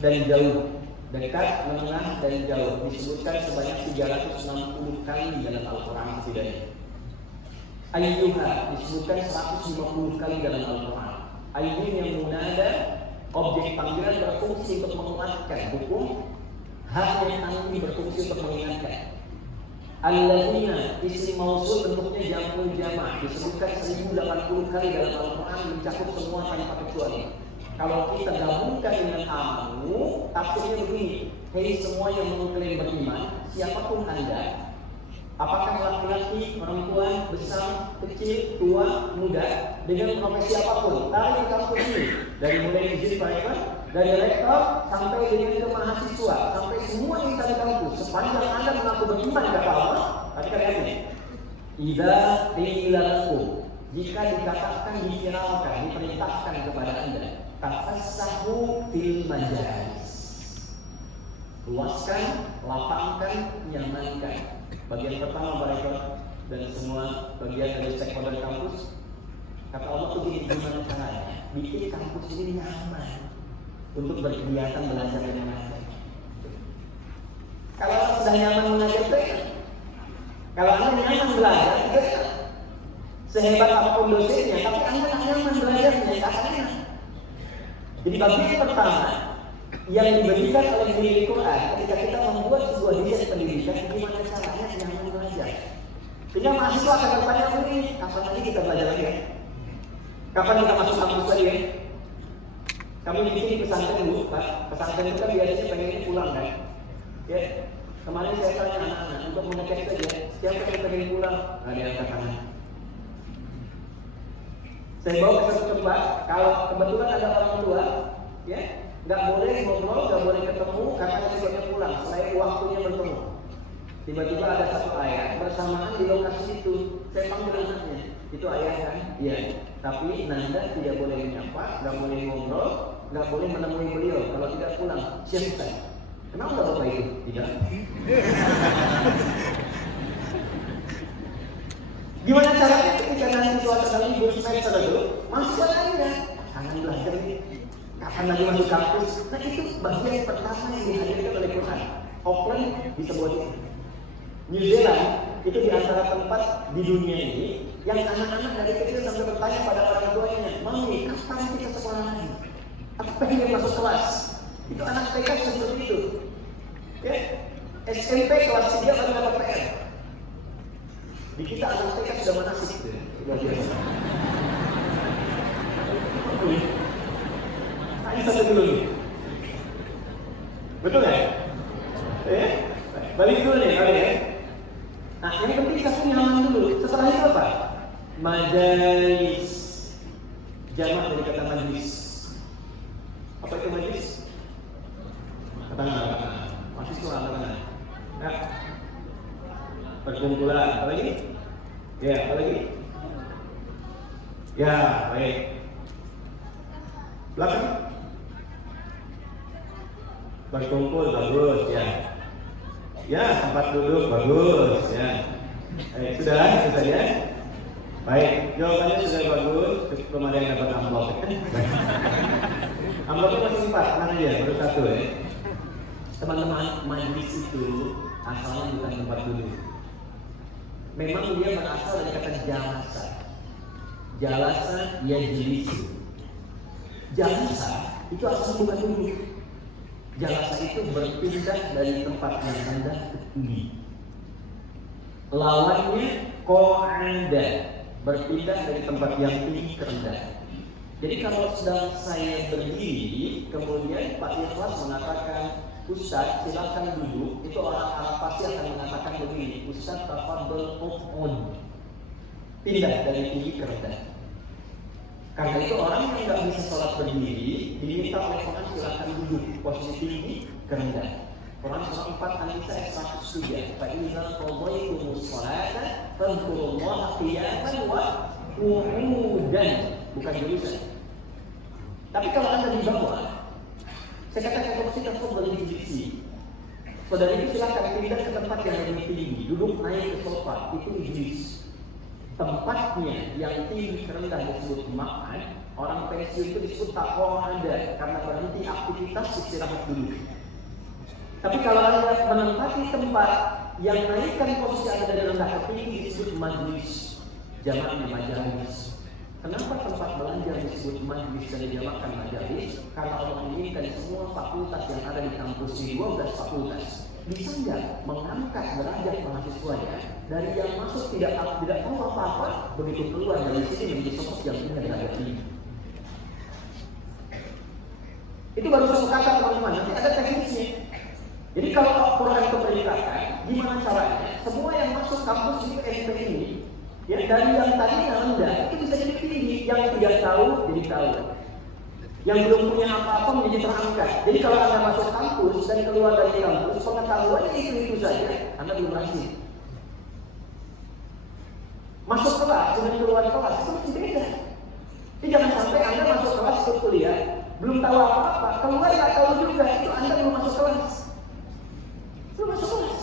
dan jauh, dekat, menengah, dan jauh disebutkan sebanyak 360 kali dalam Al-Quran setidaknya. Ayyuha disebutkan 150 kali dalam Al-Quran. Ayyun yang munada, objek panggilan berfungsi untuk menguatkan hukum, hak yang tanggung berfungsi untuk mengingatkan. Alladzina isim mausul bentuknya jamul jama' disebutkan 1080 kali dalam Al-Quran mencakup semua tanpa kecuali. Kalau kita gabungkan dengan amanu, tafsirnya begini: hei semua yang mengklaim beriman, siapapun Anda, apakah laki-laki, perempuan, besar, kecil, tua, muda, dengan profesi apapun, dari kampus ini, dari mulai izin private, dari rektor sampai dengan ke mahasiswa, sampai semua insan kampus, sepanjang Anda mengaku beriman kepada Allah, tadi kan ini, idza qila lakum, jika dikatakan, diviralkan, diperintahkan kepada Anda, tafassahu fil majalis, luaskan, lapangkan, nyamankan. Bagian pertama mereka dan semua bagian dari stakeholder kampus, kata Allah tuh gimana caranya bikin kampus ini nyaman untuk berkegiatan belajar dan mengajar. Kalau sudah nyaman mengajar, kalau Anda nyaman belajar, sehebat apapun dosennya, tapi Anda nyaman belajarnya, tak enak. Jadi bagian pertama yang diberikan oleh pemilik Quran ketika kita membuat sebuah desain pendidikan, gimana caranya nyaman belajar. Sehingga mahasiswa akan bertanya, ini kapan lagi kita belajar lagi ya? Kapan kita masuk kampus lagi ya? Kami bikin pesantren dulu, Pak. Pesantren itu kan biasanya pengennya pulang kan? Ya, kemarin saya tanya anak-anak untuk mengecek saja, siapa yang pengen pulang? Nggak ada yang angkat tangan. Saya bawa ke satu tempat, kalau kebetulan ada orang tua, ya, nggak boleh ngobrol, nggak boleh ketemu, karena sebabnya pulang, selain waktunya bertemu. Tiba-tiba ada satu ayah bersamaan di lokasi itu, saya panggil anaknya, itu ayah kan? Iya. Tapi Nanda tidak boleh menyapa, nggak boleh ngobrol, nggak boleh menemui beliau. Kalau tidak pulang, siapa? Kenapa nggak bapak itu? Tidak. Gimana caranya ketika nanti suasana libur semester dulu, masuk aja, jangan belajar nih. Kapan lagi masuk kampus? Nah itu bagian pertama yang dihadirkan oleh Quran. Auckland bisa buat itu. New Zealand itu di antara tempat di dunia ini yang anak-anak dari kecil sampai bertanya pada orang tuanya, Mami, kapan kita sekolah lagi? Aku pengen masuk kelas. Itu anak TK seperti itu. Ya, SMP kelas 3 baru dapat PR. Di kita anak TK sudah manasik. Luar biasa. Ini satu dulu nih. Betul ya? Balik dulu nih kali ya. Nah, yang penting satu nyaman dulu. Setelah itu apa? Majalis. Jamak dari kata majlis. Apa itu majlis? Katakan. Masih suara katakan. Ya. Perkumpulan. Apa lagi? Ya, apa lagi? Ya, baik. Belakang. Berkumpul bagus ya. Ya, tempat duduk bagus ya. Sudah ya. Baik, jawabannya sudah bagus. Belum ada yang dapat amplop. Amplopnya masih 4, tenang aja, baru 1 ya. Teman-teman, majlis itu asalnya bukan tempat duduk. Memang dia berasal dari kata jalasa. Jalasa yajlisu. Jalasa itu asal bukan duduk. Jalasa itu berpindah dari tempat yang rendah ke tinggi. Lawannya qa'ada, berpindah dari tempat yang tinggi ke rendah. Jadi kalau sedang saya berdiri, kemudian Pak Ikhlas mengatakan, Ustaz silakan duduk, itu orang Arab pasti akan mengatakan begini, Ustaz tafadhol qa'ud. Pindah dari tinggi ke rendah. Karena itu orang yang nggak bisa sholat berdiri diminta oleh Quran silakan duduk posisi tinggi ke rendah. Quran surah 4 An-Nisa ayat 103. Fa idza qadaytumus sholata fadhkurullaha qiyaman wa qu'udan, bukan jurusan. Tapi kalau Anda di bawah, saya katakan kalau kita berdiri, saudara itu silakan pindah ke tempat yang lebih tinggi, duduk naik ke sofa, itu ijlis. Tempatnya yang tinggi rendah disebut makan, orang pensiun itu disebut taqa'ada karena berhenti aktivitas istirahat dulu. Tapi kalau Anda menempati tempat yang naikkan posisi Anda dari rendah ke tinggi disebut majlis, jamaknya majalis. Kenapa tempat belajar disebut majlis dan dijamakkan majalis? Karena Allah menginginkan semua fakultas yang ada di kampus ini, 12 fakultas, bisa nggak mengangkat derajat mahasiswanya dari yang masuk tidak tahu apa-apa, begitu keluar dari sini menjadi sosok yang punya derajat tinggi. Itu baru satu kata teman-teman, nanti ada teknisnya. Jadi kalau Quran itu perintahkan, gimana caranya? Semua yang masuk kampus ini SMP ini, ya dari yang tadinya rendah itu bisa jadi tinggi, yang tidak tahu jadi tahu. Yang belum punya apa-apa menjadi terangkat. Jadi kalau Anda masuk kampus dan keluar dari kampus, pengetahuannya itu saja, Anda belum berhasil. Masuk kelas dengan keluar kelas itu beda. Jadi jangan sampai Anda masuk kelas untuk kuliah, belum tahu apa-apa, keluar nggak tahu juga, itu Anda belum masuk kelas. Belum masuk kelas.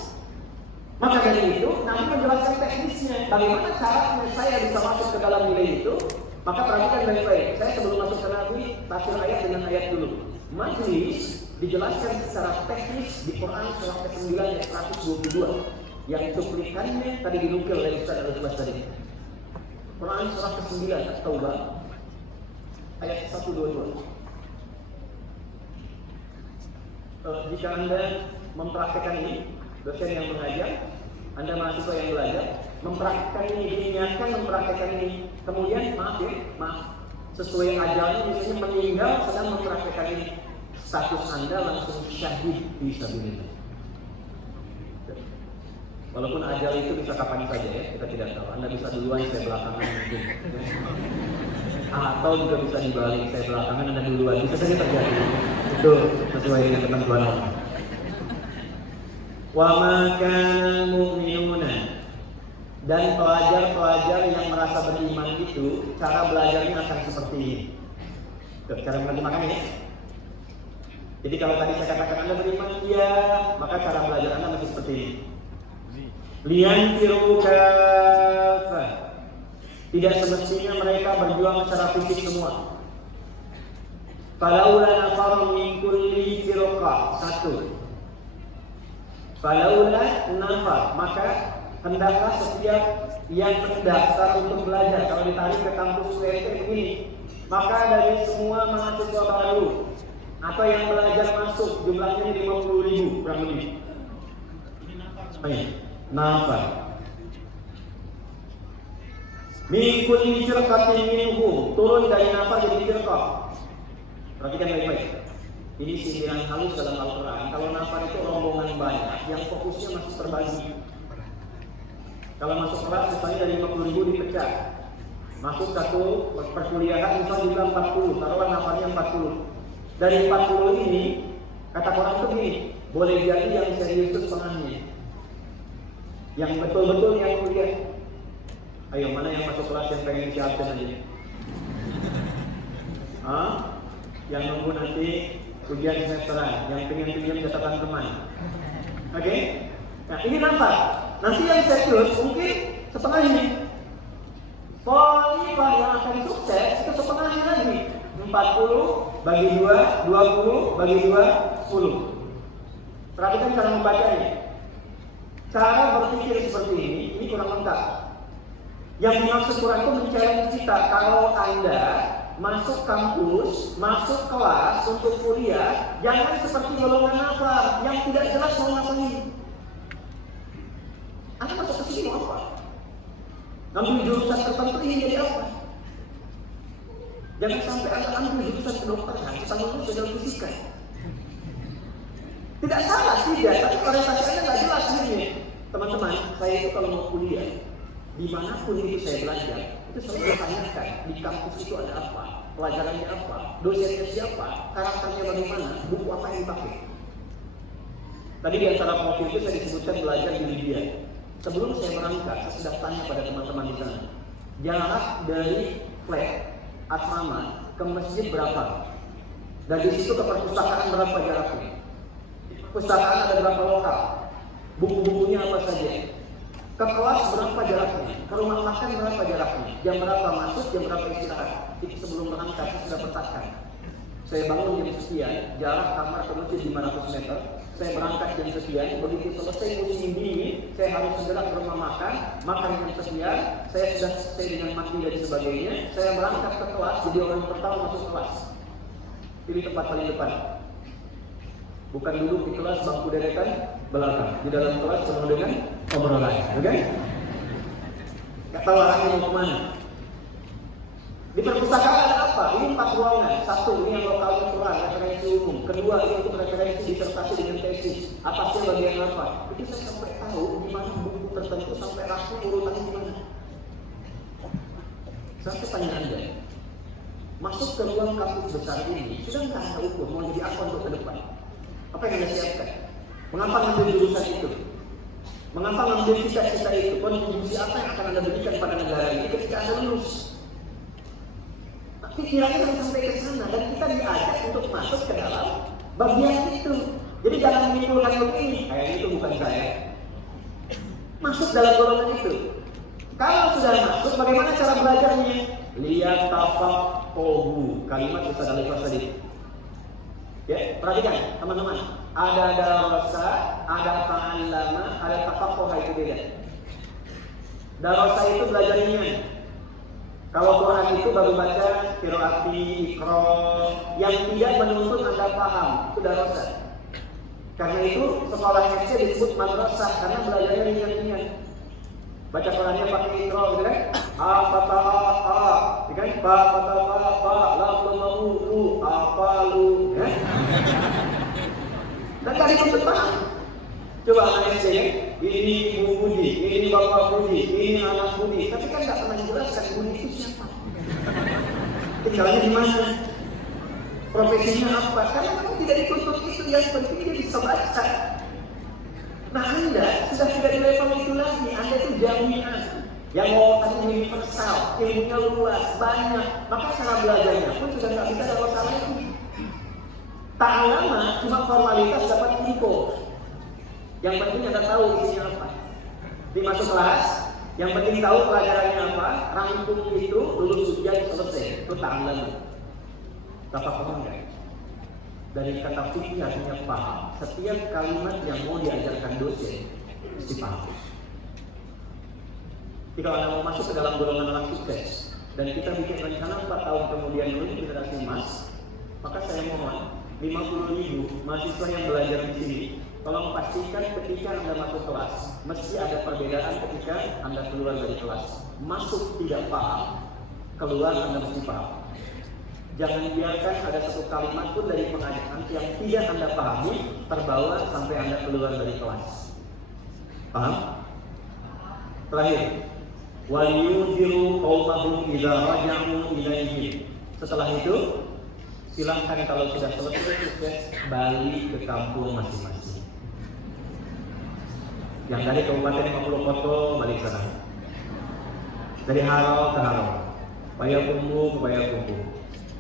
Maka dari itu, Nabi menjelaskan teknisnya, bagaimana caranya saya bisa masuk ke dalam nilai itu. Maka perhatikan baik-baik. Saya sebelum masuk ke Nabi, tafsir ayat dengan ayat dulu. Majlis dijelaskan secara teknis di Quran surah ke-9 ayat 122. Yang cuplikannya tadi dinukil oleh Ustaz Al-Ustaz tadi. Quran surah ke-9 At-Taubah ayat 122. Jika Anda mempraktekkan ini, dosen yang mengajar, Anda mahasiswa yang belajar, mempraktekkan ini, diniatkan mempraktekkan ini, kemudian maaf, sesuai ajalnya misalnya meninggal sedang mempraktekkan ini, status Anda langsung syahid fisabilillah. Walaupun ajal itu bisa kapan saja ya, kita tidak tahu. Anda bisa duluan, saya belakangan mungkin. Atau juga bisa dibalik, saya belakangan, Anda duluan. Bisa saja terjadi. Itu sesuai dengan ketentuan Allah. Wa ma kana mu'minuna, dan pelajar-pelajar yang merasa beriman itu cara belajarnya akan seperti ini. Tuh, cara menerjemahkan ini. Jadi kalau tadi saya katakan Anda beriman, iya, maka cara belajar Anda masih seperti ini. Liyanfiru kafah, tidak semestinya mereka berjuang secara fisik semua. Falaula nafaru min kulli firqah, satu. Falaula nafar, maka hendaklah setiap yang terdaftar untuk belajar, kalau ditarik ke kampus UNT begini, maka dari semua mahasiswa baru atau yang belajar masuk jumlahnya 50.000 kurang lebih. Nafar. Min kulli firqatin minhum, turun dari nafar jadi firqah. Perhatikan baik-baik. Ini sindiran halus dalam Al-Quran. Kalau nafar itu rombongan banyak yang fokusnya masih terbagi. Kalau masuk kelas misalnya dari 50.000 dipecah. Masuk satu perkuliahan misalnya juga 40, taruhlah nafarnya 40. Dari 40 ini, kata Quran itu gini, boleh jadi yang serius itu setengahnya. Yang betul-betul yang kuliah. Ayo, mana yang masuk kelas yang pengen siapkan aja? Yang nunggu nanti ujian semesteran, yang pengen pinjam catatan teman. Oke? Nah, ini nampak. Nanti yang serius mungkin setengah ini. Polifah yang akan sukses itu setengahnya lagi. 40 bagi 2, 20 bagi 2, 10. Perhatikan cara membacanya. Cara berpikir seperti ini kurang lengkap. Yang dimaksud Quran itu men-challenge kita. Kalau Anda masuk kampus, masuk kelas untuk kuliah, jangan seperti golongan nafar yang tidak jelas mau ngapain. Anda masuk ke sini mau apa? Ngambil jurusan tertentu ini jadi apa? Jangan sampai Anda ambil jurusan kedokteran, tanggung jawab fisika. Tidak salah, tidak, tapi orientasi Anda nggak jelas ini. Teman-teman, saya itu kalau mau kuliah, dimanapun itu saya belajar, itu selalu ditanyakan, di kampus itu ada apa, pelajarannya apa, dosennya siapa, karakternya bagaimana, buku apa yang dipakai. Tadi di antara profil itu saya disebutkan belajar di Libya. Sebelum saya berangkat, saya sudah tanya pada teman-teman di sana, jarak dari flat asrama ke masjid berapa? Dari situ ke perpustakaan berapa jaraknya? Perpustakaan ada berapa lokal? Buku-bukunya apa saja? Ke kelas berapa jaraknya? Ke rumah makan berapa jaraknya? Jam berapa masuk, jam berapa istirahat? Itu sebelum berangkat saya sudah petakan. Saya bangun jam sekian, jarak kamar ke masjid 500 meter. Saya berangkat jam sekian, begitu selesai musim dingin, saya harus segera ke rumah makan jam sekian, saya sudah selesai dengan mandi dan sebagainya. Saya berangkat ke kelas, jadi orang pertama masuk kelas. Pilih tempat paling depan. Bukan duduk di kelas bangku deretan belakang. Di dalam kelas penuh dengan obrolan, oke? Gak tahu arahnya mau kemana. Di perpustakaan ada apa? Ini 4 ruangan. 1, ini yang lokalnya Quran, referensi umum. Kedua, ini untuk referensi disertasi dengan tesis. Atasnya bagian apa? Itu saya sampai tahu di mana buku tertentu sampai rasul urutannya di mana. Saya tanya Anda, masuk ke ruang kampus besar ini, sudah nggak ada ukur mau jadi apa untuk ke depan? Apa yang Anda siapkan? Mengapa ngambil jurusan itu? Mengapa ngambil cita-cita itu? Kontribusi apa yang akan Anda berikan pada negara ini ketika Anda lulus? Pikirannya harus sampai ke sana dan kita diajak untuk masuk ke dalam bagian itu. Jadi jangan menimbulkan begini, kayak itu bukan saya. Masuk dalam golongan itu. Kalau sudah masuk, bagaimana cara belajarnya? Lihat tafaqquhu. Kalimat bisa dari kelas tadi. Ya, perhatikan teman-teman. Ada darasa, ada ta'allama, ada tafaqquha, itu beda. Darasa itu belajar ringan. Kalau Quran itu baru baca qiraati, iqra yang tidak menuntut Anda paham, itu darasa. Karena itu sekolah SD disebut madrasah karena belajarnya ringan-ringan. Baca Qurannya pakai iqra gitu kan? A fatah a, gitu kan? Ba fatah ba, lam lu, apa lu, ya. Dan tadi itu paham. Coba anak SD ya, ini Ibu Budi, ini Bapak Budi, ini anak Budi. Tapi kan nggak pernah dijelaskan Budi itu siapa. Tinggalnya di mana, profesinya apa. Karena memang tidak dituntut itu, yang penting dia bisa baca. Nah Anda sudah tidak di level itu lagi. Anda itu jamiah yang wawasannya universal, ilmunya luas, banyak. Maka cara belajarnya pun sudah nggak bisa ada masalah lagi. Tak lama cuma formalitas dapat info. Yang penting Anda tahu isinya apa. Dimasuk kelas, yang penting tahu pelajarannya apa, rangkum itu, lulus ujian selesai. Itu tak lama. Dapat paham nggak? Dari kata fikih artinya paham. Setiap kalimat yang mau diajarkan dosen mesti paham. Jika Anda mau masuk ke dalam golongan orang sukses dan kita bikin rencana 4 tahun kemudian menuju generasi emas, maka saya mohon 50.000 mahasiswa yang belajar di sini, tolong pastikan ketika Anda masuk kelas, mesti ada perbedaan ketika Anda keluar dari kelas. Masuk tidak paham, keluar Anda mesti paham. Jangan biarkan ada satu kalimat pun dari pengajaran yang tidak Anda pahami terbawa sampai Anda keluar dari kelas. Paham? Terakhir, wal yunziru qaumahum idza raja'u ilaihim. Setelah itu, silakan kalau sudah selesai sukses balik ke kampung masing-masing. Yang dari Kabupaten 50 Koto balik sana. Dari Harau ke Harau, Payakumbuh ke Payakumbuh.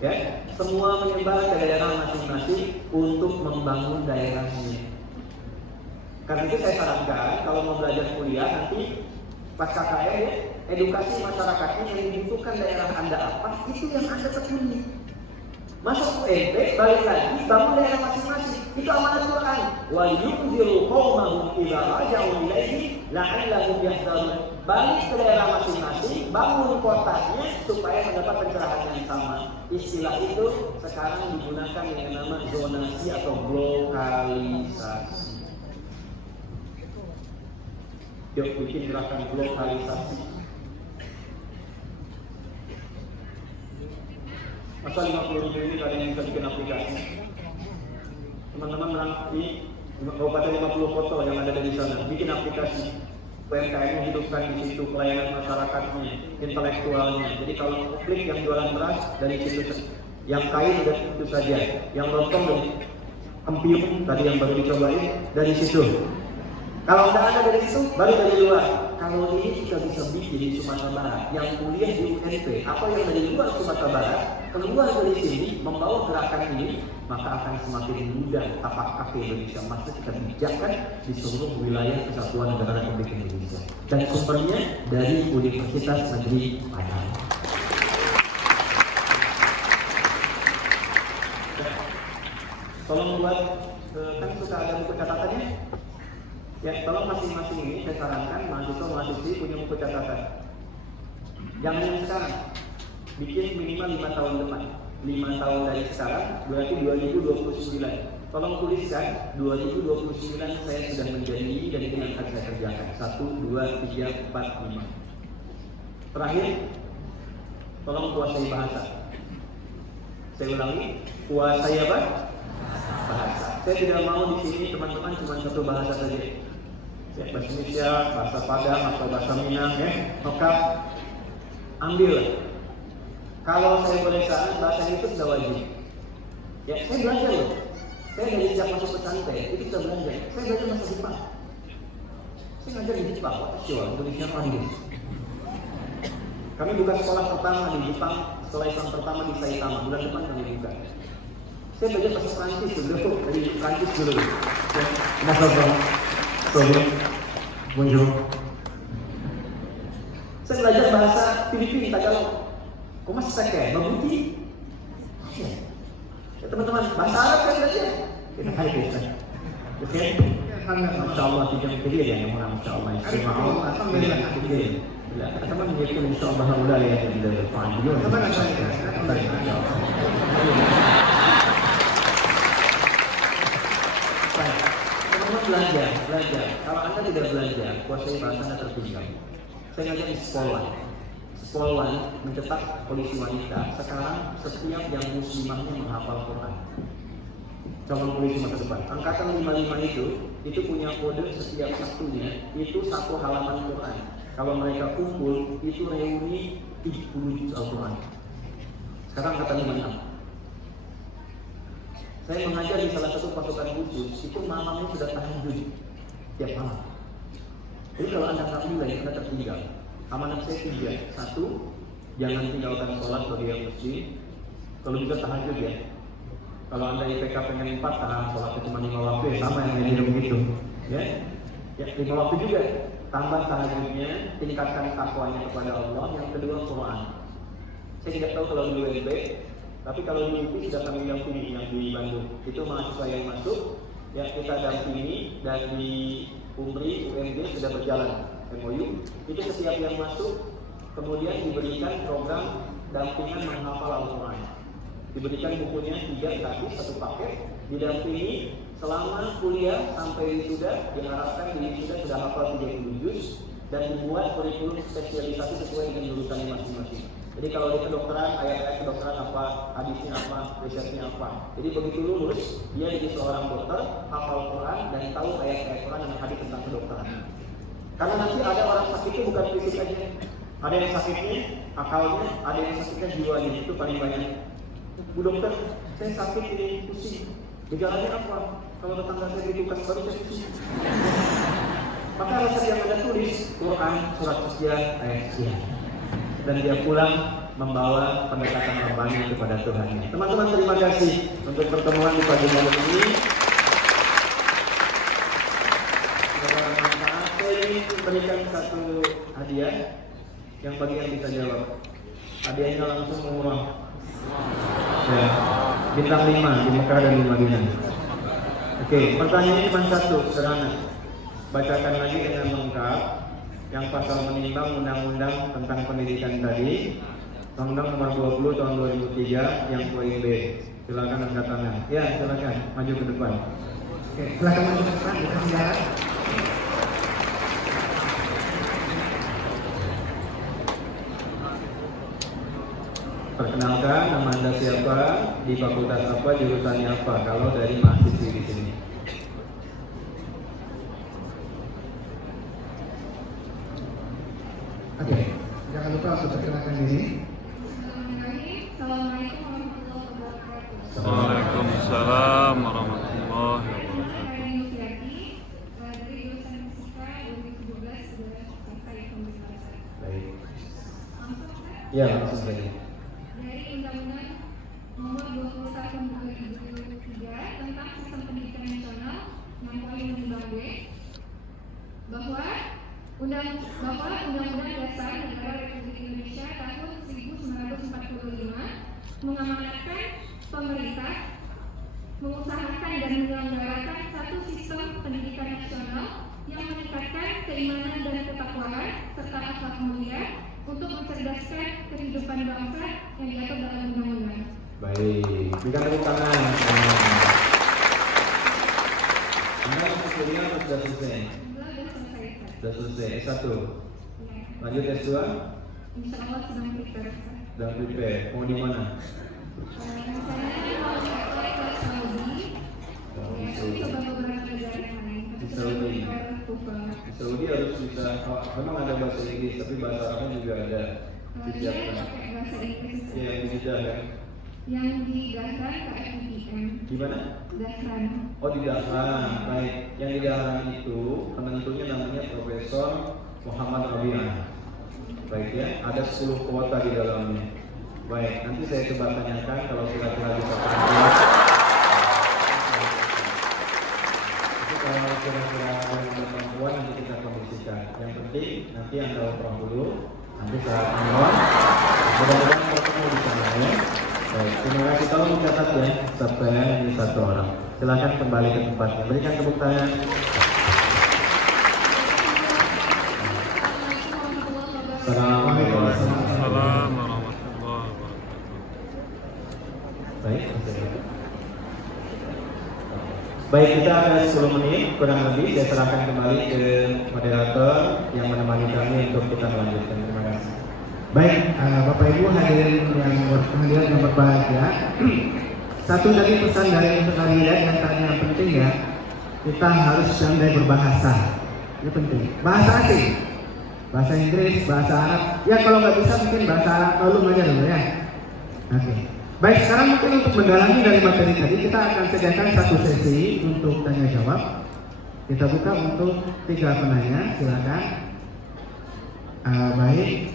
Ya, semua menyebar ke daerah masing-masing untuk membangun daerahnya. Karena itu saya sarankan kalau mau belajar kuliah nanti pas KKN ya, edukasi masyarakatnya yang dibutuhkan daerah Anda apa, itu yang Anda tekuni. Masuk UNT, balik lagi, bangun daerah masing-masing. Itu amanat Quran. Wa yunziru qaumahum idza raja'u ilaihi la'allahum yahdharun. Balik ke daerah masing-masing, bangun kotanya supaya mendapat pencerahan yang sama. Istilah itu sekarang digunakan dengan nama zonasi atau lokalisasi. Yuk bikin gerakan lokalisasi. Masa 50.000 ini kalian bisa bikin aplikasi. Teman-teman di Kabupaten 50 Koto yang ada di sana, bikin aplikasi. UMKM hidupkan di situ, pelayanan masyarakatnya, intelektualnya. Jadi kalau klik yang jualan beras dari situ, yang kain dari situ saja, yang lontong dari empium tadi yang baru dicobain dari situ. Kalau tidak ada dari situ, baru dari luar. Kalau ini kita bisa bikin di Sumatera Barat, yang kuliah di UNP atau yang dari luar Sumatera Barat, keluar dari sini membawa gerakan ini, maka akan semakin mudah tapak kaki Indonesia masuk kita bijakkan di seluruh wilayah Kesatuan Negara Republik Indonesia. Dan sumbernya dari Universitas Negeri Padang. Tolong buat, kan suka ada buku catatannya. Ya, tolong masing-masing ini saya sarankan mahasiswa-mahasiswi punya buku catatan. Jangan yang sekarang, bikin minimal 5 tahun depan. 5 tahun dari sekarang berarti 2029. Tolong tuliskan 2029 saya sudah menjadi ini dan ini akan saya kerjakan. 1, 2, 3, 4, 5. Terakhir, tolong kuasai bahasa. Saya ulangi, kuasai apa? Bahasa. Saya tidak mau di sini teman-teman cuma satu bahasa saja. Ya, bahasa Indonesia, bahasa Padang atau bahasa Minang ya. Maka ambil. Kalau saya boleh saran, bahasa itu sudah wajib. Ya, saya belajar loh. Saya dari sejak masuk pesantren itu sudah belajar. Saya belajar bahasa Jepang. Saya ngajar di Jepang, Watashi Indonesia Pandis. Kami buka sekolah pertama di Jepang, sekolah Islam pertama di Saitama. Bulan depan kami buka. Saya belajar bahasa Prancis dulu, dari Prancis dulu. Ya, bonjour. Saya belajar bahasa Filipina, Tagalog. Kok masih saya baguti? Ya teman-teman, bahasa Arab kan belajar. Kita hai bisa. Oke? Masya Allah, tidak kecil ya, yang orang Masya Allah. Alhamdulillah. لا أتمنى يكون إن شاء الله هؤلاء الفاعلون. Kemana saya? Teman-teman belajar. Kalau Anda tidak belajar, kuasai bahasa Anda tertinggal. Saya ngajar di sekolah mencetak polisi wanita. Sekarang setiap yang muslimahnya menghafal Quran. Calon polisi masa depan. Angkatan 55 itu punya kode setiap Sabtunya itu 1 halaman Quran. Kalau mereka kumpul itu reuni 70 juz Al-Quran. Sekarang angkatan 56. Saya mengajar di salah satu pasukan khusus, itu malamnya sudah tahajud tiap malam. Jadi kalau Anda nggak mulai, Anda tertinggal. Amanat saya 3. 1, jangan tinggalkan sholat bagi yang muslim. Kalau bisa tahajud ya. Kalau Anda IPK pengen 4, sholatnya cuma 5 waktu ya sama yang minum gitu. Ya 5 waktu juga. Tambah tahajudnya, tingkatkan takwanya kepada Allah. Yang kedua Quran. Saya tidak tahu kalau di UNB, tapi kalau di UPI sudah kami dampingi yang di Bandung. Itu mahasiswa yang masuk, ya kita dampingi, dan di UMRI, UMD sudah berjalan MOU. Itu setiap yang masuk, kemudian diberikan program dampingan menghafal Al-Quran. Diberikan bukunya 3 gratis, 1 paket, didampingi selama kuliah sampai wisuda. Diharapkan di wisuda sudah hafal 30 juz dan dibuat kurikulum spesialisasi sesuai dengan jurusannya masing-masing. Jadi kalau di kedokteran, ayat-ayat kedokteran apa, hadisnya apa, risetnya apa. Jadi begitu lulus, dia jadi seorang dokter, hafal Quran dan tahu ayat-ayat Quran dan hadis tentang kedokteran. Karena nanti ada orang sakitnya bukan fisik aja, ada yang sakitnya akalnya, ada yang sakitnya jiwanya, itu paling banyak. Bu dokter, saya sakit ini pusing. Gejalanya apa? Kalau tetangga saya ditugas baru saya pusing. Maka alasan yang Anda tulis Quran, surat sekian, ayat sekian. Dan dia pulang membawa pendekatan rohani kepada Tuhannya. Teman-teman, terima kasih untuk pertemuan di pagi malam ini. Saya ingin memberikan satu hadiah yang bagi yang bisa jawab. Hadiahnya langsung murah. Ya, bintang 5 di Mekah dan di Madinah. Oke, pertanyaannya cuma satu, sederhana. Bacakan lagi dengan lengkap yang pasal menimbang undang-undang tentang pendidikan tadi, Undang-Undang Nomor 20 Tahun 2003 yang poin B. Silakan angkat tangan. Ya, silakan maju ke depan. Oke, silakan maju ke depan, dikasih jalan. Perkenalkan, nama Anda siapa, di fakultas apa, jurusannya apa, kalau dari mahasiswa di sini. Oke, jangan lupa untuk perkenalkan diri. Assalamualaikum warahmatullahi wabarakatuh. Waalaikumsalam warahmatullahi wabarakatuh. Dari jurusan Fisika 2017 sudah selesai pembahasan. Baik. Langsung Ya, langsung saja. dari Undang-Undang Nomor 20 Tahun 2003 tentang Sistem Pendidikan Nasional yang poin B bahwa Undang-Undang Dasar Negara Republik Indonesia tahun 1945 mengamanatkan pemerintah mengusahakan dan menyelenggarakan satu sistem pendidikan nasional yang meningkatkan keimanan dan ketakwaan serta akhlak mulia untuk mencerdaskan kehidupan bangsa yang diatur dalam undang-undang. Baik, berikan tepuk tangan. Anda masuk kuliah atau sudah selesai? Sudah selesai. Sudah selesai, S1. Ya. Lanjut S2, Insya Allah sedang prepare. dan prepare. Mau di mana? Saya mau apply ke Saudi. Ya, tapi coba beberapa negara yang lain. Tapi Di sedang Saudi. prepare untuk Di Saudi harus bisa, memang ada bahasa Inggris, tapi bahasa Arabnya juga ada dia disiapkan. pakai bahasa Inggris. Ya, yang di Jeddah kan? Yang di Dahran KFUGM. Di mana? Dahran. Oh, di Dahlan. Baik, yang di Dahlan itu penentunya namanya Profesor Muhammad Rabi'ah. Baik ya, ada 10 kuota di dalamnya. Baik, nanti saya coba tanyakan kalau kira-kira bisa terjadi. Tapi kalau kira-kira ada perempuan nanti kita kondisikan. Yang penting nanti Anda operasi dulu, nanti saat mengulang. Mudah-mudahan ketemu di sana ya. Baik, terima kasih. Tolong mencatat ya, sampai ini 1 orang. Silakan kembali ke tempatnya. Berikan tepuk tangan. Assalamualaikum warahmatullahi wabarakatuh. Assalamualaikum. Waalaikumsalam warahmatullahi wabarakatuh. Baik, baik, kita ada 10 menit kurang lebih. Saya serahkan kembali ke moderator yang menemani kami untuk kita melanjutkan. Terima kasih. Baik, Bapak Ibu hadirin yang berbahagia. Satu lagi pesan dari Ustaz Arya yang tadi yang penting ya, kita harus pandai berbahasa. Ini penting. Bahasa asing, bahasa Inggris, bahasa Arab. Ya kalau nggak bisa mungkin bahasa Arab dulu aja dulu ya. Oke. Baik, sekarang mungkin untuk mendalami dari materi tadi kita akan sediakan satu sesi untuk tanya jawab. Kita buka untuk 3 penanya, silakan. Baik.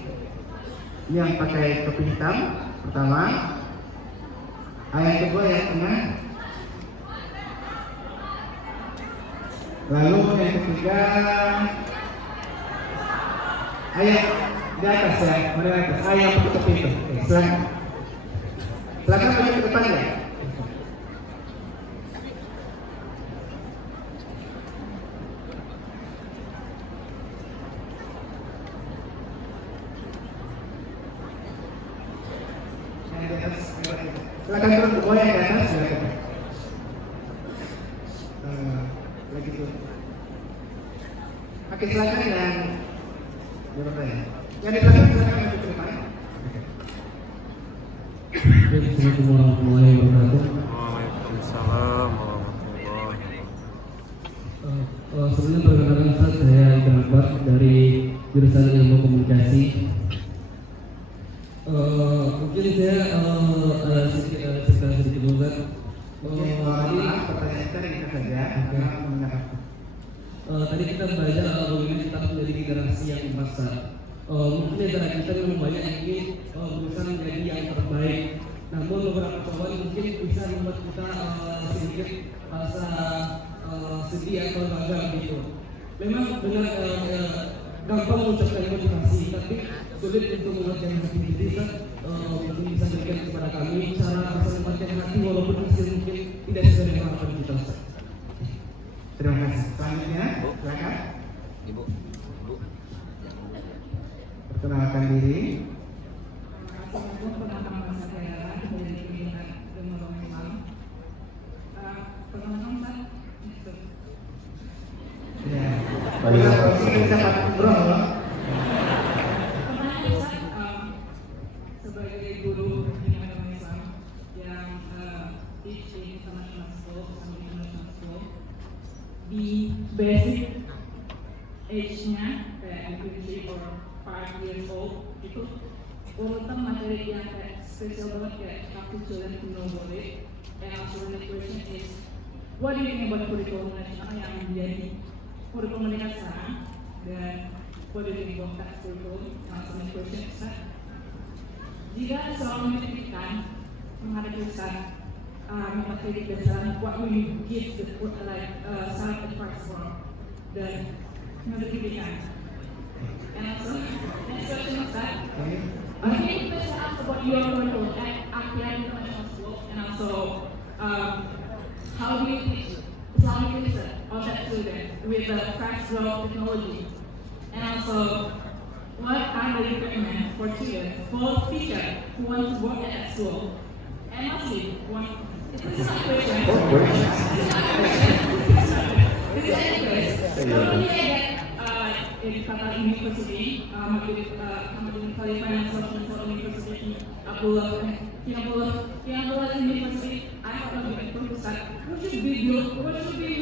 Yang pakai topi hitam pertama, yang kedua yang tengah, lalu yang ketiga ayat di atas ya, di atas ayat pakai topi itu. Silakan, silakan maju ke depan ya. Silakan turun ke bawah yang di atas, silakan. Lagi turun. Oke, silakan yang di belakang. Yang di belakang silakan maju ke depan. Assalamualaikum warahmatullahi wabarakatuh. Waalaikumsalam warahmatullahi wabarakatuh. Sebelumnya perkenalkan Ustaz, saya Ikan Akbar dari jurusan Ilmu Komunikasi. Mungkin saya cerita sedikit dulu Ustaz. Maaf, pertanyaan kita ringkas saja. Tadi kita belajar bagaimana kita menjadi generasi yang emas. Mungkin negara kita memang banyak yang ingin berusaha menjadi yang terbaik. Namun beberapa cobaan mungkin bisa membuat kita sedikit rasa sedih atau gagal gitu. Memang benar gampang mengucapkan motivasi, tapi sulit untuk mengerjakan hati kita. Mungkin bisa berikan kepada kami cara menempatkan hati walaupun hasil mungkin tidak sesuai dengan harapan kita. Terima kasih. Selanjutnya, silakan. Ibu. Perkenalkan diri. Ya. Kita dapat ngobrol. Sebagai guru di agama Islam yang teach di international school, di basic age-nya kayak 3 or 5 years old itu urutan materi yang kayak spesial banget kayak how to children to know about it. And also the question is, what do you think about kurikulum nasional yang menjadi kurikulum mereka sekarang, dan what do you think about that kurikulum? And also the question is that jika seorang pendidikan menghadapi materi dasar, what will you give the saran advice for the pendidikan? And also, next question is that, can you please ask about your curriculum at Akyar International School, and also how do you teach Islamic research on that student with the fast growth technology? And also, what kind of recommend for students, for teachers who want to work at that school? And lastly, this is a question. This is a question. Normally I get in Qatar University, Hamad Financial University, Abdullah University, I have a big professor. What should be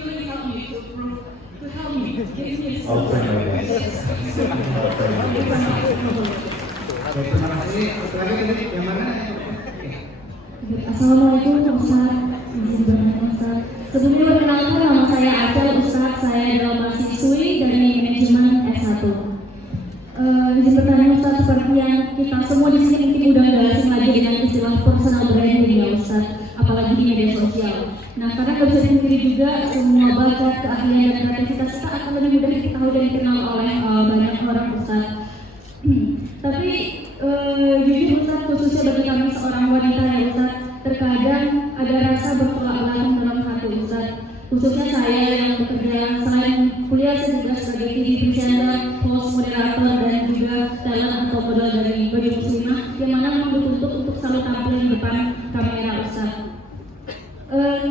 really help me to help me give me a Assalamualaikum Ustaz. Sebelumnya perkenalkan, nama saya Acel Ustaz. Saya adalah mahasiswi dari manajemen S1. Izin bertanya Ustaz, seperti yang kita semua di sini mungkin udah nggak asing lagi dengan istilah personal branding ya Ustaz, apalagi di media sosial. Nah, karena nggak bisa dipungkiri juga semua bakat, keahlian dan kreativitas kita akan lebih mudah diketahui dan dikenal oleh banyak orang Ustaz. Tapi jujur Ustaz, khususnya bagi kami seorang wanita ya Ustaz, terkadang ada rasa bertolak belakang dalam hati Ustaz. Khususnya saya yang bekerja selain kuliah, saya juga sebagai TV presenter, host, moderator, dan juga dalam sebagai muslimah yang mana memang dituntut untuk selalu tampil di depan kamera Ustaz.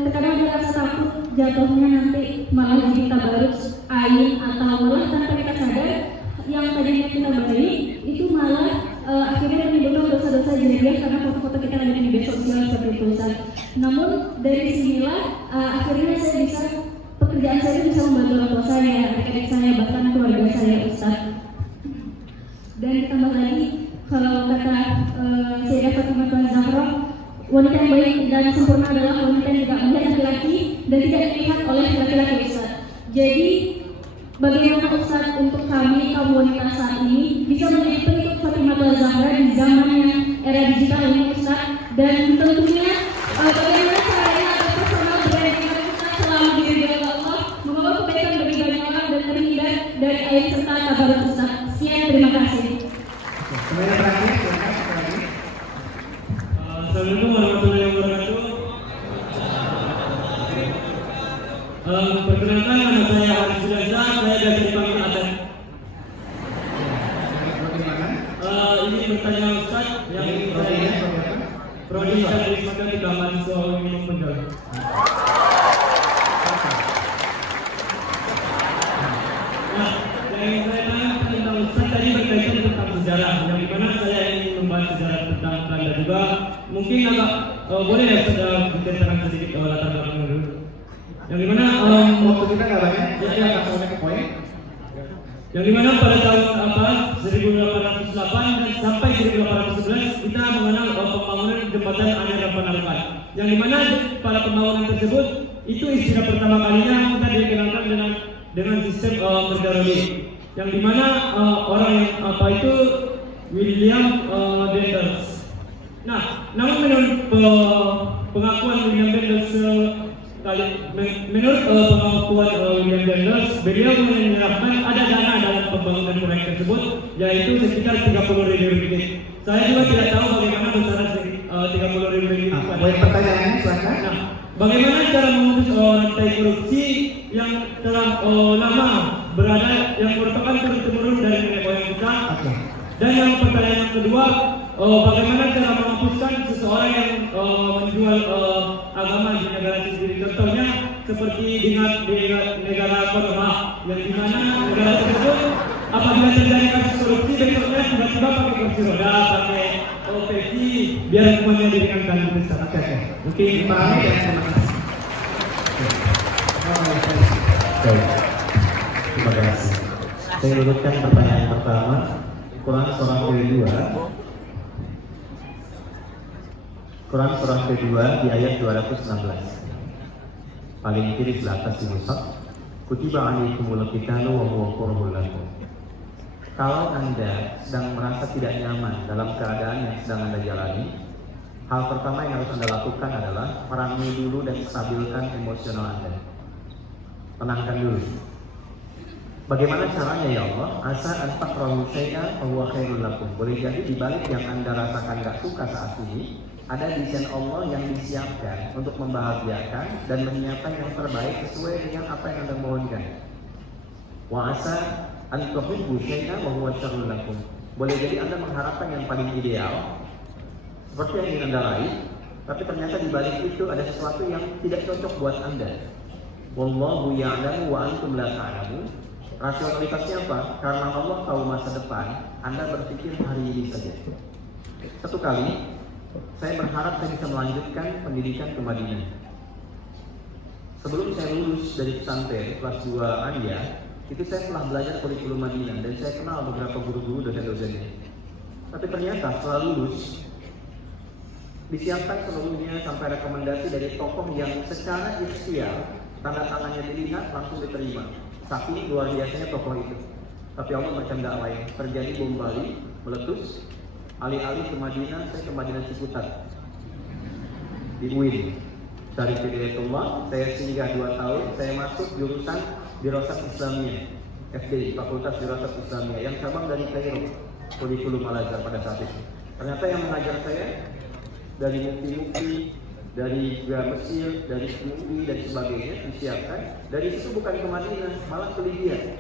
Terkadang ada rasa takut jatuhnya nanti malah jadi tabarut ain atau malah tanpa kita sadar yang tadinya kita baik itu malah akhirnya menimbulkan dosa-dosa jahiliyah karena foto-foto kita ada di media sosial seperti itu Ustaz. Namun dari sinilah akhirnya saya bisa pekerjaan saya bisa membantu orang tua saya, adik-adik saya, bahkan keluarga saya Ustaz. Dan ditambah lagi kalau kata Sayyidah Fatimah Zahra, wanita yang baik dan sempurna adalah wanita yang tidak melihat laki-laki dan tidak dilihat oleh laki-laki Ustaz. Jadi bagaimana Ustaz untuk kami kaum wanita saat ini bisa menjadi pengikut Fatimah Zahra di zaman yang era digital ini Ustaz, dan tentunya bagaimana caranya agar personal branding Ustaz selalu diridhoi Allah, membawa kebaikan bagi banyak orang dan terhindar dari air serta tabarut Ustaz. Sekian, terima kasih. Assalamualaikum warahmatullahi wabarakatuh. Perkenalkan, nama saya Haris Sudaza, saya dari dipanggil Adan. Ini bertanya Ustaz yang saya prodi dari matematika mahasiswa Unif Kendal. Nah, yang saya tanya tentang Ustaz tadi berkaitan tentang sejarah, yang dimana saya ingin membahas sejarah tentang Belanda juga. Mungkin agak boleh ya sudah diceritakan sedikit latar belakang dulu. Yang dimana waktu kita nggak banyak, jadi langsung ke poin. Yang dimana pada tahun 1808 dan sampai 1811 kita mengenal pembangunan jembatan Anyar Panarakan. Yang dimana pada pembangunan tersebut itu istilah pertama kalinya kita dikenalkan dengan sistem berdarodi. Yang dimana orang yang itu William Dendels. Nah, namun menurut pengakuan William Dendels William Dendels, beliau menyerahkan ada dana dalam pembangunan proyek tersebut, yaitu sekitar 30.000 ringgit. Saya juga tidak tahu bagaimana besaran 30.000 ringgit. Poin pertanyaannya silakan. Nah, bagaimana cara memutus rantai korupsi yang telah lama berada, yang merupakan turun-temurun dari nenek moyang kita? Dan yang pertanyaan yang kedua, bagaimana cara menghapuskan seseorang yang menjual agama di negara sendiri? Contohnya seperti di negara Korea, yang dimana negara tersebut apabila terjadi kasus korupsi besoknya tiba-tiba pakai kursi roda, pakai peci, biar semuanya diringankan besar. Mungkin dipahami ya, terima kasih. Terima kasih. Saya urutkan pertanyaan pertama. Quran surah kedua. Quran surah kedua di ayat 216. Paling kiri sebelah atas di mushaf. Kutiba alaikumul qitalu wa huwa kurhul lakum. Kalau Anda sedang merasa tidak nyaman dalam keadaan yang sedang Anda jalani, hal pertama yang harus Anda lakukan adalah perangi dulu dan stabilkan emosional Anda. Tenangkan dulu. Bagaimana caranya ya Allah? Asa an takrahu syai'an fa huwa khairul lakum. Boleh jadi di balik yang Anda rasakan gak suka saat ini, ada desain Allah yang disiapkan untuk membahagiakan dan menyiapkan yang terbaik sesuai dengan apa yang Anda mohonkan. Wa asa an tuhibbu syai'an wa huwa syarrul lakum. Boleh jadi Anda mengharapkan yang paling ideal seperti yang ingin Anda raih, tapi ternyata di balik itu ada sesuatu yang tidak cocok buat Anda. Wallahu ya'lamu wa antum la ta'lamun. Rasionalitasnya apa? Karena Allah tahu masa depan, Anda berpikir hari ini saja. Satu kali, saya berharap saya bisa melanjutkan pendidikan ke Madinah. Sebelum saya lulus dari pesantren kelas 2 Anja, itu saya telah belajar kurikulum Madinah dan saya kenal beberapa guru-guru dosen-dosennya. Tapi ternyata setelah lulus, disiapkan seluruhnya sampai rekomendasi dari tokoh yang secara ikhtiar, tanda tangannya dilihat langsung diterima. Saking luar biasanya tokoh itu. Tapi Allah macam gak lain. Terjadi bom Bali, meletus. Alih-alih ke Madinah, saya ke Madinah Ciputat di UIN. Dari Hidayatullah, saya singgah 2 tahun. Saya masuk jurusan Dirasat Islamiyah, FDI, Fakultas Dirasat Islamiyah, yang cabang dari Kairo, kurikulum Al-Azhar pada saat itu. Ternyata yang mengajar saya dari mufti-mufti, dari Mesir, dari Mufti dan sebagainya disiapkan. Dari situ bukan ke Madinah, malah ke Libya,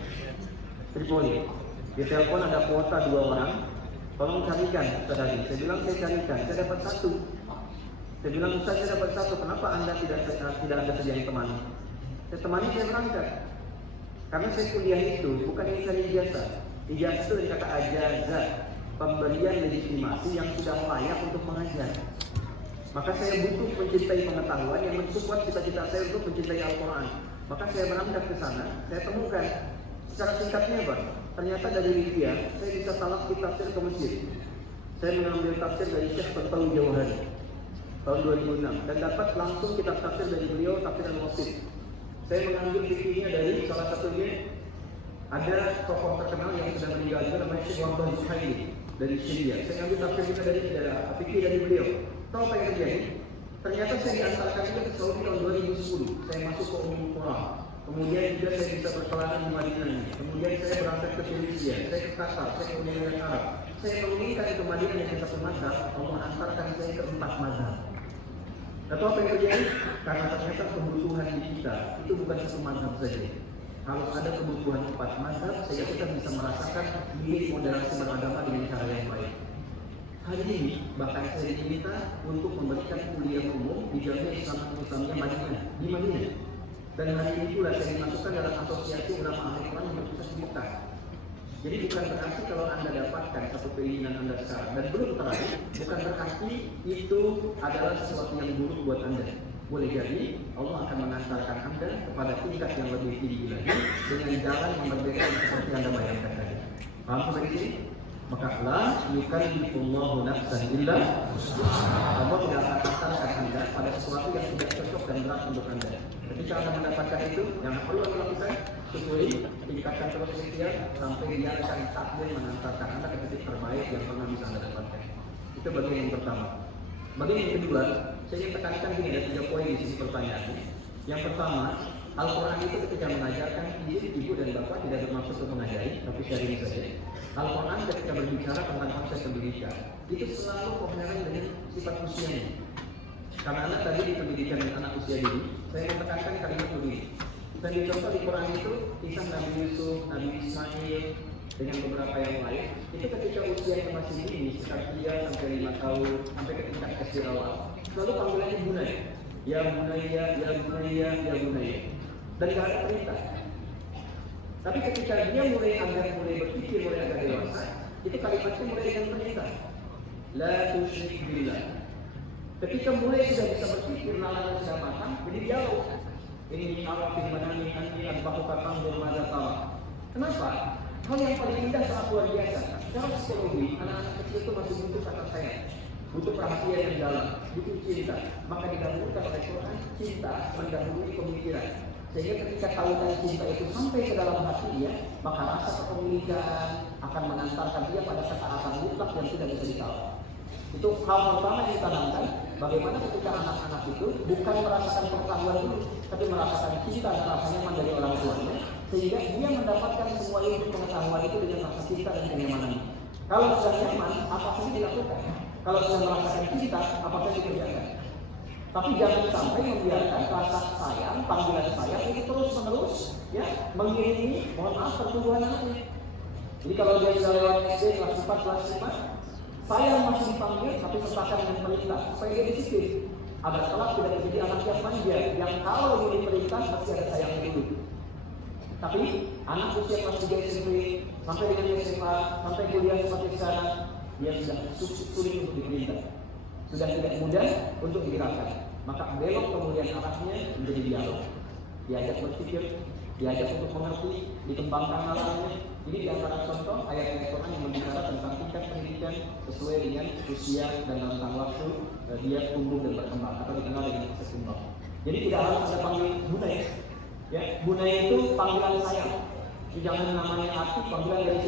Tripoli. Di telepon ada kuota 2 orang, tolong carikan tadi. Saya bilang saya carikan, saya dapat 1. Saya bilang Ustaz, saya dapat 1. Kenapa Anda tidak ada sedia yang temani? Saya temani, saya berangkat. Karena saya kuliah itu bukan yang ijazah. Ijazah itu dari kata ajazah, pemberian legitimasi yang sudah layak untuk mengajar. Maka saya butuh mencintai pengetahuan yang mensupport cita-cita saya untuk mencintai Al-Quran. Maka saya berangkat ke sana, saya temukan secara singkatnya Pak, ternyata dari Libya saya bisa talaki tafsir ke Mesir. Saya mengambil tafsir dari Syekh Tantawi Jauhari tahun 2006 dan dapat langsung kitab tafsir dari beliau, tafsir Al-Wasit. Saya mengambil fikihnya dari salah satunya ada tokoh terkenal yang sudah meninggal juga namanya Syekh Wahbah Zuhaili dari Syria. Saya ambil tafsir kita dari fikih dari beliau. Tahu apa yang terjadi? Ternyata saya diantarkan juga ke Saudi tahun 2010. Saya masuk ke Ummul Qura. Kemudian juga saya bisa berkelana di Madinah. Kemudian saya berangkat ke Tunisia, saya ke Qatar, saya ke Uni Emirat Arab. Saya menginginkan ke Madinah yang satu mazhab, Allah antarkan saya ke 4 mazhab. Tahu apa yang terjadi? Karena ternyata kebutuhan di kita itu bukan satu mazhab saja. Kalau ada kebutuhan 4 mazhab, saya kita bisa merasakan diri moderasi beragama dengan cara yang baik. Hari ini bahkan saya diminta untuk memberikan kuliah umum di Jamiah Islamiyah Madinah di Madinah. Dan hari ini pula saya dimasukkan dalam asosiasi ulama ahli Quran yang berpusat di Mekah. Jadi bukan berarti kalau Anda dapatkan satu keinginan Anda sekarang dan belum terakhir, bukan berarti itu adalah sesuatu yang buruk buat Anda. Boleh jadi Allah akan mengantarkan Anda kepada tingkat yang lebih tinggi lagi dengan jalan yang berbeda seperti Anda bayangkan tadi. Paham sampai sini? Maka la yukallifullahu nafsan illa Allah tidak akan mengantarkan Anda pada sesuatu yang tidak cocok dan berat untuk Anda. Ketika Anda mendapatkan itu, yang perlu Anda lakukan syukuri, tingkatkan terus ikhtiar sampai biarkan takdir mengantarkan Anda ke titik terbaik yang pernah bisa Anda dapatkan. Itu bagian yang pertama. Bagian yang kedua, saya ingin tekankan gini, ada 3 poin di sisi pertanyaannya. Yang pertama, Al-Quran itu ketika mengajarkan ibu dan bapak tidak bermaksud untuk mengajari, tapi sharing saja. Al-Quran ketika berbicara tentang konsep pendidikan, itu selalu koheren dengan sifat usianya. Karena anak tadi di pendidikan dengan anak usia dini, saya tekankan kalimat begini. Dan dicontoh di Quran itu, kisah Nabi Yusuf, Nabi Ismail, dengan beberapa yang lain, itu ketika usianya masih dini, sekitar 3 sampai 5 tahun, sampai ke tingkat SD awal, lalu panggilannya Bunaya. Ya Bunaya, ya Bunaya, ya Bunaya. Dan tidak ada perintah. Tapi ketika dia mulai berpikir, mulai agak dewasa, itu kalimatnya mulai dengan perintah. La tusyrik billah. Ketika mulai sudah bisa berpikir, nalar sudah matang, jadi dialog. Ini arafin manani anti anbahu katang bermada tawa. Kenapa? Hal yang paling indah sangat luar biasa. Secara psikologi, anak-anak kecil itu masih butuh kata sayang, butuh perhatian yang dalam, butuh cinta. Maka didahulukan oleh Quran, cinta mendahului pemikiran. Sehingga ketika tautan cinta itu sampai ke dalam hatinya, maka rasa kepemilikan akan mengantarkan dia pada ketaatan mutlak yang tidak bisa ditawar. Itu hal pertama yang ditanamkan. Bagaimana ketika anak-anak itu bukan merasakan pengetahuan dulu, tapi merasakan cinta dan rasa nyaman dari orang tuanya, sehingga dia mendapatkan semua ilmu pengetahuan itu dengan rasa cinta dan kenyamanan. Kalau sudah nyaman, apa saja dilakukan. Kalau sudah merasakan cinta, apa saja dikerjakan. Tapi jangan sampai membiarkan rasa sayang, panggilan sayang ini terus-menerus ya mengiringi, mohon maaf, pertumbuhan anaknya. Jadi kalau dia sudah lewat SD kelas 4, kelas 5, sayang masih dipanggil, tapi sertakan dengan perintah supaya dia disiplin. Agar kelak tidak menjadi anak yang manja, yang kalau boleh perintah pasti ada sayangnya dulu. Tapi anak usia kelas 3 SMP sampai dengan SMA, sampai kuliah seperti sekarang, dia sudah sulit untuk diperintah, sudah tidak mudah untuk digerakkan. Maka belok kemudian arahnya menjadi dialog, diajak berpikir, diajak untuk mengerti, dikembangkan nalarnya. Ini di antara contoh ayat Al-Quran yang berbicara tentang tingkat pendidikan sesuai dengan usia dan rentang waktu dia tumbuh dan berkembang atau dikenal dengan proses kembang. Jadi tidak harus ada panggil Bunaya. Ya, Bunaya itu panggilan sayang. Jangan namanya arti panggilan dari